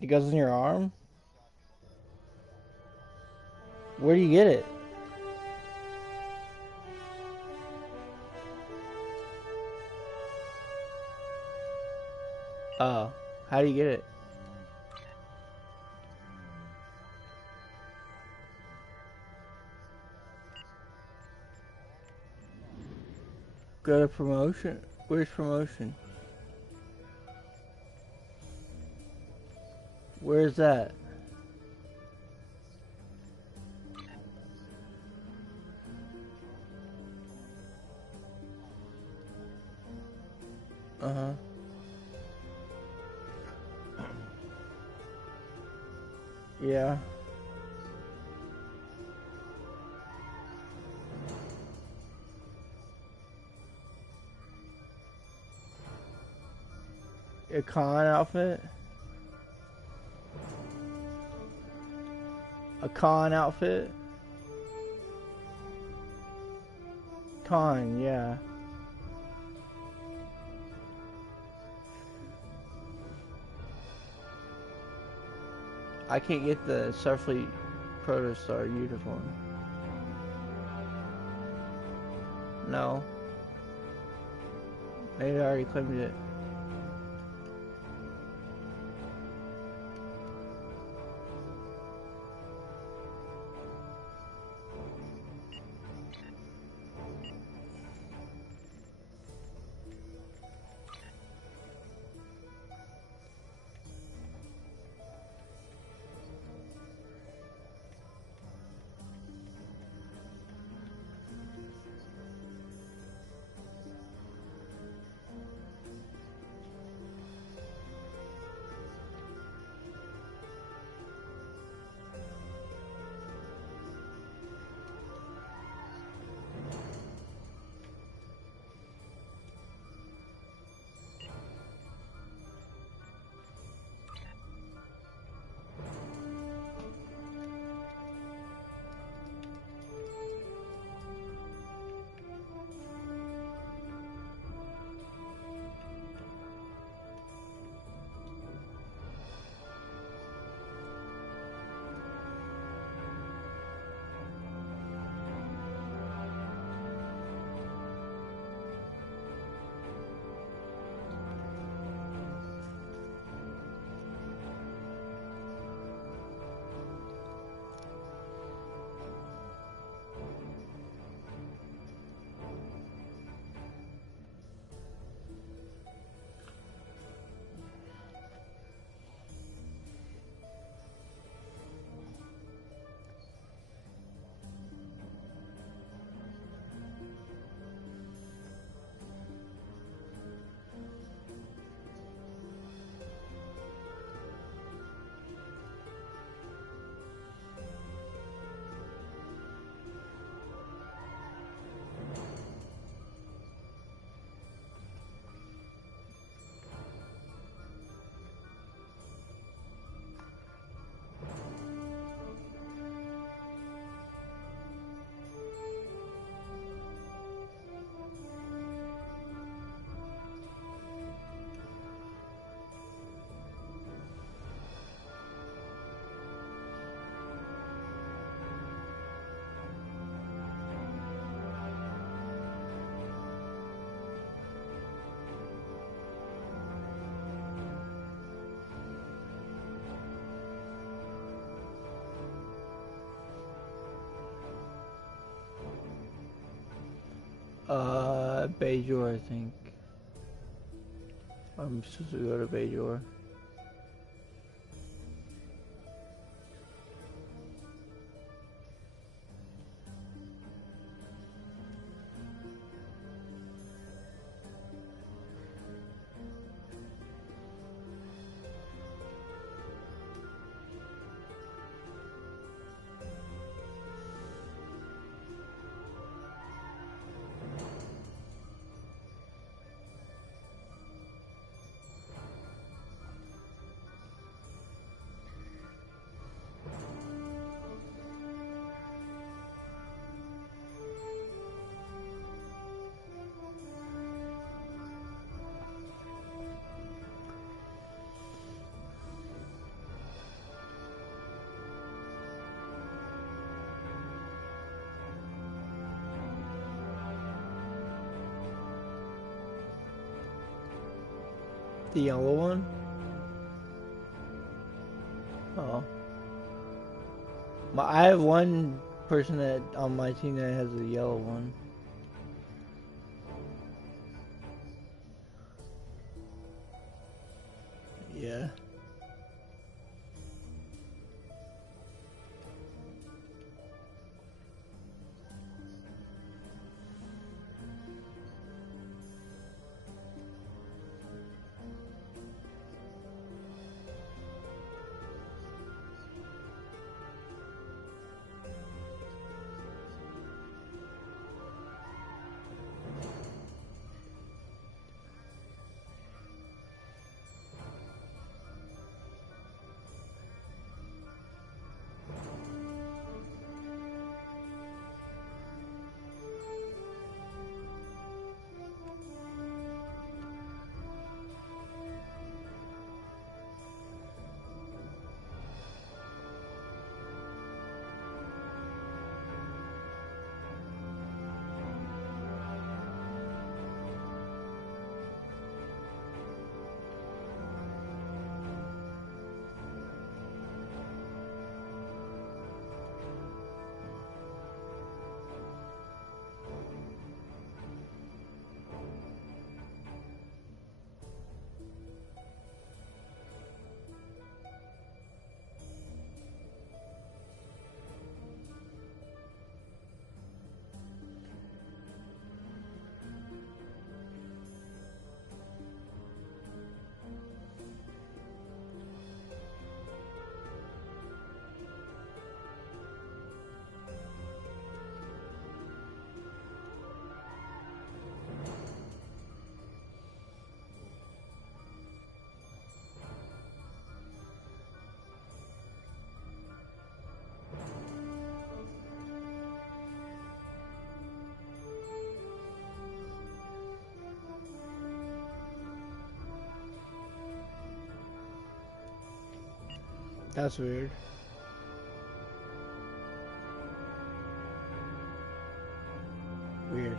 It goes in your arm? Where do you get it? Oh, how do you get it? Go to promotion. Where's promotion? Where's that? Uh-huh. Yeah. A con outfit? A con outfit? Con, yeah. I can't get the Starfleet Protostar uniform. No. Maybe I already claimed it. Bajor, I think. I'm supposed to go to Bajor. The yellow one? Oh. I have one person that on my team that has the yellow one. Yeah. That's weird. Weird.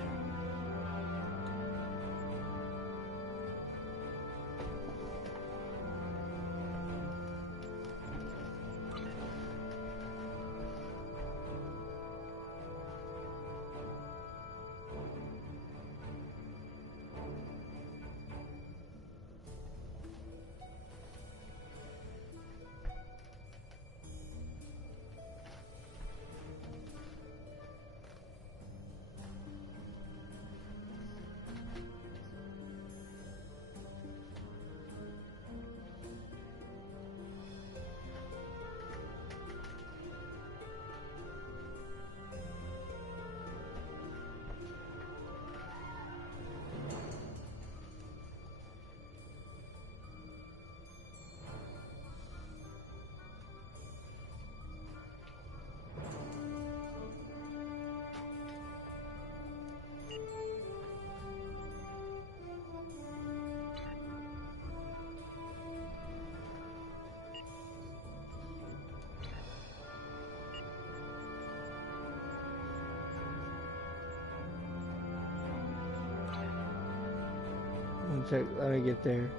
One sec, let me get there.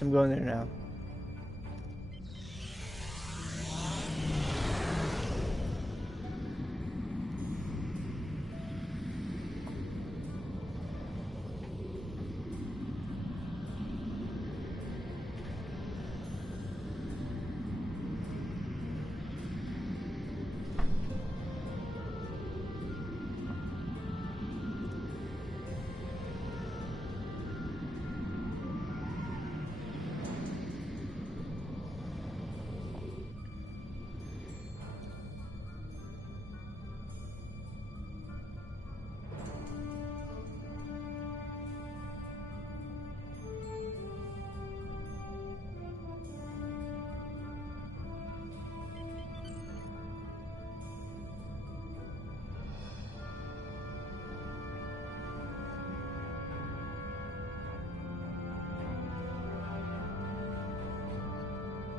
I'm going there now.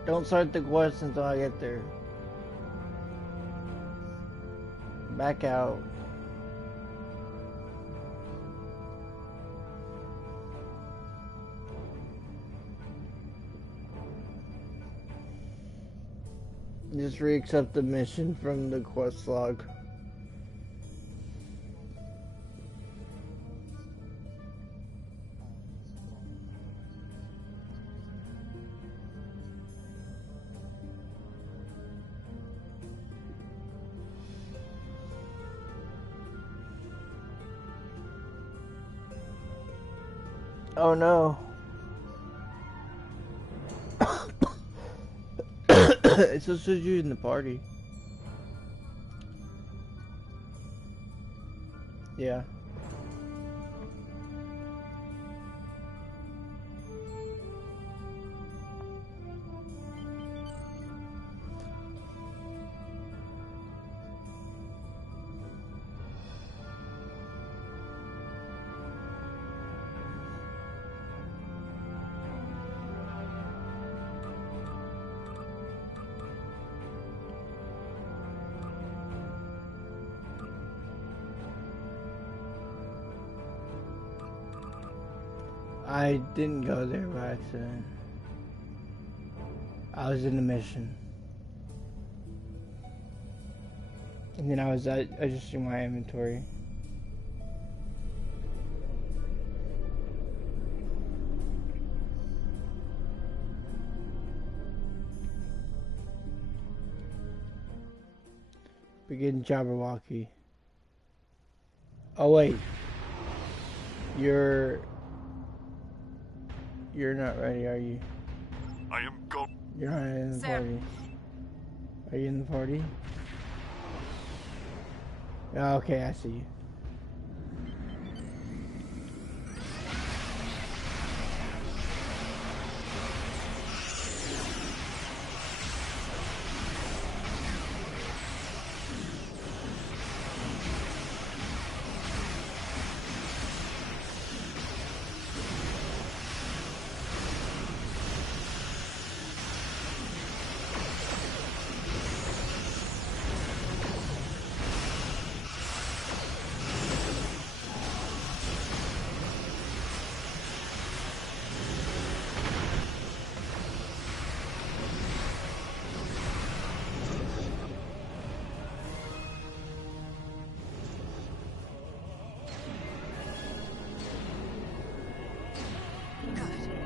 Don't start the quest until I get there. Back out. Just re-accept the mission from the quest log. Oh no. It's supposed to use in the party. Yeah. I didn't go there by accident. I was in the mission. And then I was adjusting my inventory. Begin Jabberwocky. Oh wait. You're not ready, are you? I am go. You're not in the party. Are you in the party? Oh, okay, I see you.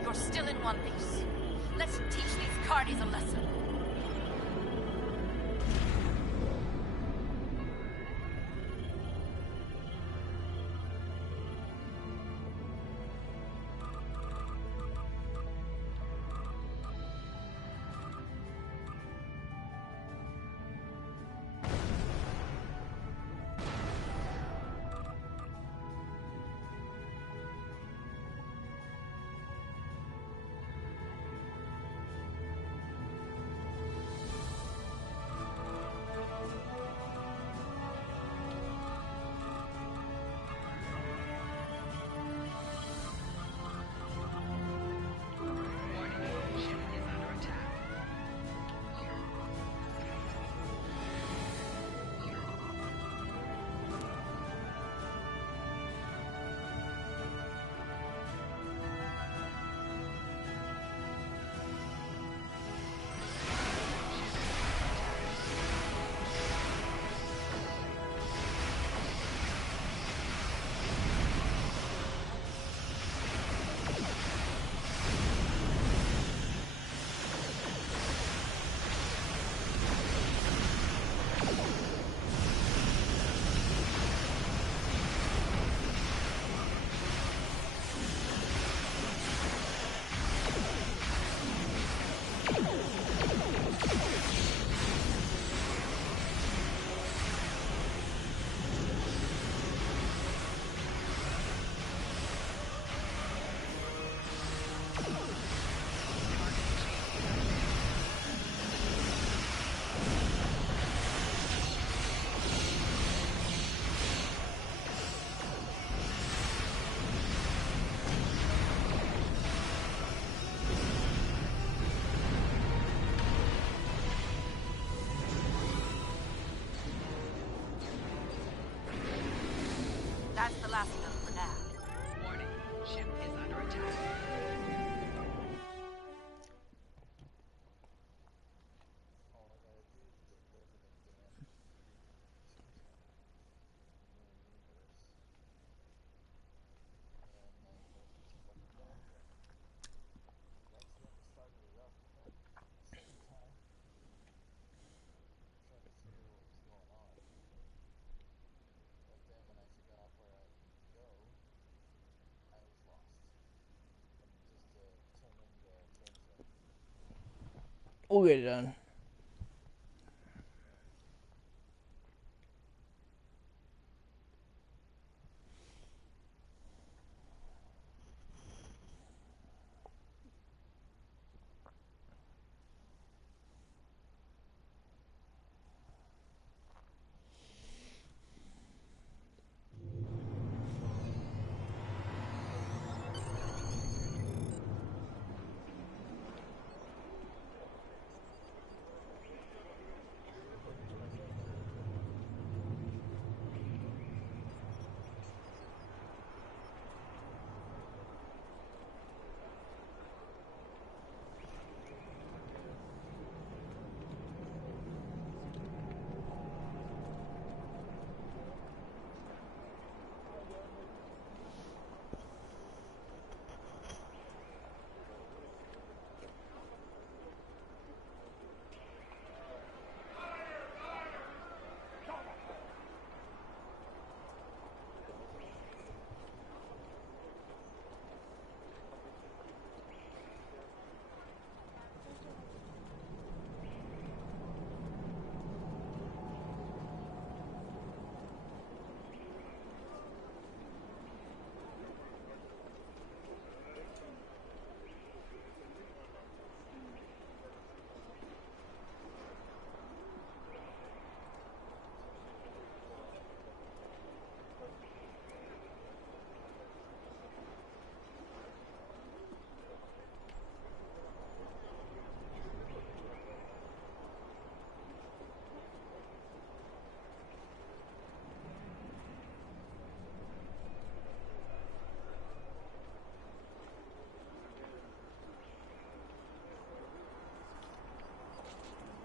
You're still in one piece. Let's teach these carnies a lesson. We'll get it done.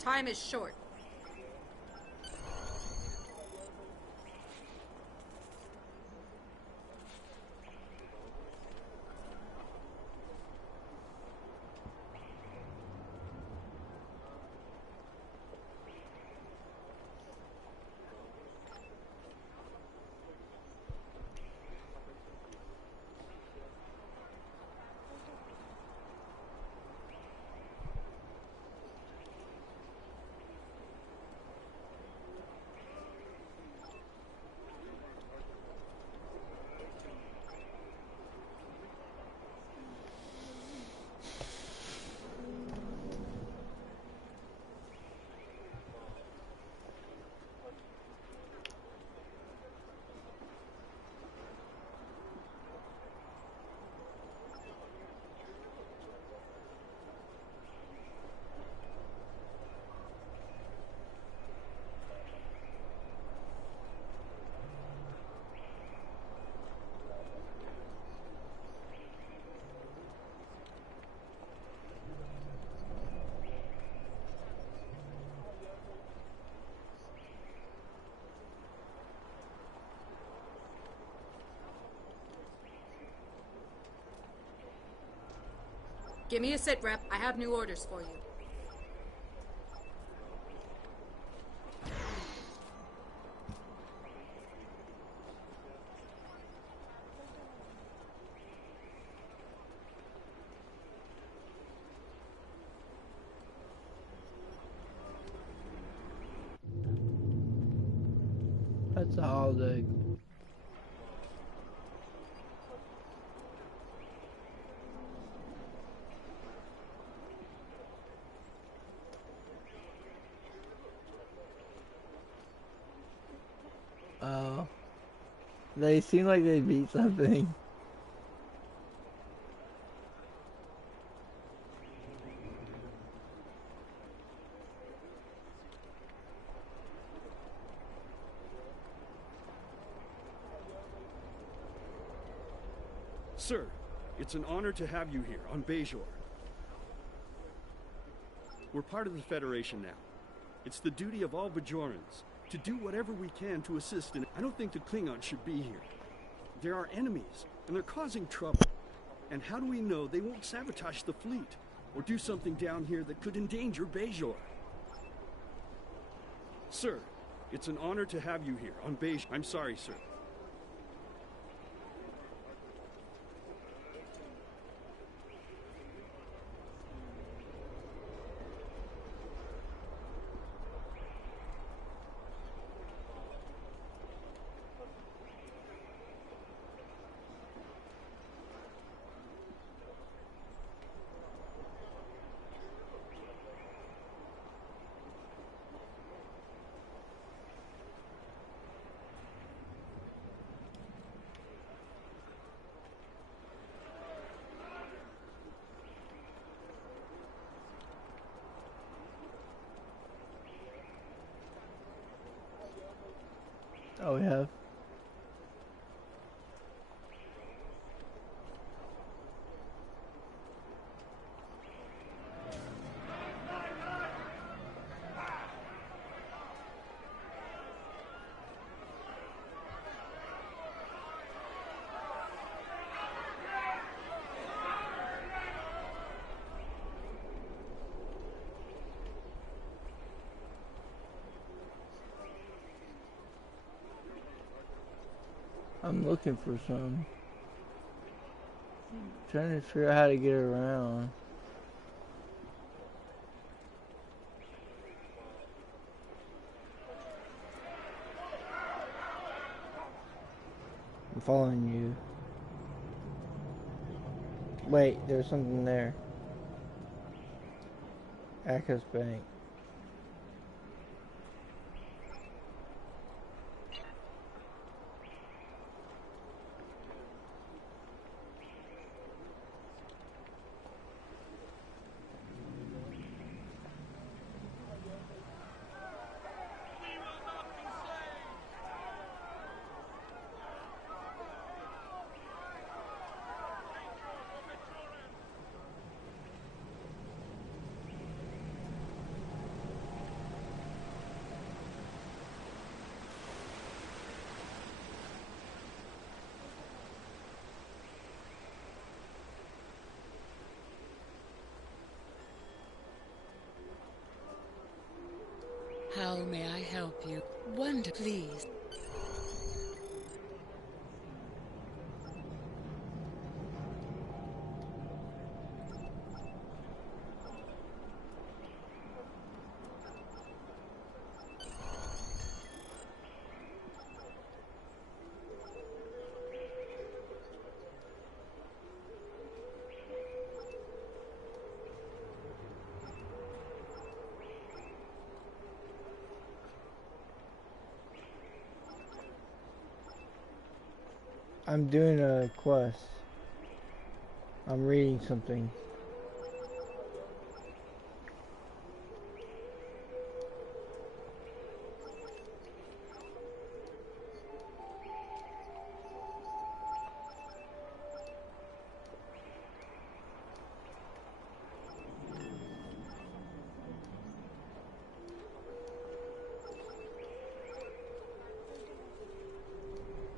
Time is short. Give me a sit rep. I have new orders for you. That's a holiday. Oh. They seem like they beat something. Sir, it's an honor to have you here on Bajor. We're part of the Federation now. It's the duty of all Bajorans to do whatever we can to assist in it. I don't think the Klingons should be here. They're our enemies, and they're causing trouble. And how do we know they won't sabotage the fleet, or do something down here that could endanger Bajor? Sir, it's an honor to have you here on Bajor. I'm sorry, sir. Oh, we have. I'm looking for some. Trying to figure out how to get around. I'm following you. Wait, there's something there. Access Bank. How may I help you? Wonder, please. I'm doing a quest. I'm reading something.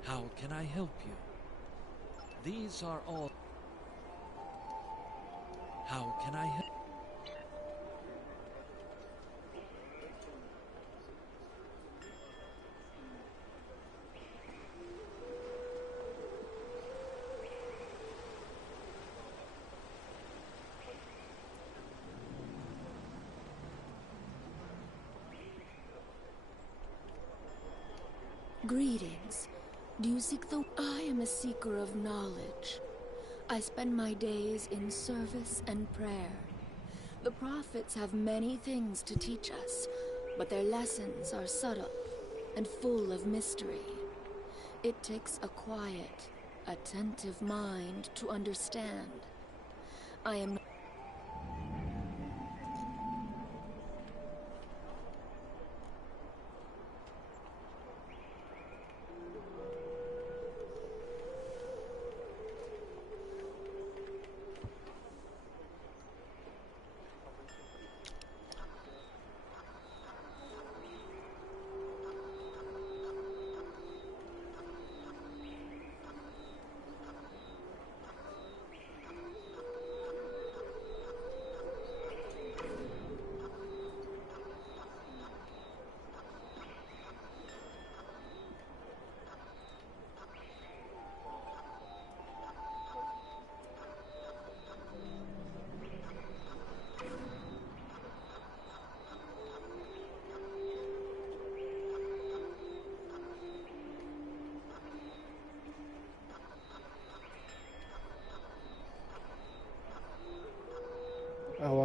How can I help you? These are all... How can I help? Greetings. Do you seek the... I am a seeker of knowledge. I spend my days in service and prayer. The prophets have many things to teach us, but their lessons are subtle and full of mystery. It takes a quiet, attentive mind to understand. I am...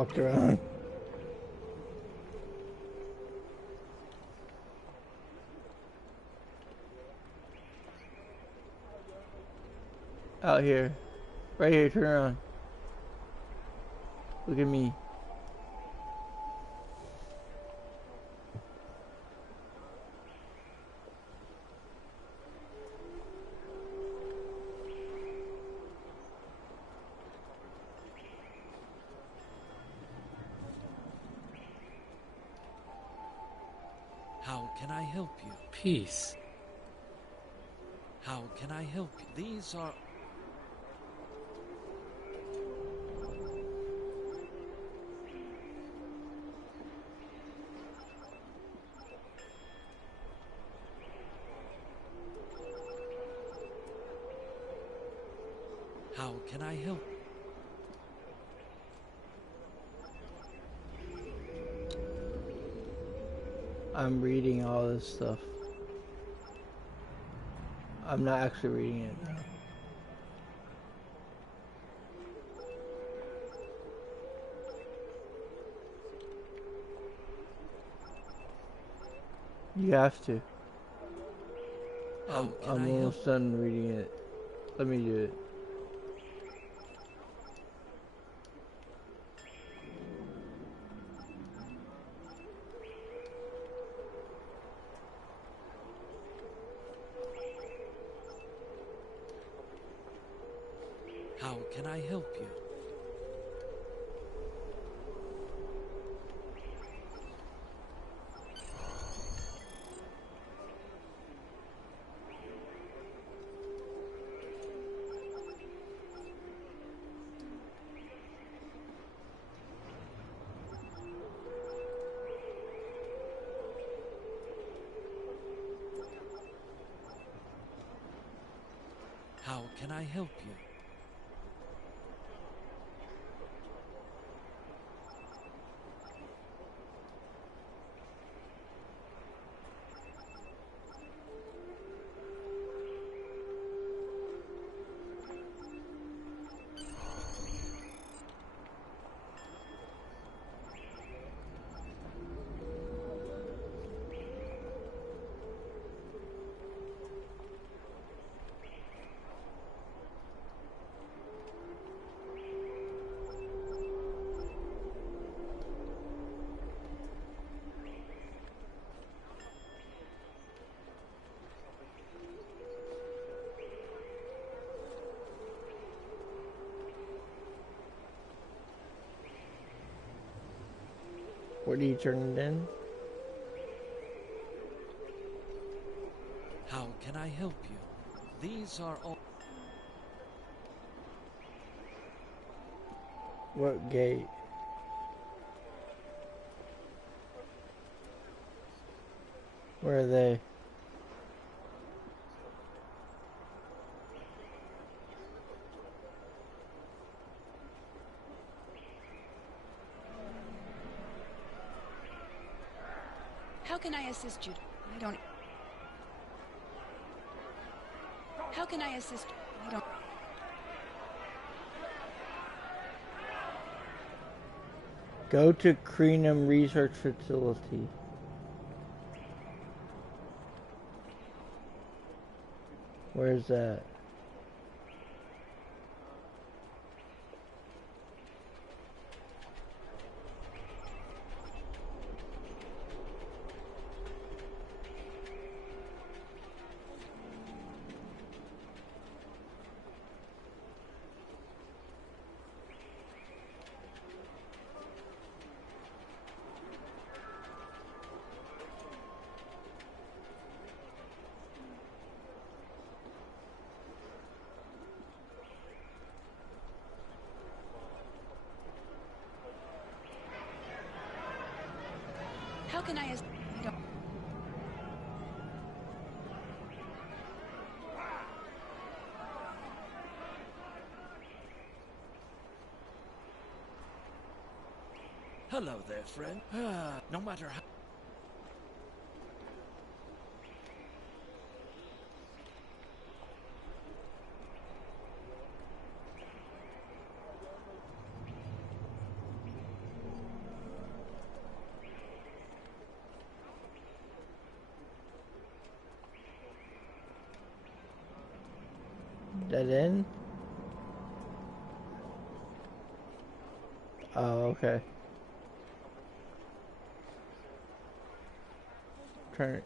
walked around. Out here. Right here, turn around. Look at me. How can I help you? Peace. How can I help you? These are... How can I help? I'm reading all this stuff. I'm not actually reading it now. You have to. I'm almost done reading it. Let me do it. How can I help you? How can I help you? What do you turn it in? How can I help you? These are all... What gate? Where are they? How can I assist you? I don't... How can I assist? I don't... Go to Krenum Research Facility. Where's that? How can I assist? I don't... Hello there, friend. No matter how... Dead end? Oh, okay. Turn.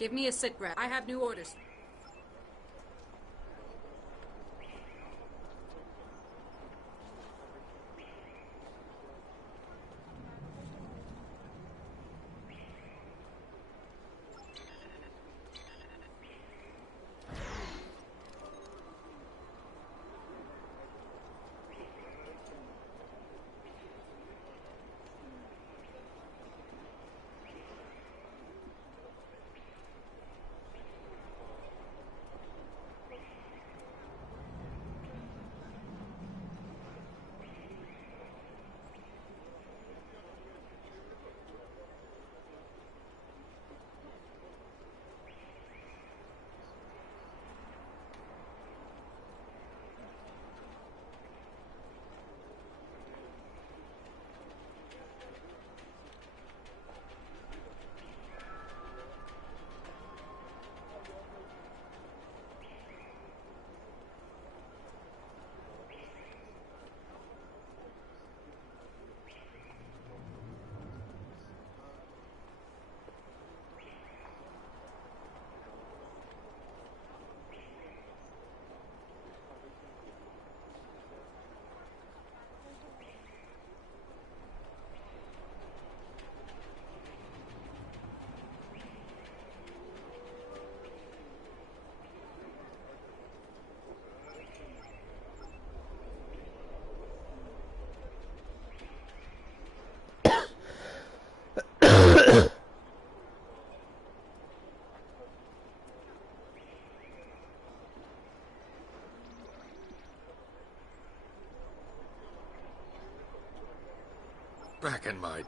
Give me a sit rep. I have new orders. Back in my...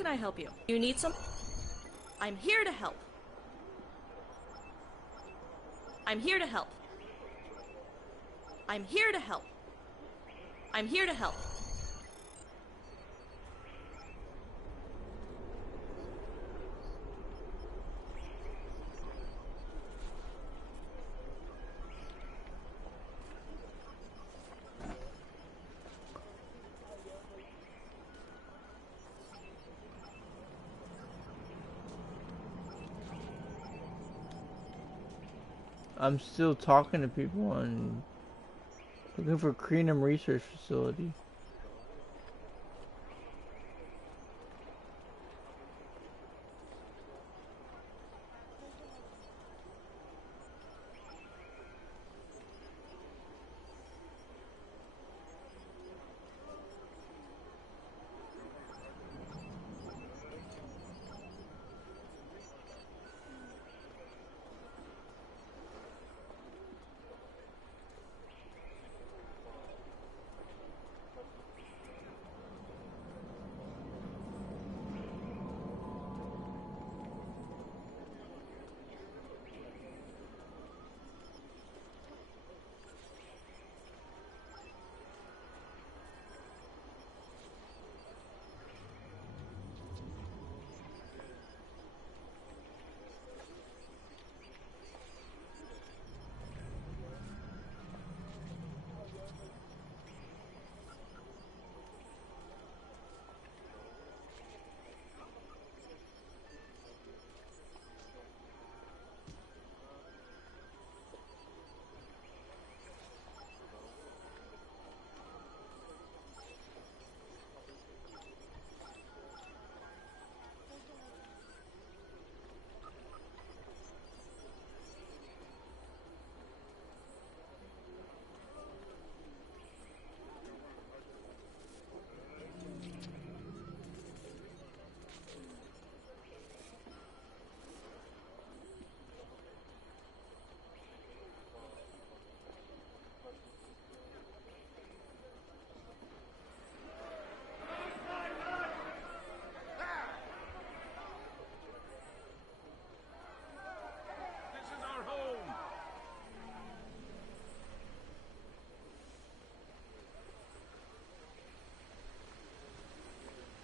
can I help you? You need some? I'm here to help. I'm here to help. I'm here to help. I'm here to help. I'm still talking to people and looking for Krenum Research Facility.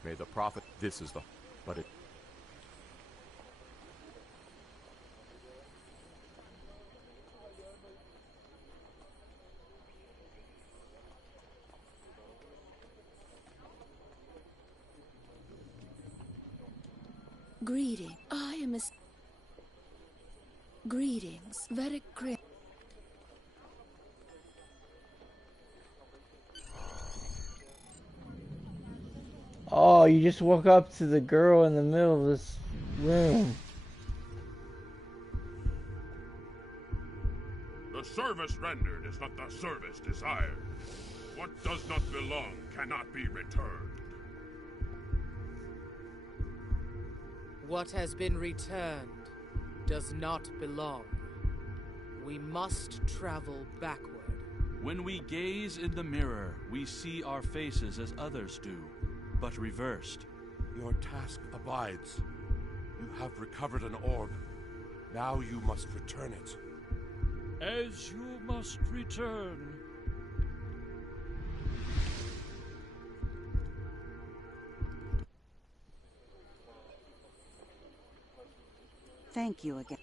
May the prophet, this is the, but it. Greeting. I am a... Greetings. Vedic Crit. Oh, you just walk up to the girl in the middle of this room. The service rendered is not the service desired. What does not belong cannot be returned. What has been returned does not belong. We must travel backward. When we gaze in the mirror, we see our faces as others do, but reversed. Your task abides. You have recovered an orb. Now you must return it. As you must return. Thank you again.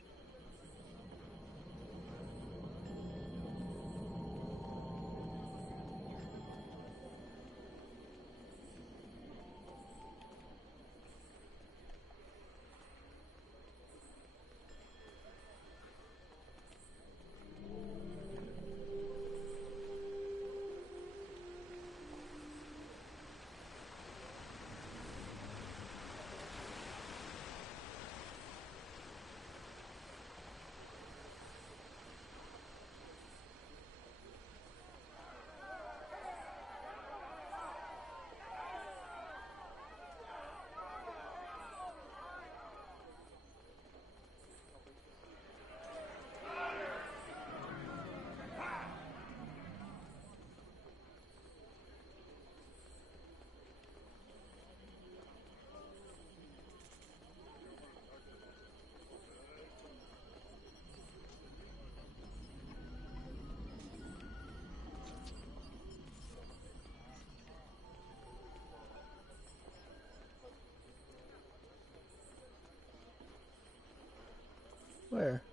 Where?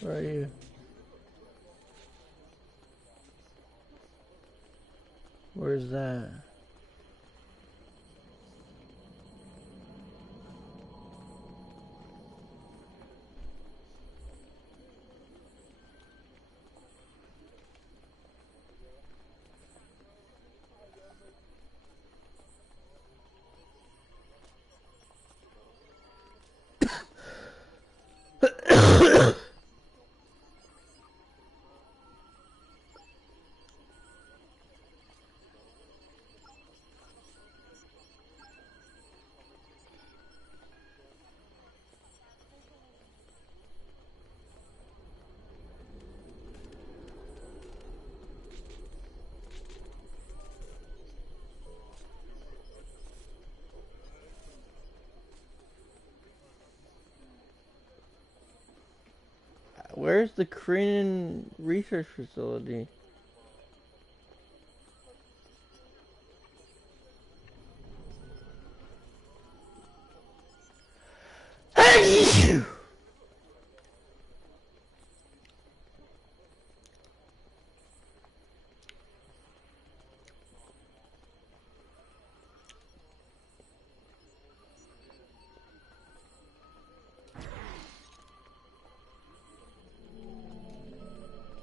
Where are you? Where's that? Where's the Korean research facility?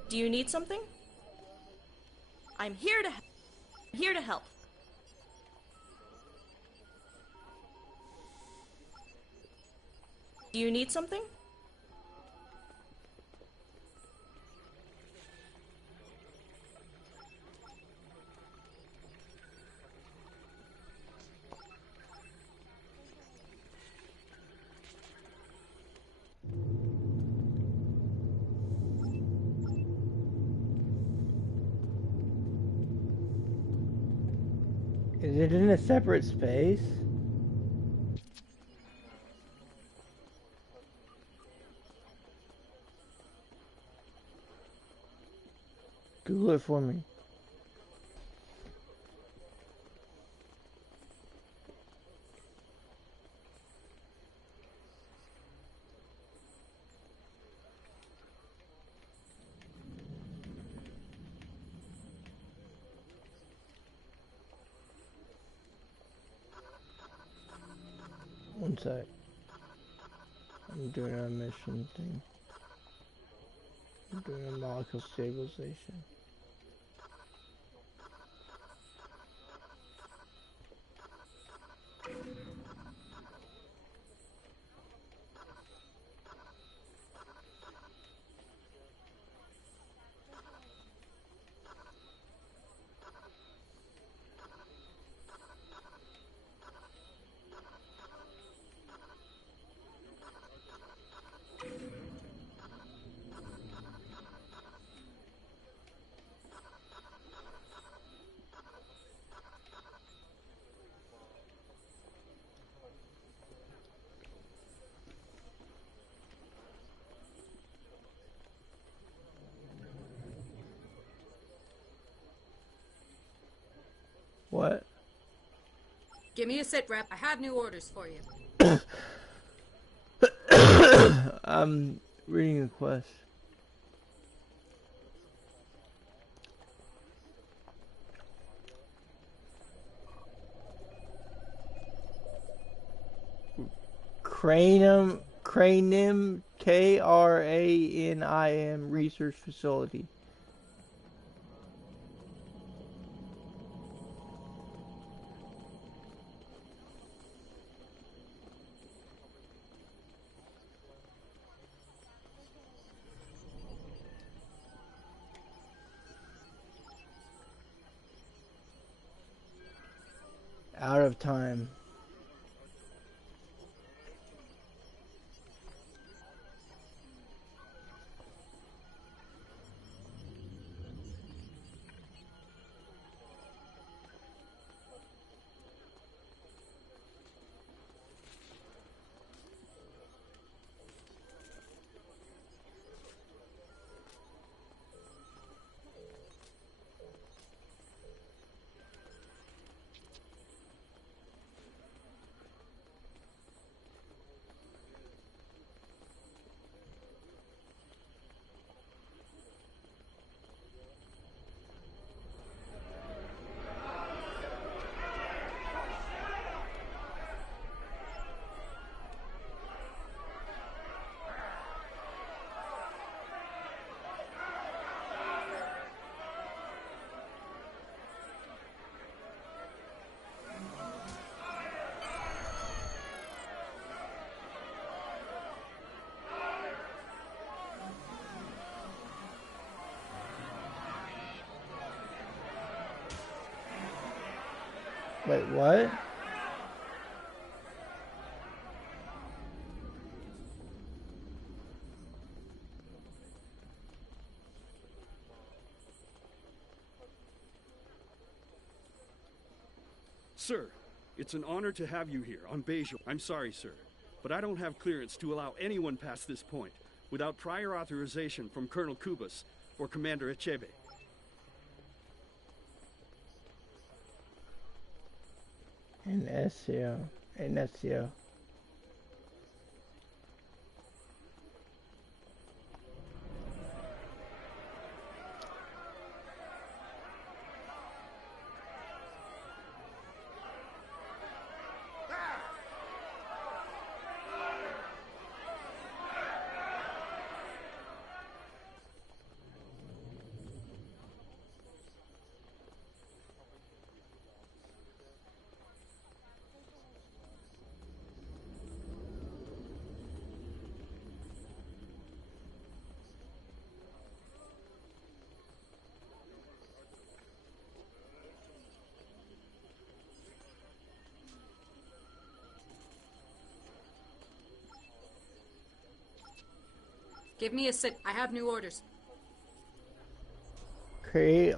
Do you need something? I'm here to help. Do you need something? Is it in a separate space? Google it for me. One sec. I'm doing a mission thing. I'm doing a molecule stabilization. What? Give me a sit rep. I have new orders for you. I'm reading a quest. Kranim, Kranim research facility. Out of time. Wait, what? Sir, it's an honor to have you here on Bejor. I'm sorry, sir, but I don't have clearance to allow anyone past this point without prior authorization from Colonel Kubas or Commander Echebe. Inesio. Give me a sit. I have new orders. Kranim.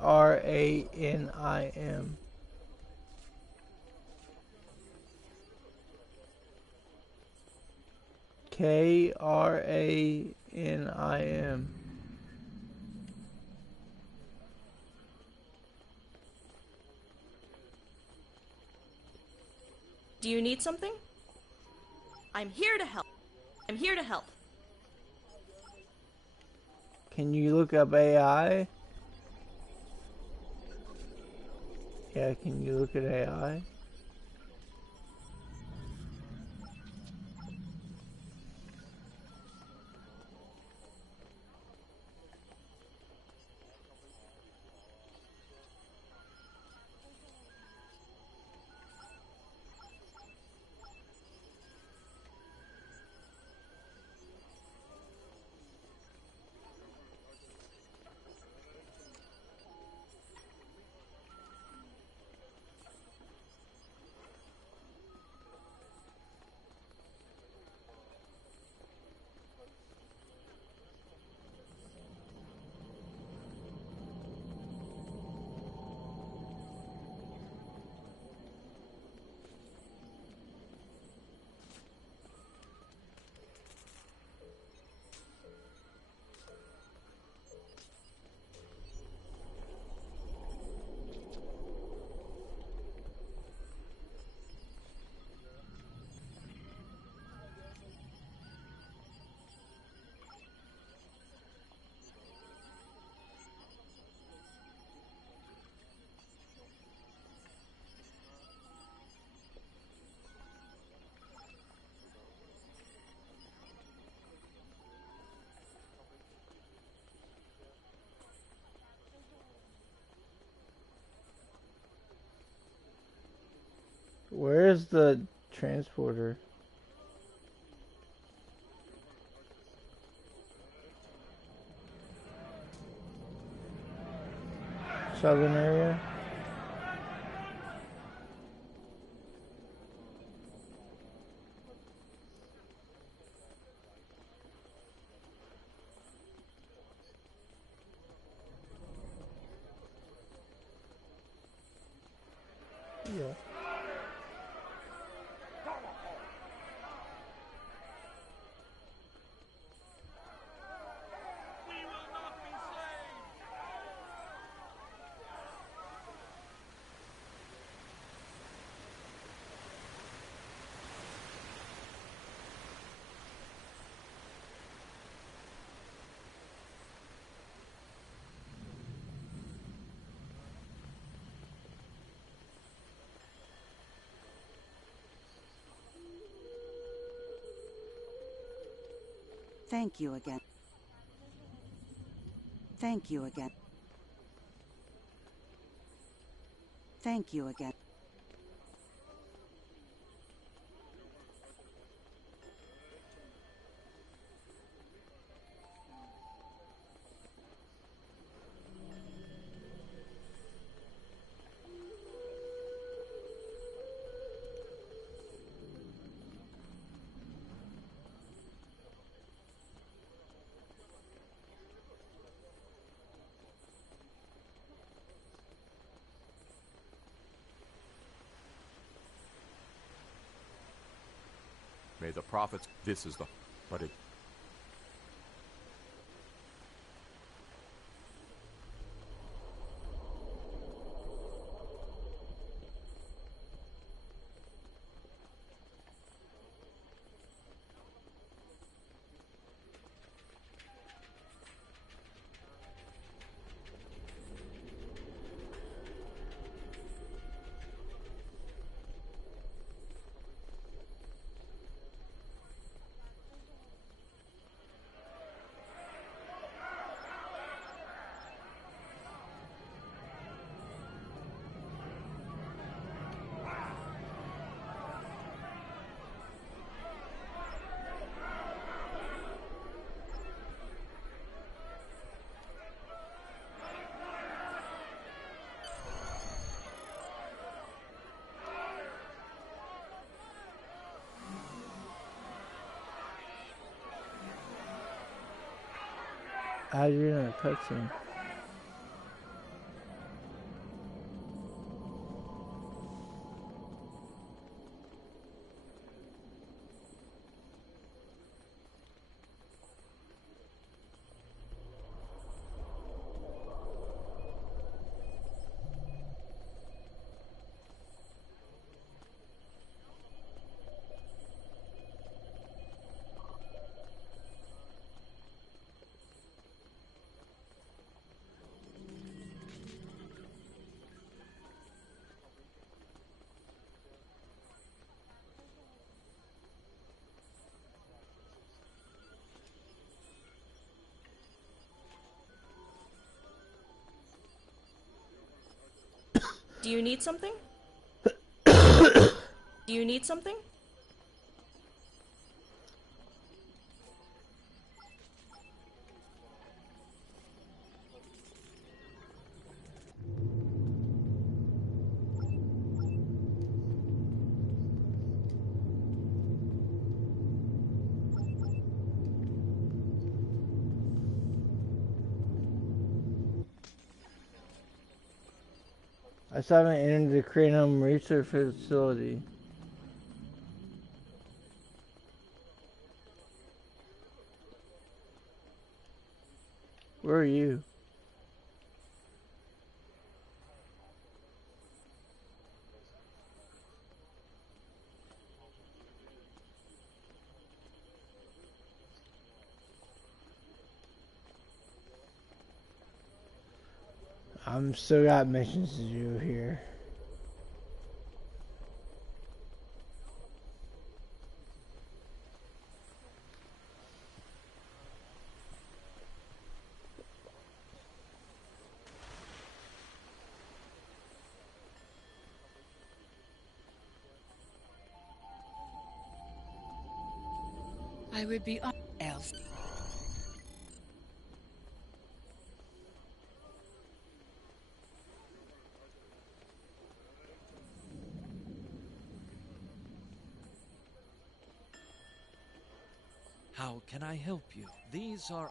Kranim. Do you need something? I'm here to help. I'm here to help. Can you look up AI? Yeah, can you look at AI? Where's the transporter? Southern area? Yeah. Thank you again. Thank you again. Thank you again. May the prophets. This is the. But it. How'd you know a cutscene? Do you need something? Do you need something? I still haven't entered the Cranium Research Facility. Where are you? I'm still got missions to do here. I would be else. How can I help you? These are...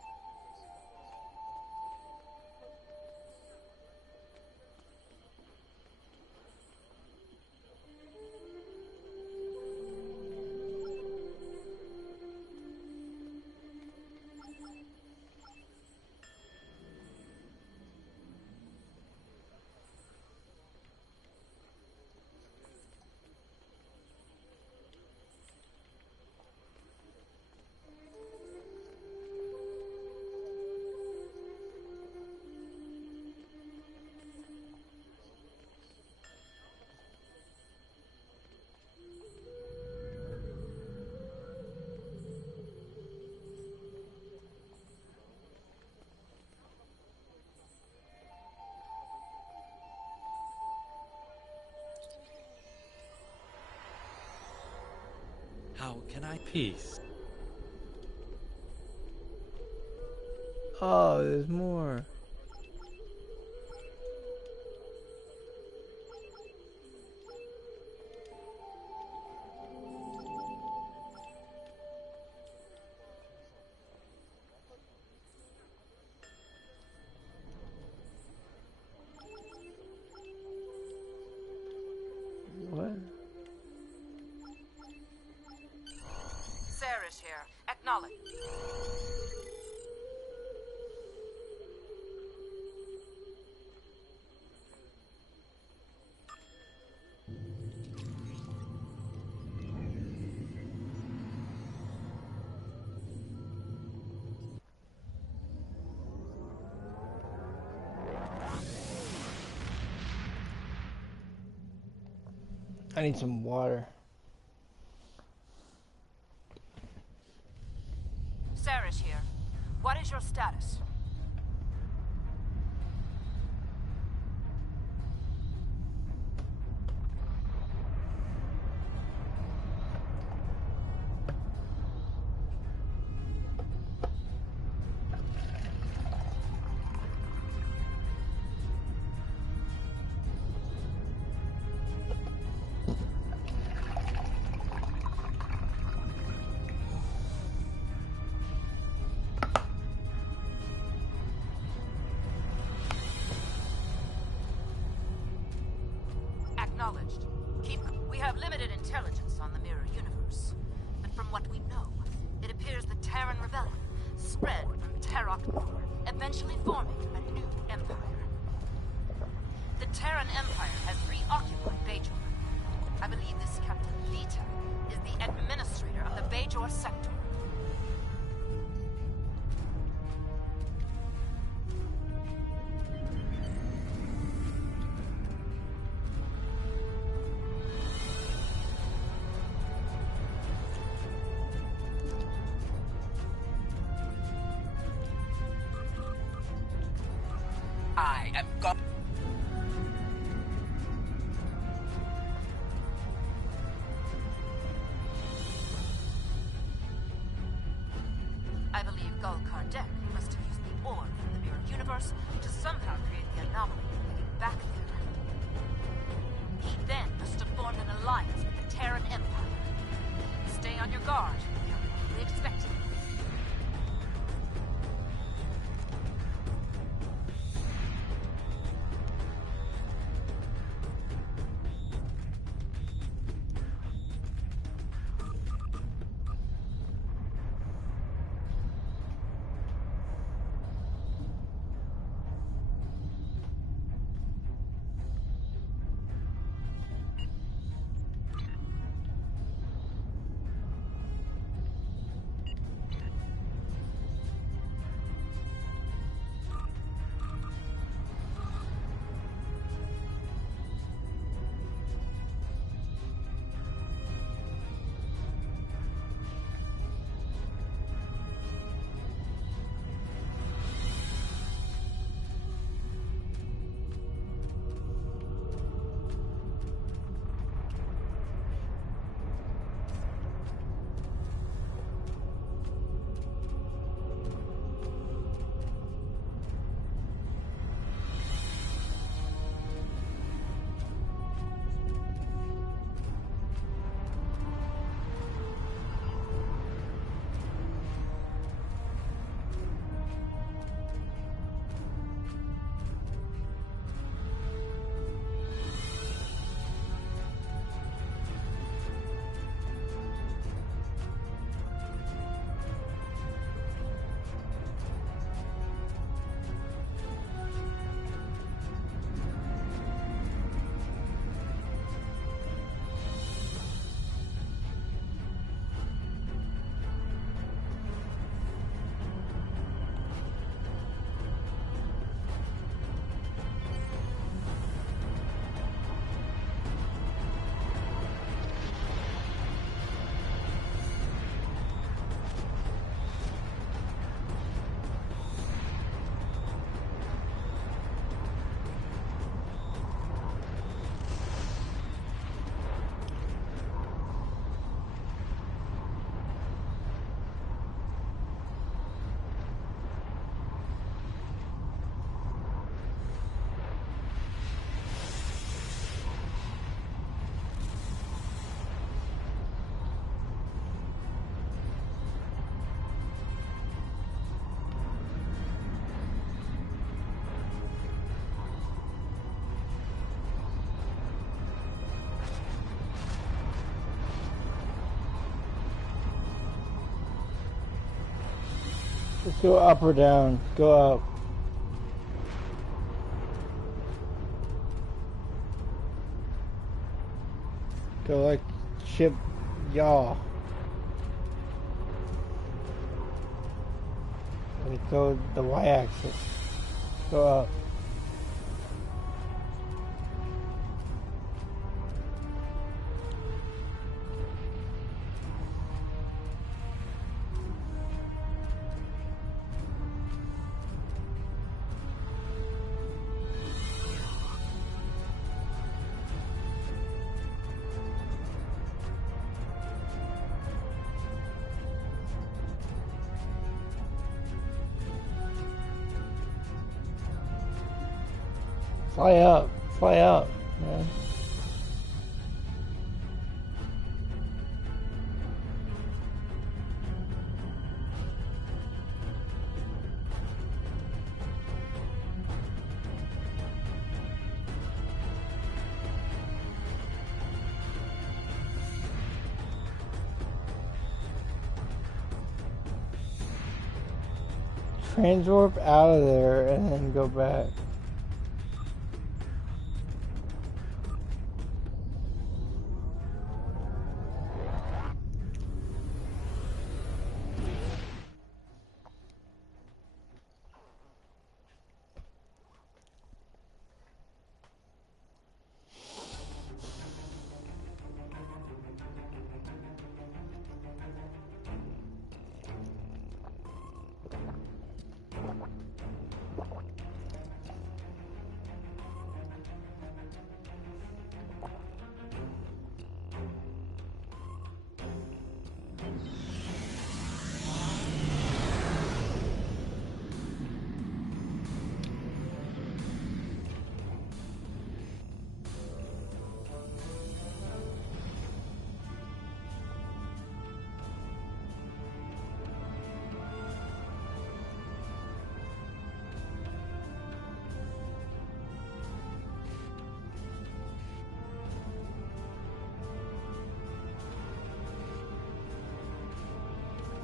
How can I... Peace. Oh, there's more. What? I need some water. Sarah's here. What is your status? Acknowledged. We have limited intelligence on the Mirror Universe, but from what we know, it appears the Terran Rebellion spread from Terok Nor, eventually forming a new empire. The Terran Empire has reoccupied Bajor. I believe this Captain Vita is the administrator of the Bajor sector. I am God. I believe Gul Kardec must have used the orb from the Mirror Universe to somehow create the anomaly leading back there. He then must have formed an alliance with the Terran Empire. Stay on your guard. We expect it. Let's go up or down. Go up. Go like ship yaw. And go the y-axis. Go up. Fly up, man. Transwarp out of there and then go back.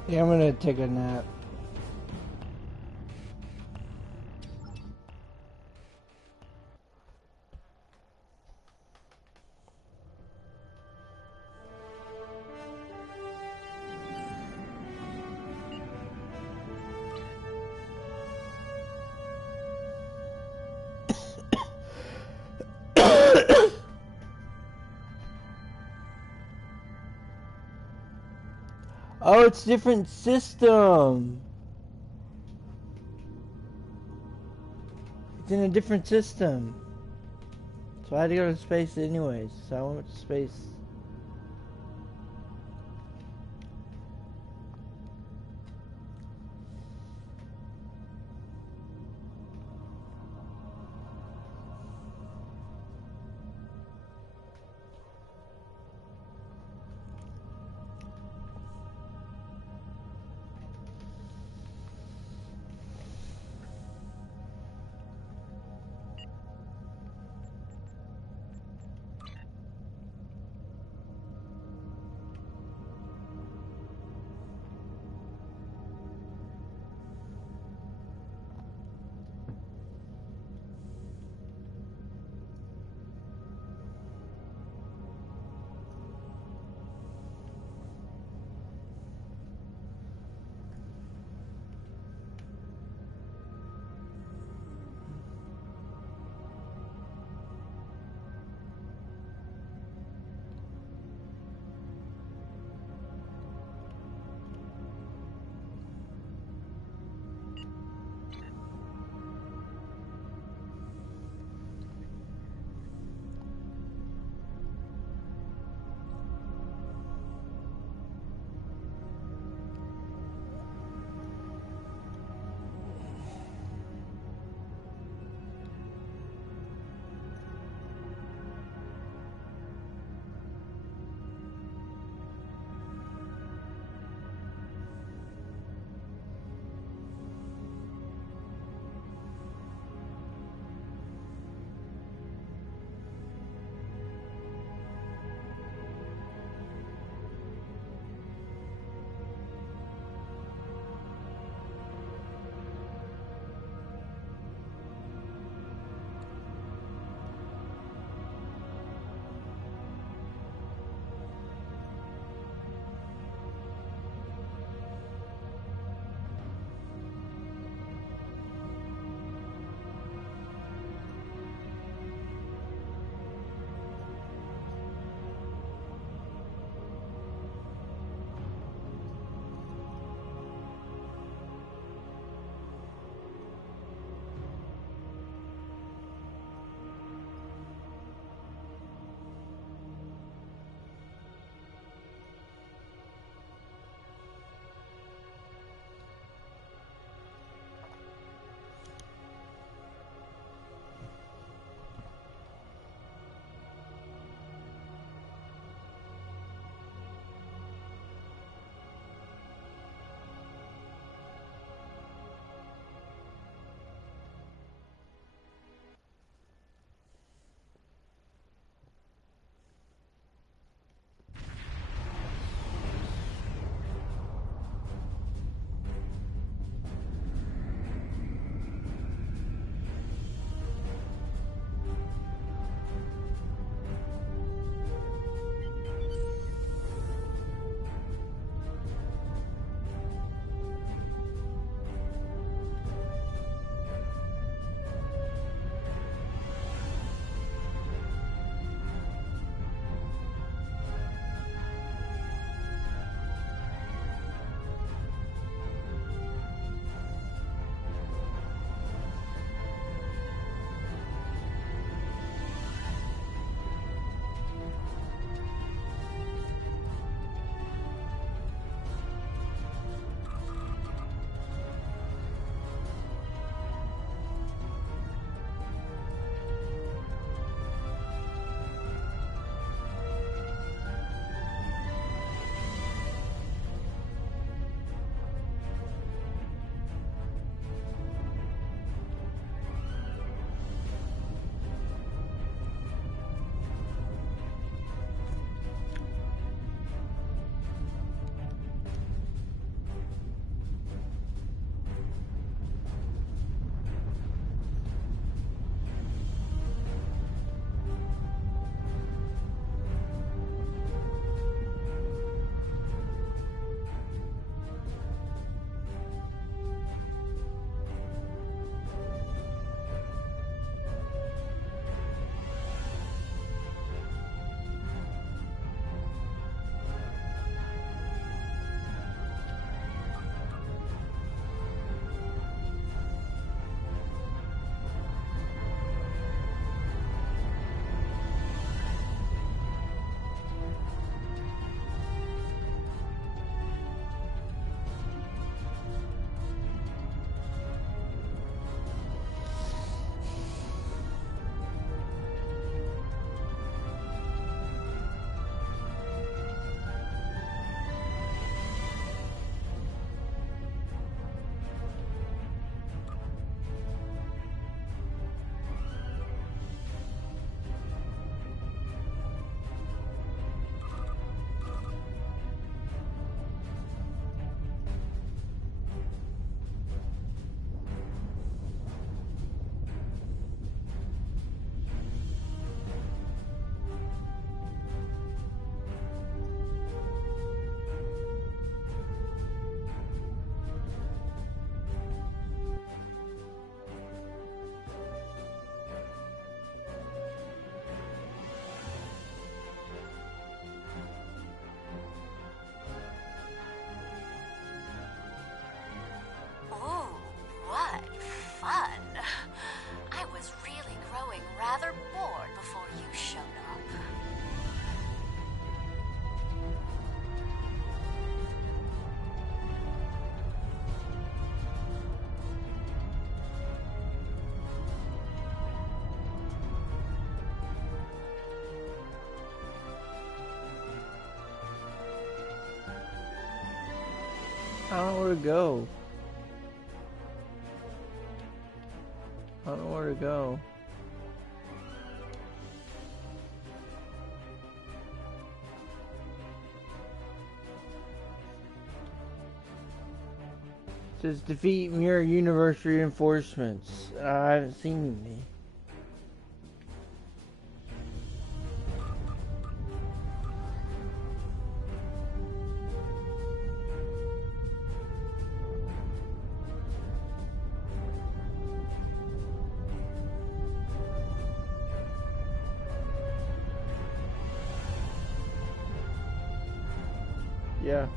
Yeah, I'm gonna take a nap. Oh, it's different system. It's in a different system. So I had to go to space anyways. So I went to space. I don't know where to go. I don't know where to go. Says defeat Mirror Universe reinforcements. I haven't seen any. Yeah.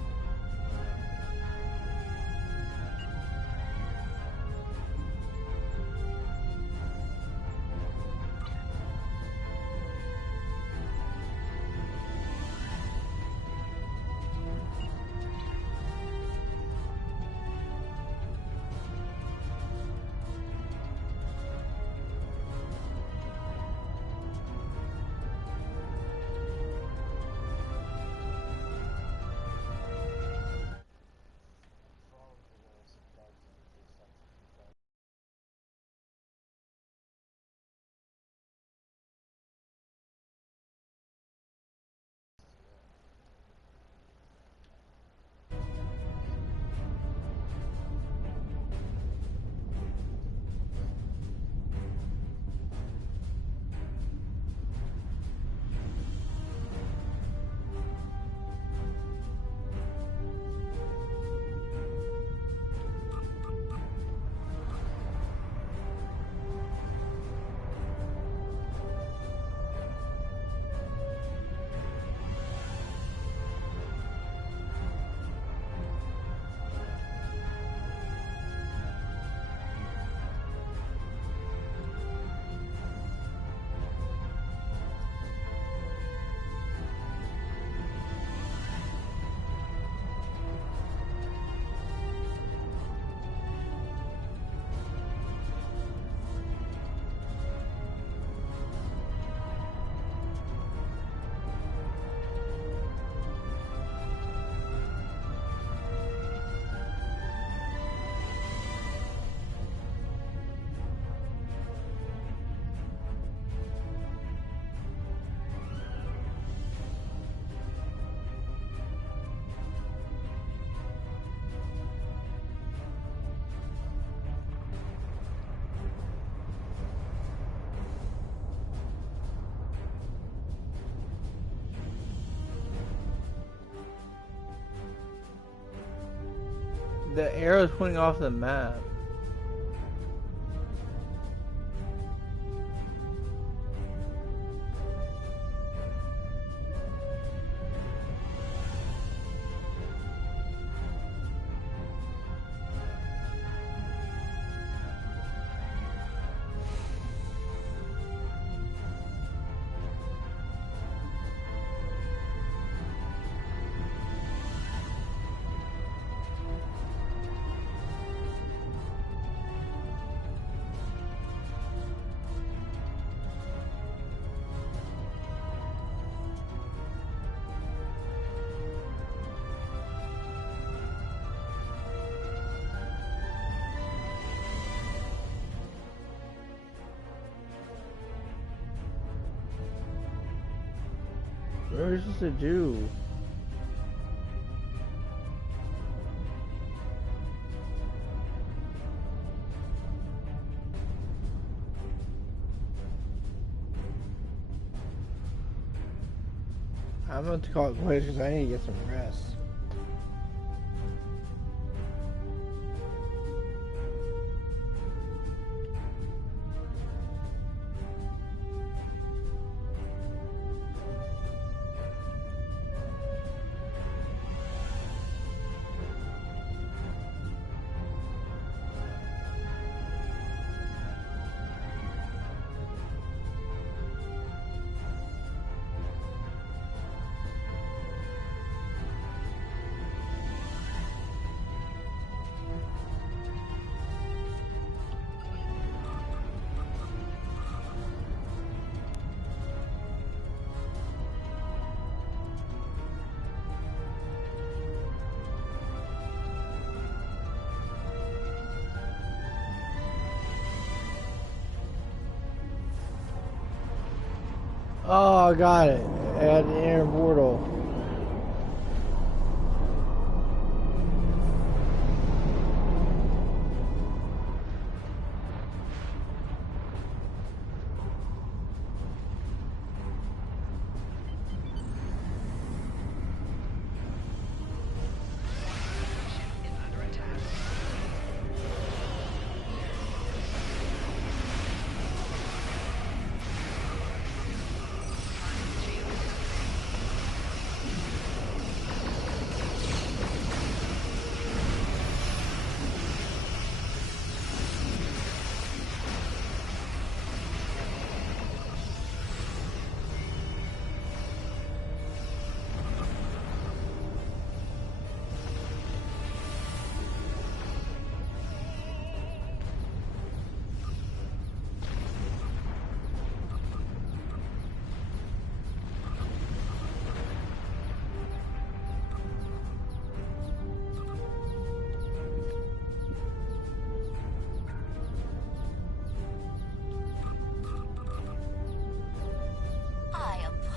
The arrow's pointing off the map. What are we supposed to do? I'm going to call it quits because I need to get some rest. Oh, I got it. At the inner portal.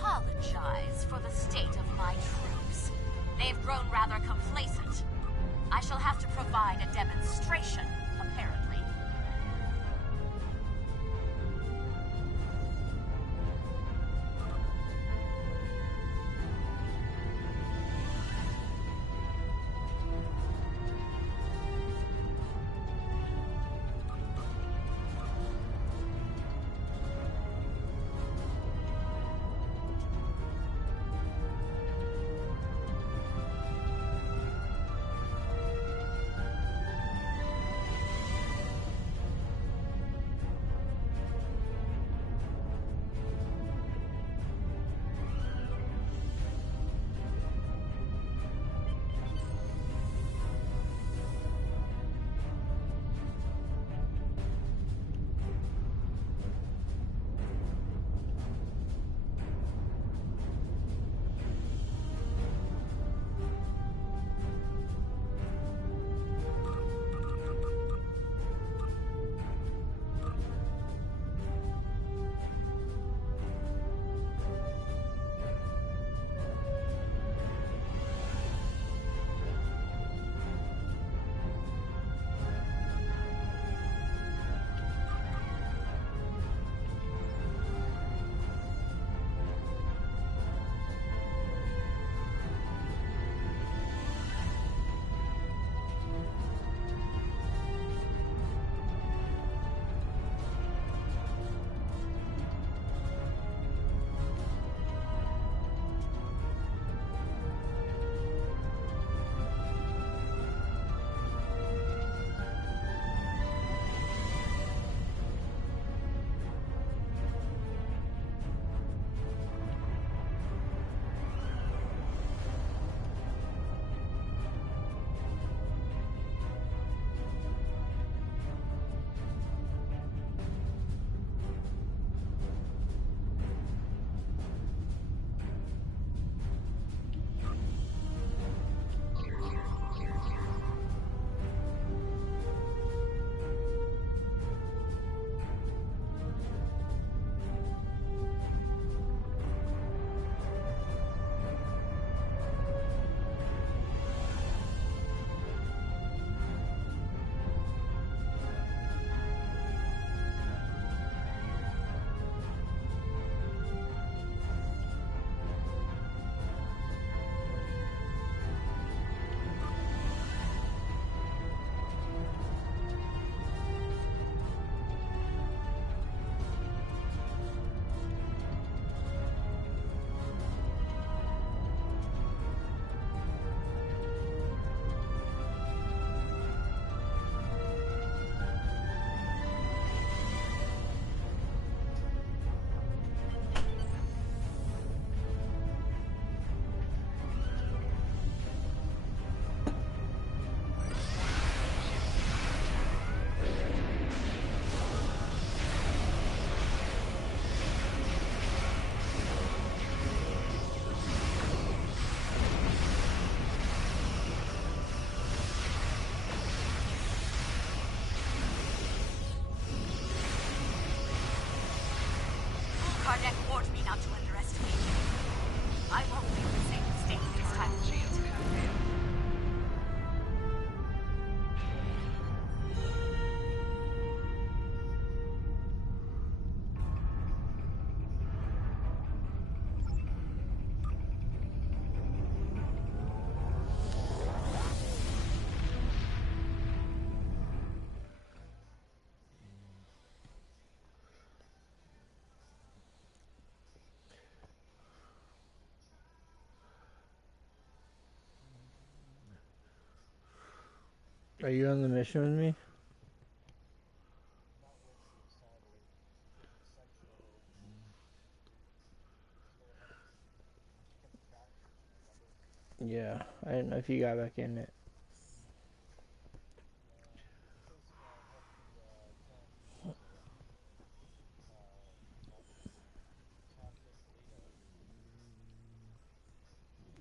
Apologize for the state of my troops. They've grown rather complacent. I shall have to provide a demonstration, apparently. Are you on the mission with me? Yeah, I didn't know if you got back in it.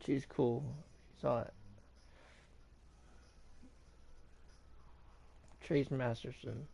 She's cool. Saw it. Trace Masterson.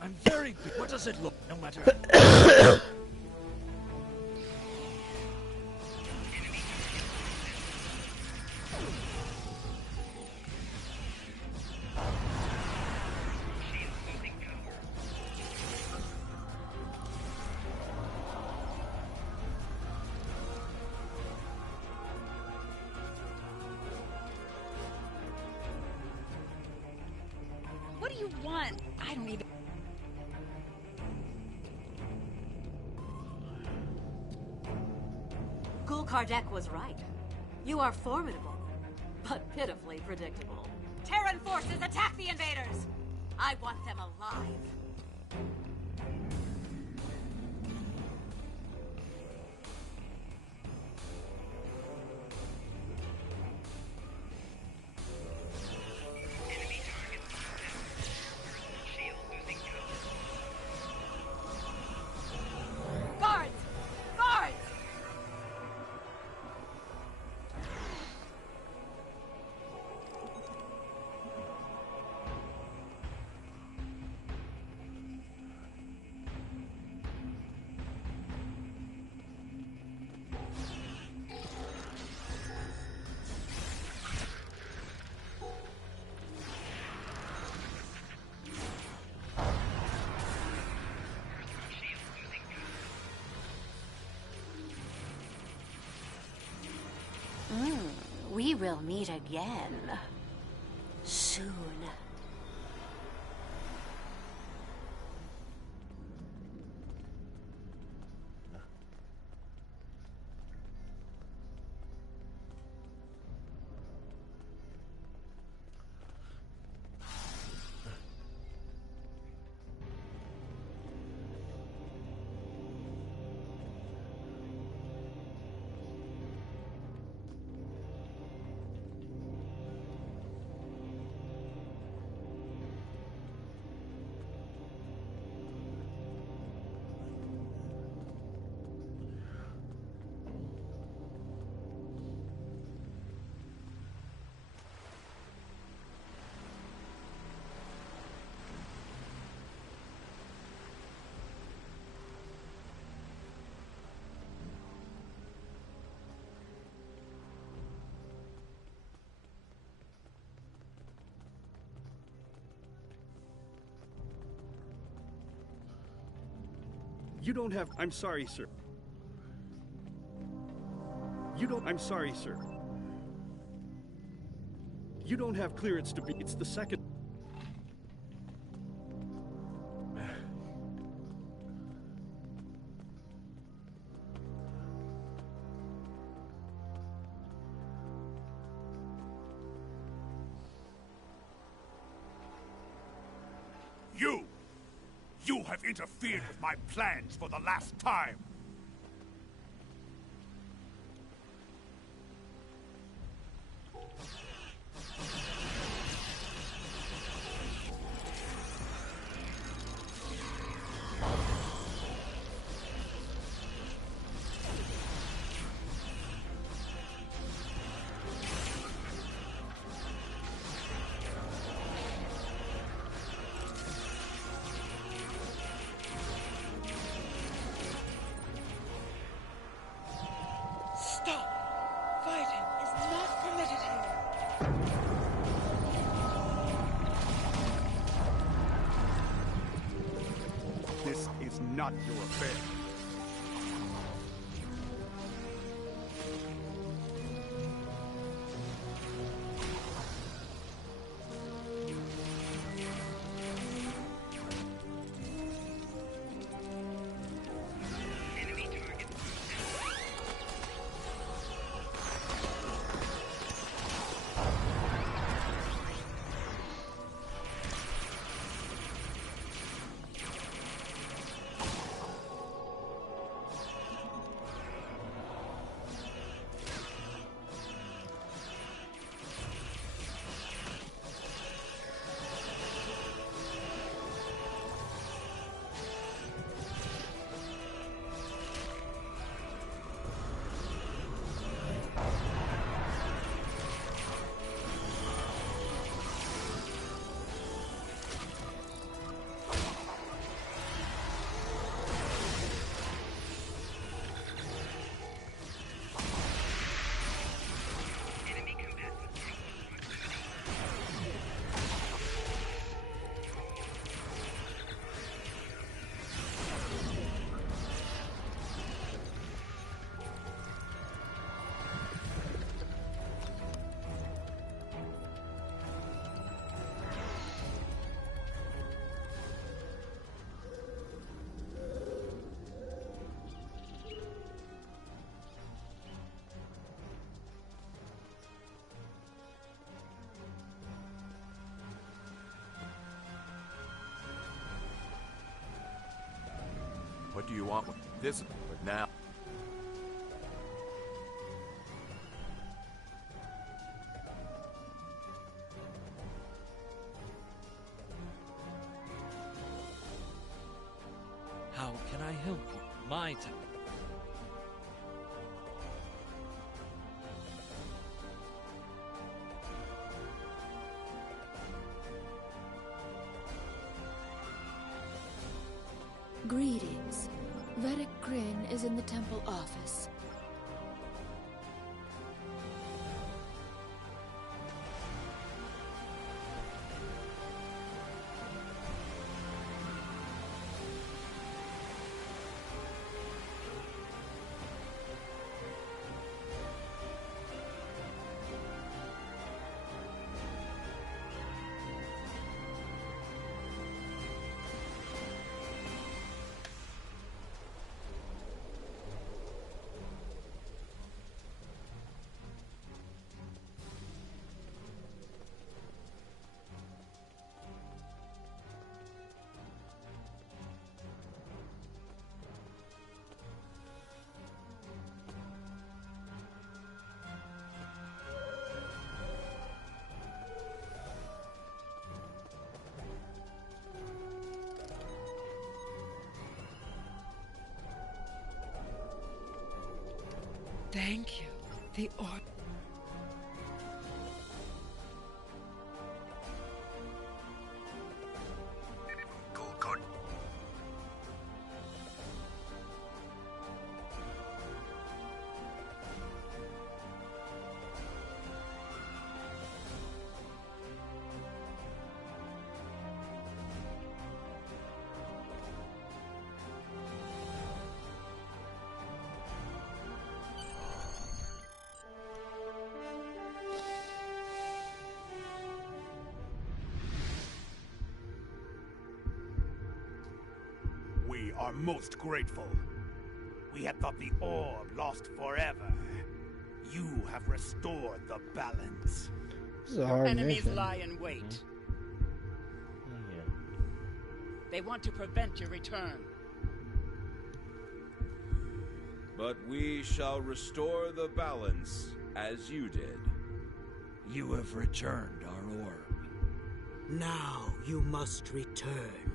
I'm very big. What does it look? No matter. What do you want? I don't even... Kardec was right. You are formidable, but pitifully predictable. Terran forces, attack the invaders! I want them alive. We will meet again. Soon. You don't have... I'm sorry, sir. You don't... I'm sorry, sir. You don't have clearance to be... It's the second... You have interfered with my plans for the last time. not your affair. What do you want with this? But now... How can I help you? My time. Greetings. Vedic Grin is in the temple office. Thank you. The orb. Good. We are most grateful. We had thought the orb lost forever. You have restored the balance. Your enemies lie in wait. They want to prevent your return. But we shall restore the balance as you did. You have returned our orb. Now you must return.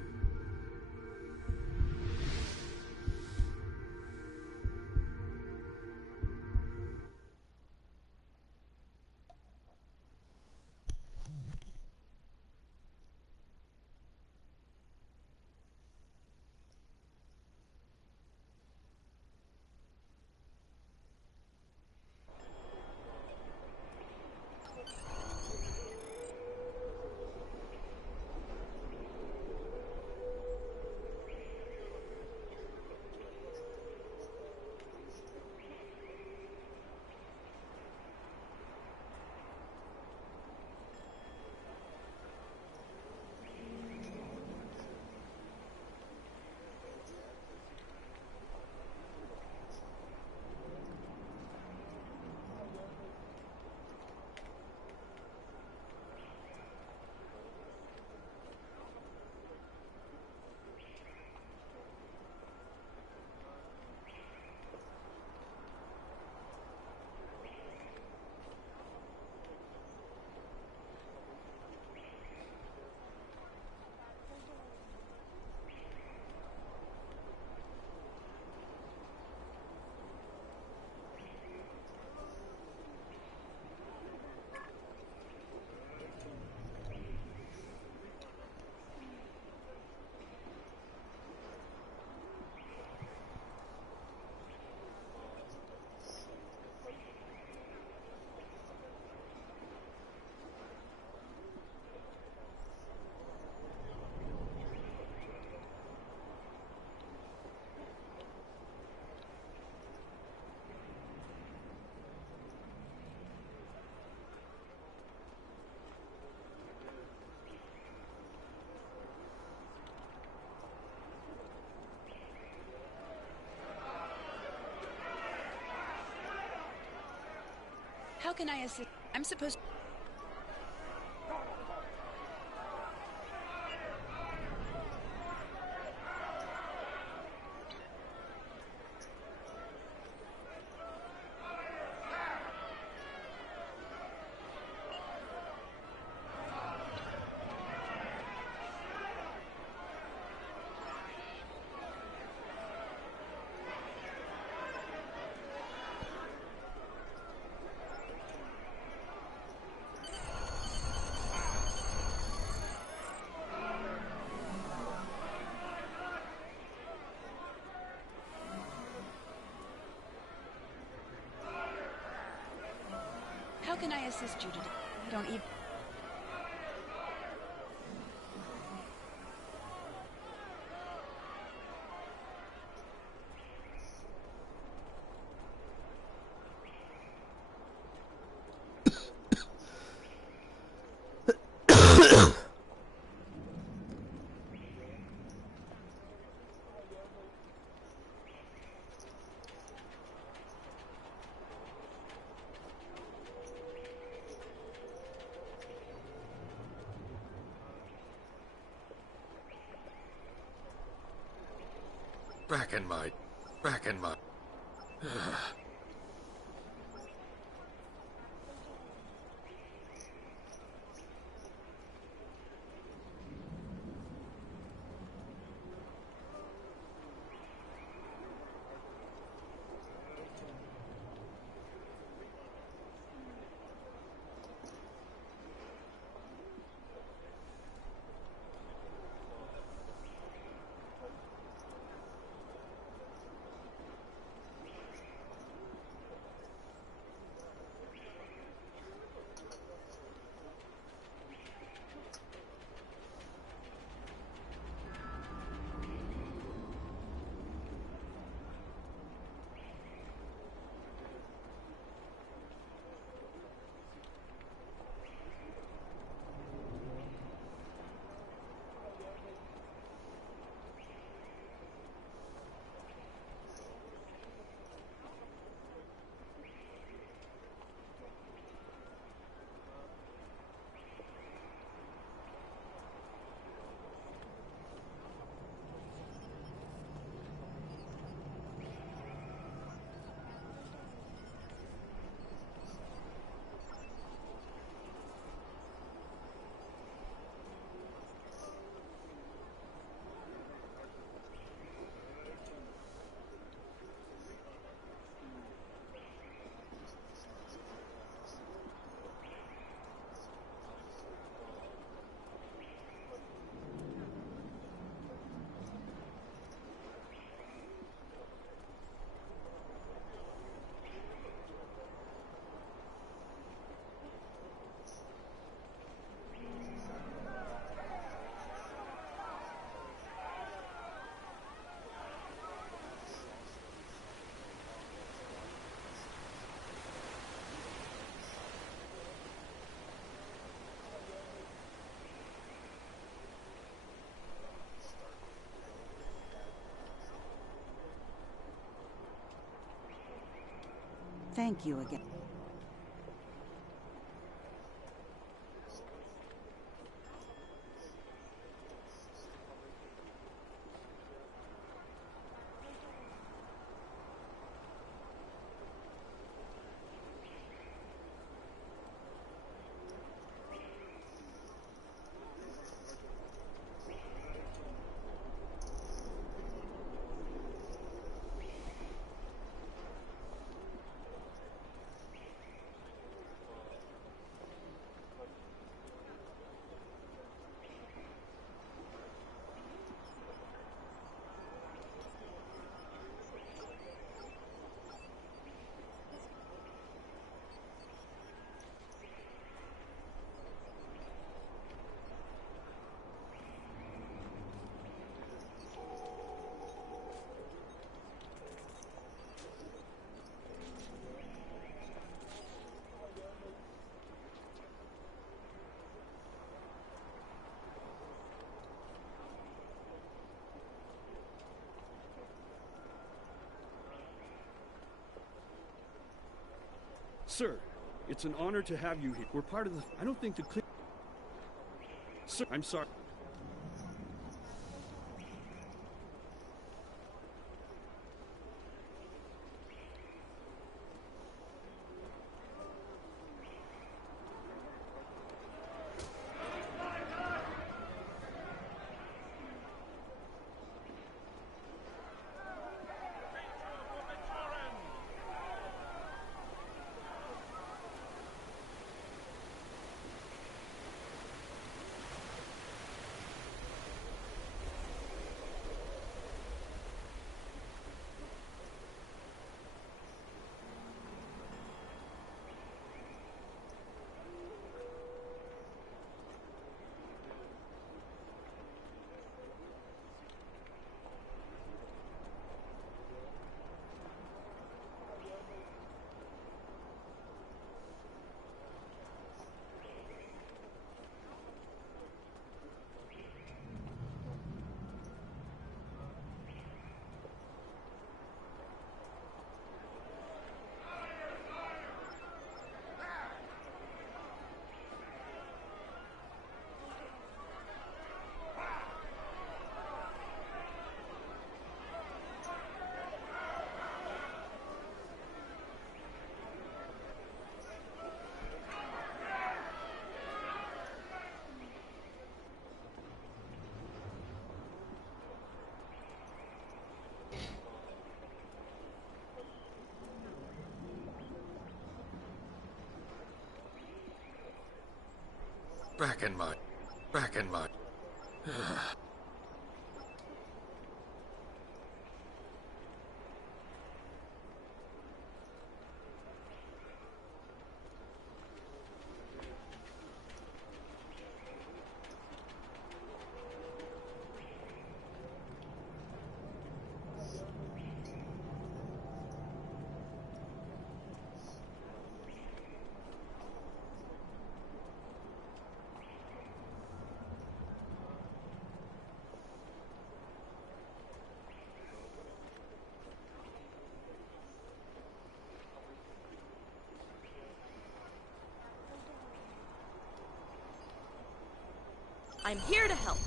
How can I assist? I'm supposed. How can I assist you today? Don't even. Back in my... Thank you again. Sir, It's an honor to have you here. We're part of the... I don't think the... Sir, I'm sorry. Back in my... I'm here to help.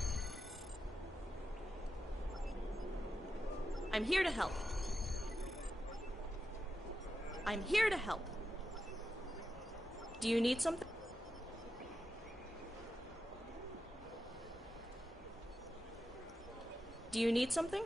I'm here to help. I'm here to help. Do you need something? Do you need something?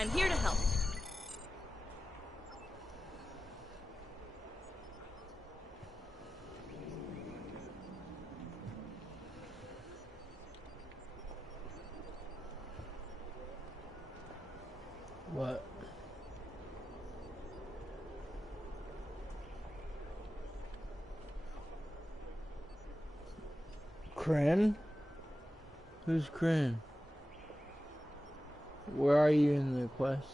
I'm here to help. What? Kren? Who's Kren? Where are you in the quest?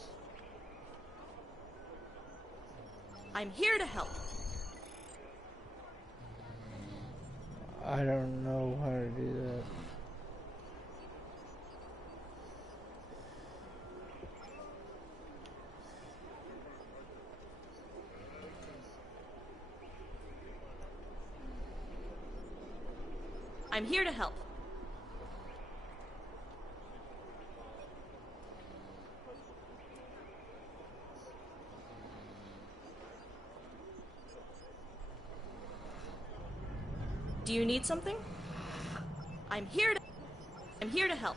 I'm here to help. I don't know how to do that. I'm here to help. Do you need something? I'm here to help.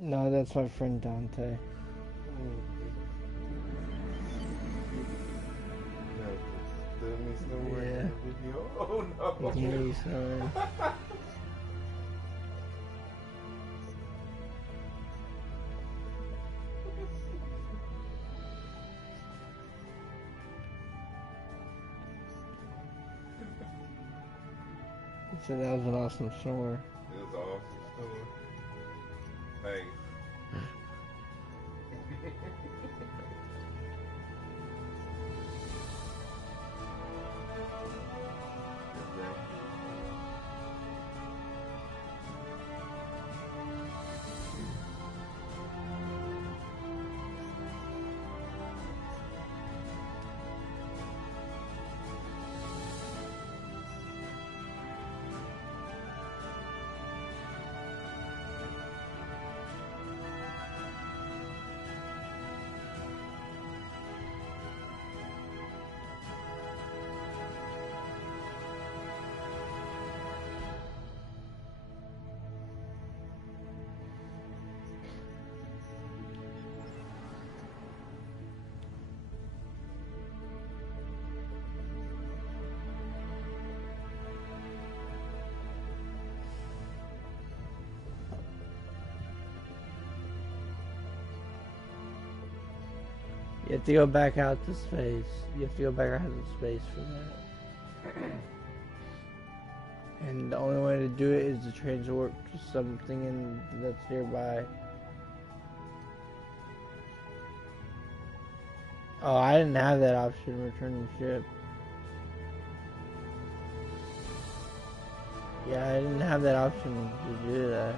No, that's my friend Dante. Yeah. Oh no. It's me, son. So that was an awesome snore. It was an awesome snore. Thanks. You have to go back out to space. You have to go back out to space for that. And the only way to do it is to transport to something that's nearby. Oh, I didn't have that option, return the ship. Yeah, I didn't have that option to do that.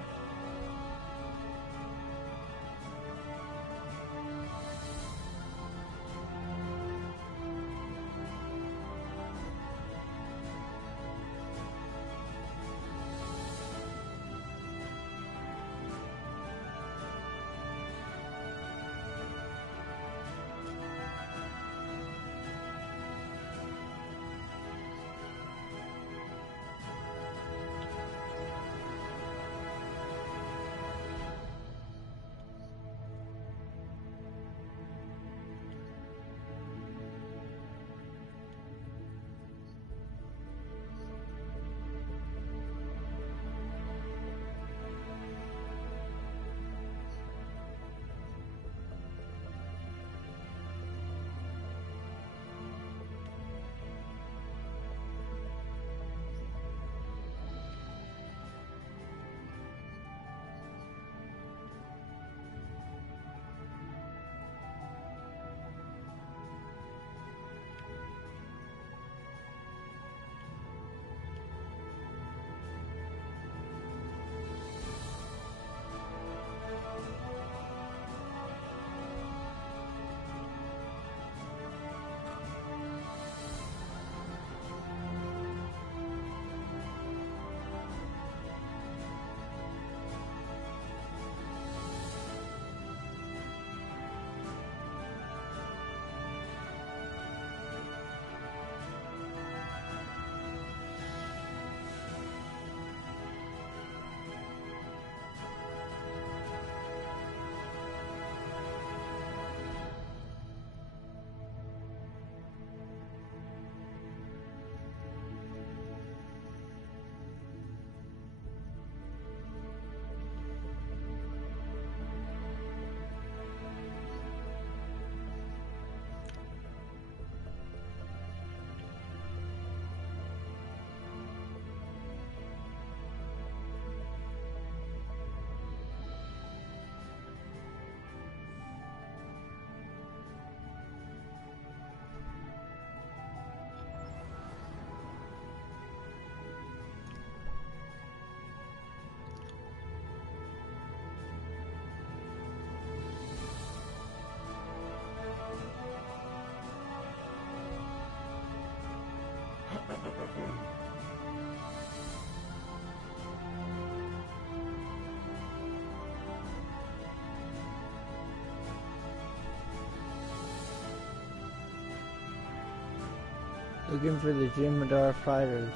Looking for the Jim'Hadar fighters.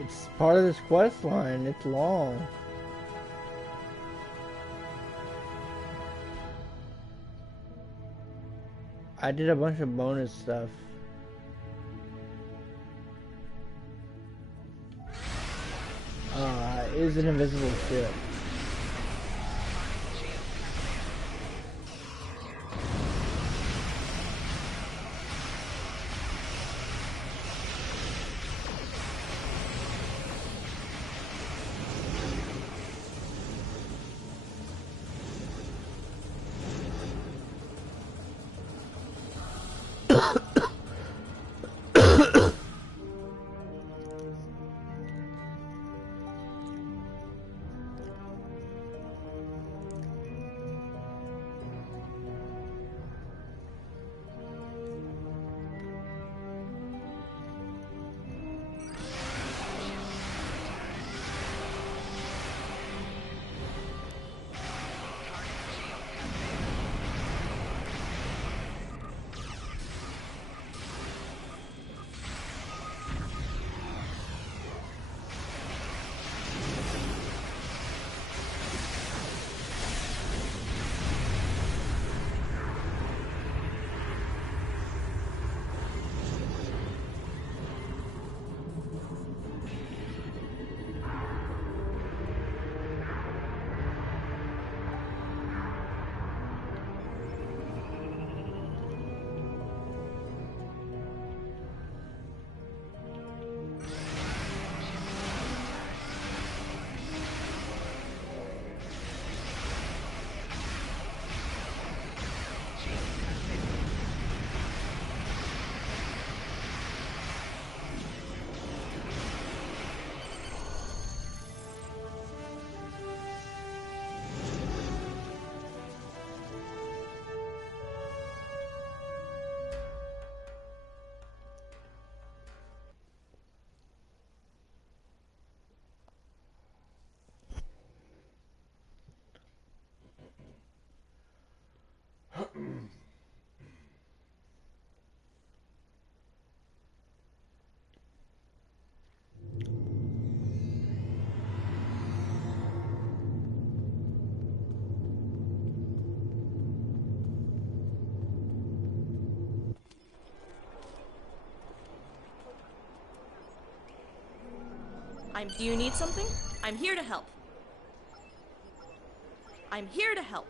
It's part of this quest line. It's long. I did a bunch of bonus stuff. It is an invisible ship. Do you need something? I'm here to help. I'm here to help.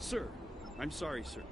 Sir, I'm sorry, sir.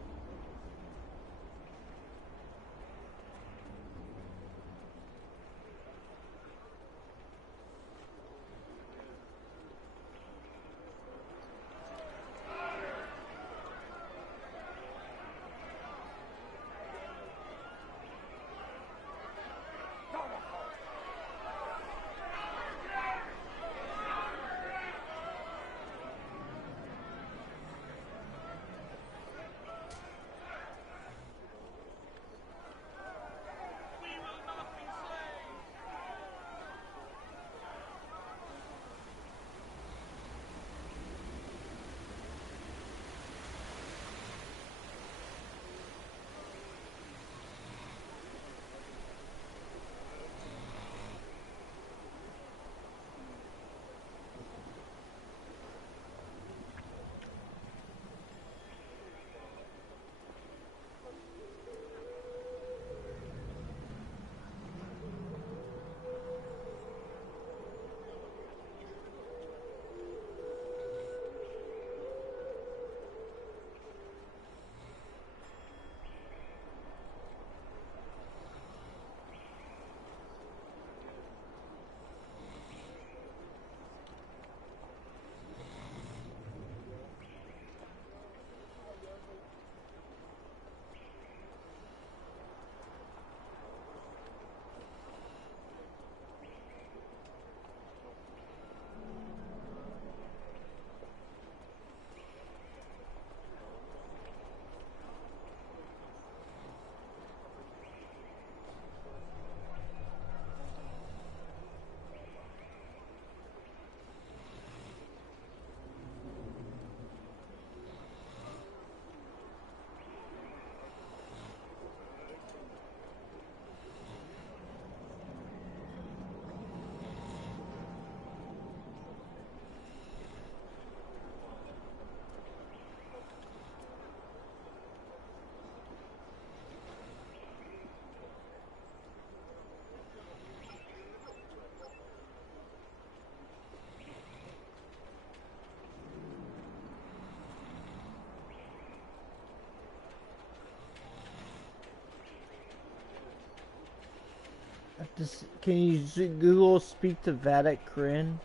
Can you Google speak to Vatic Kryn?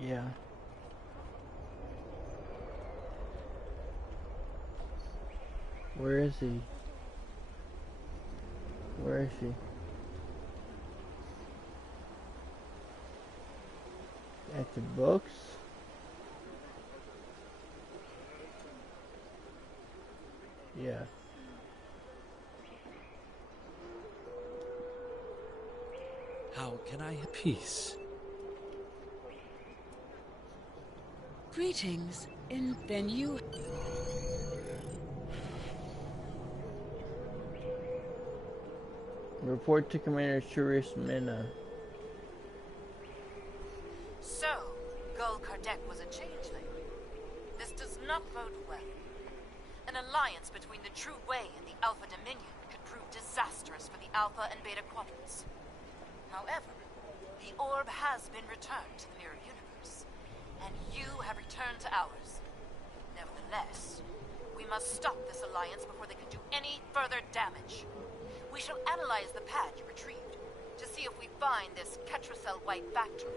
Yeah. Where is he? Where is she? At the books? Yeah. How can I have peace? Greetings. Then you... Report to Commander Shurius Minna. alliance between the True Way and the Alpha Dominion could prove disastrous for the Alpha and Beta quadrants. However, the orb has been returned to the Mirror Universe, and you have returned to ours. Nevertheless, we must stop this alliance before they can do any further damage. We shall analyze the pad you retrieved to see if we find this Ketracel White factory.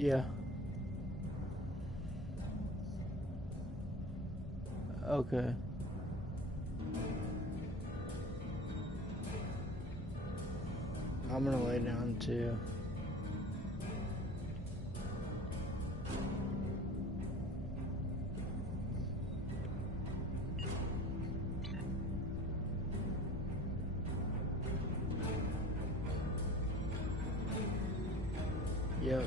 Yeah. Okay. I'm gonna lay down too. Yep.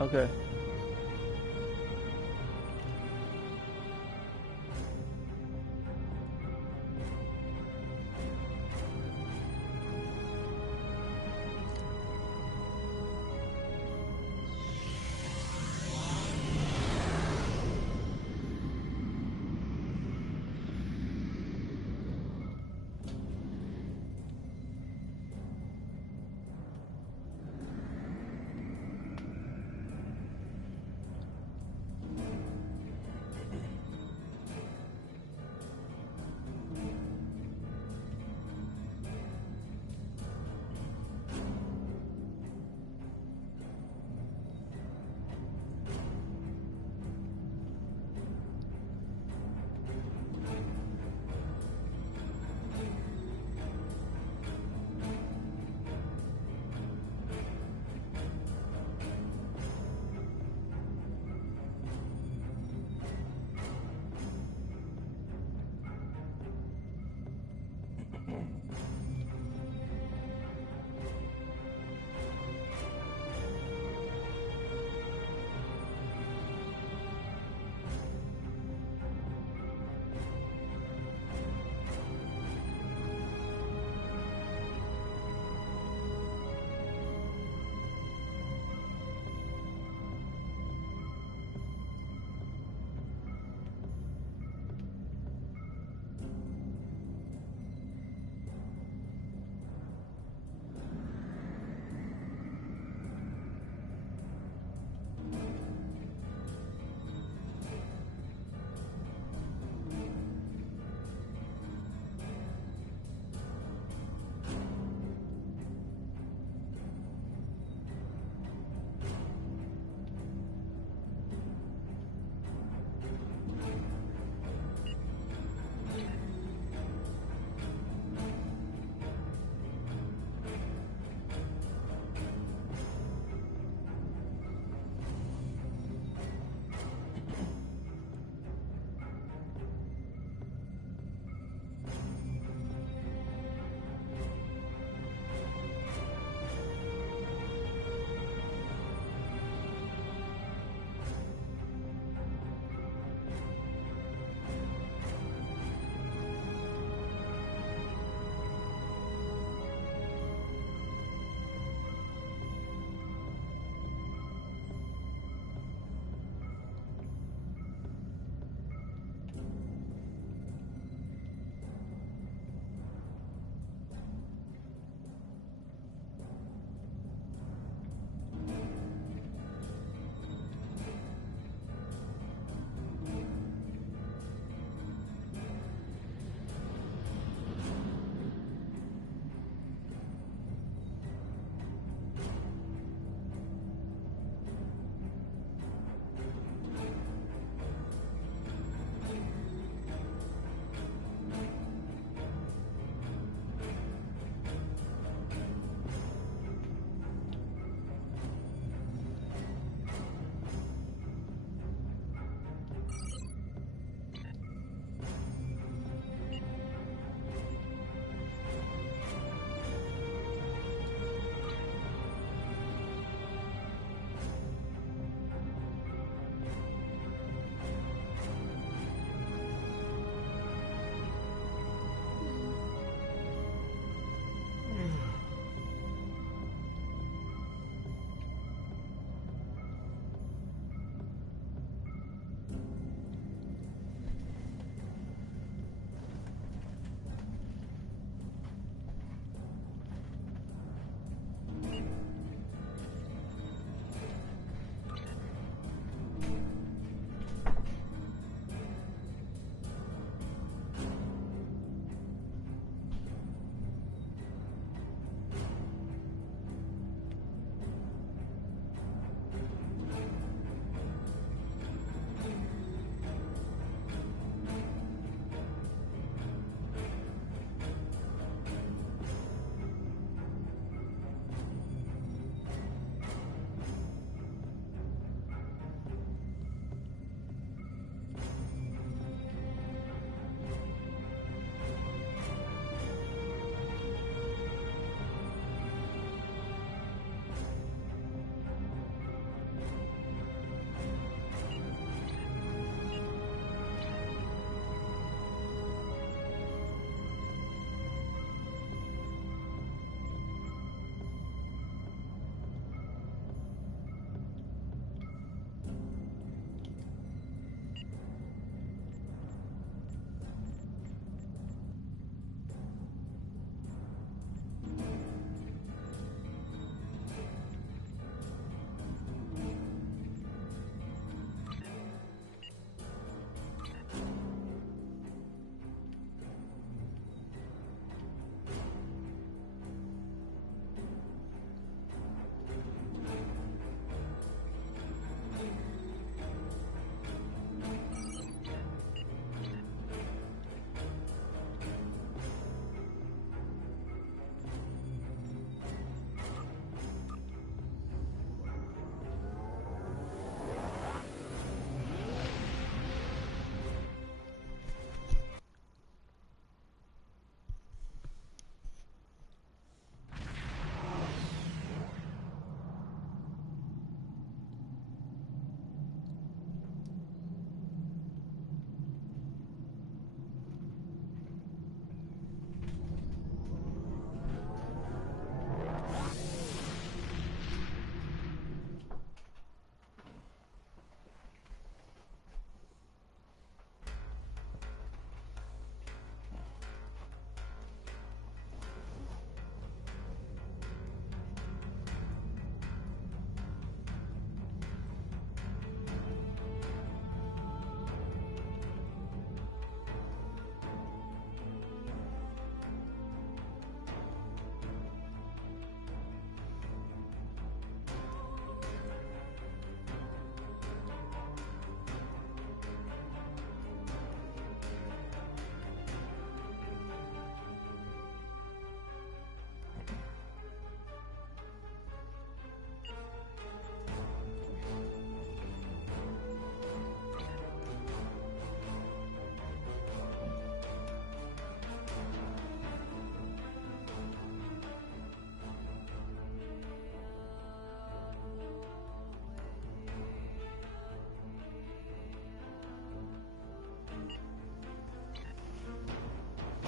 Okay.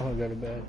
I'm gonna go to bed.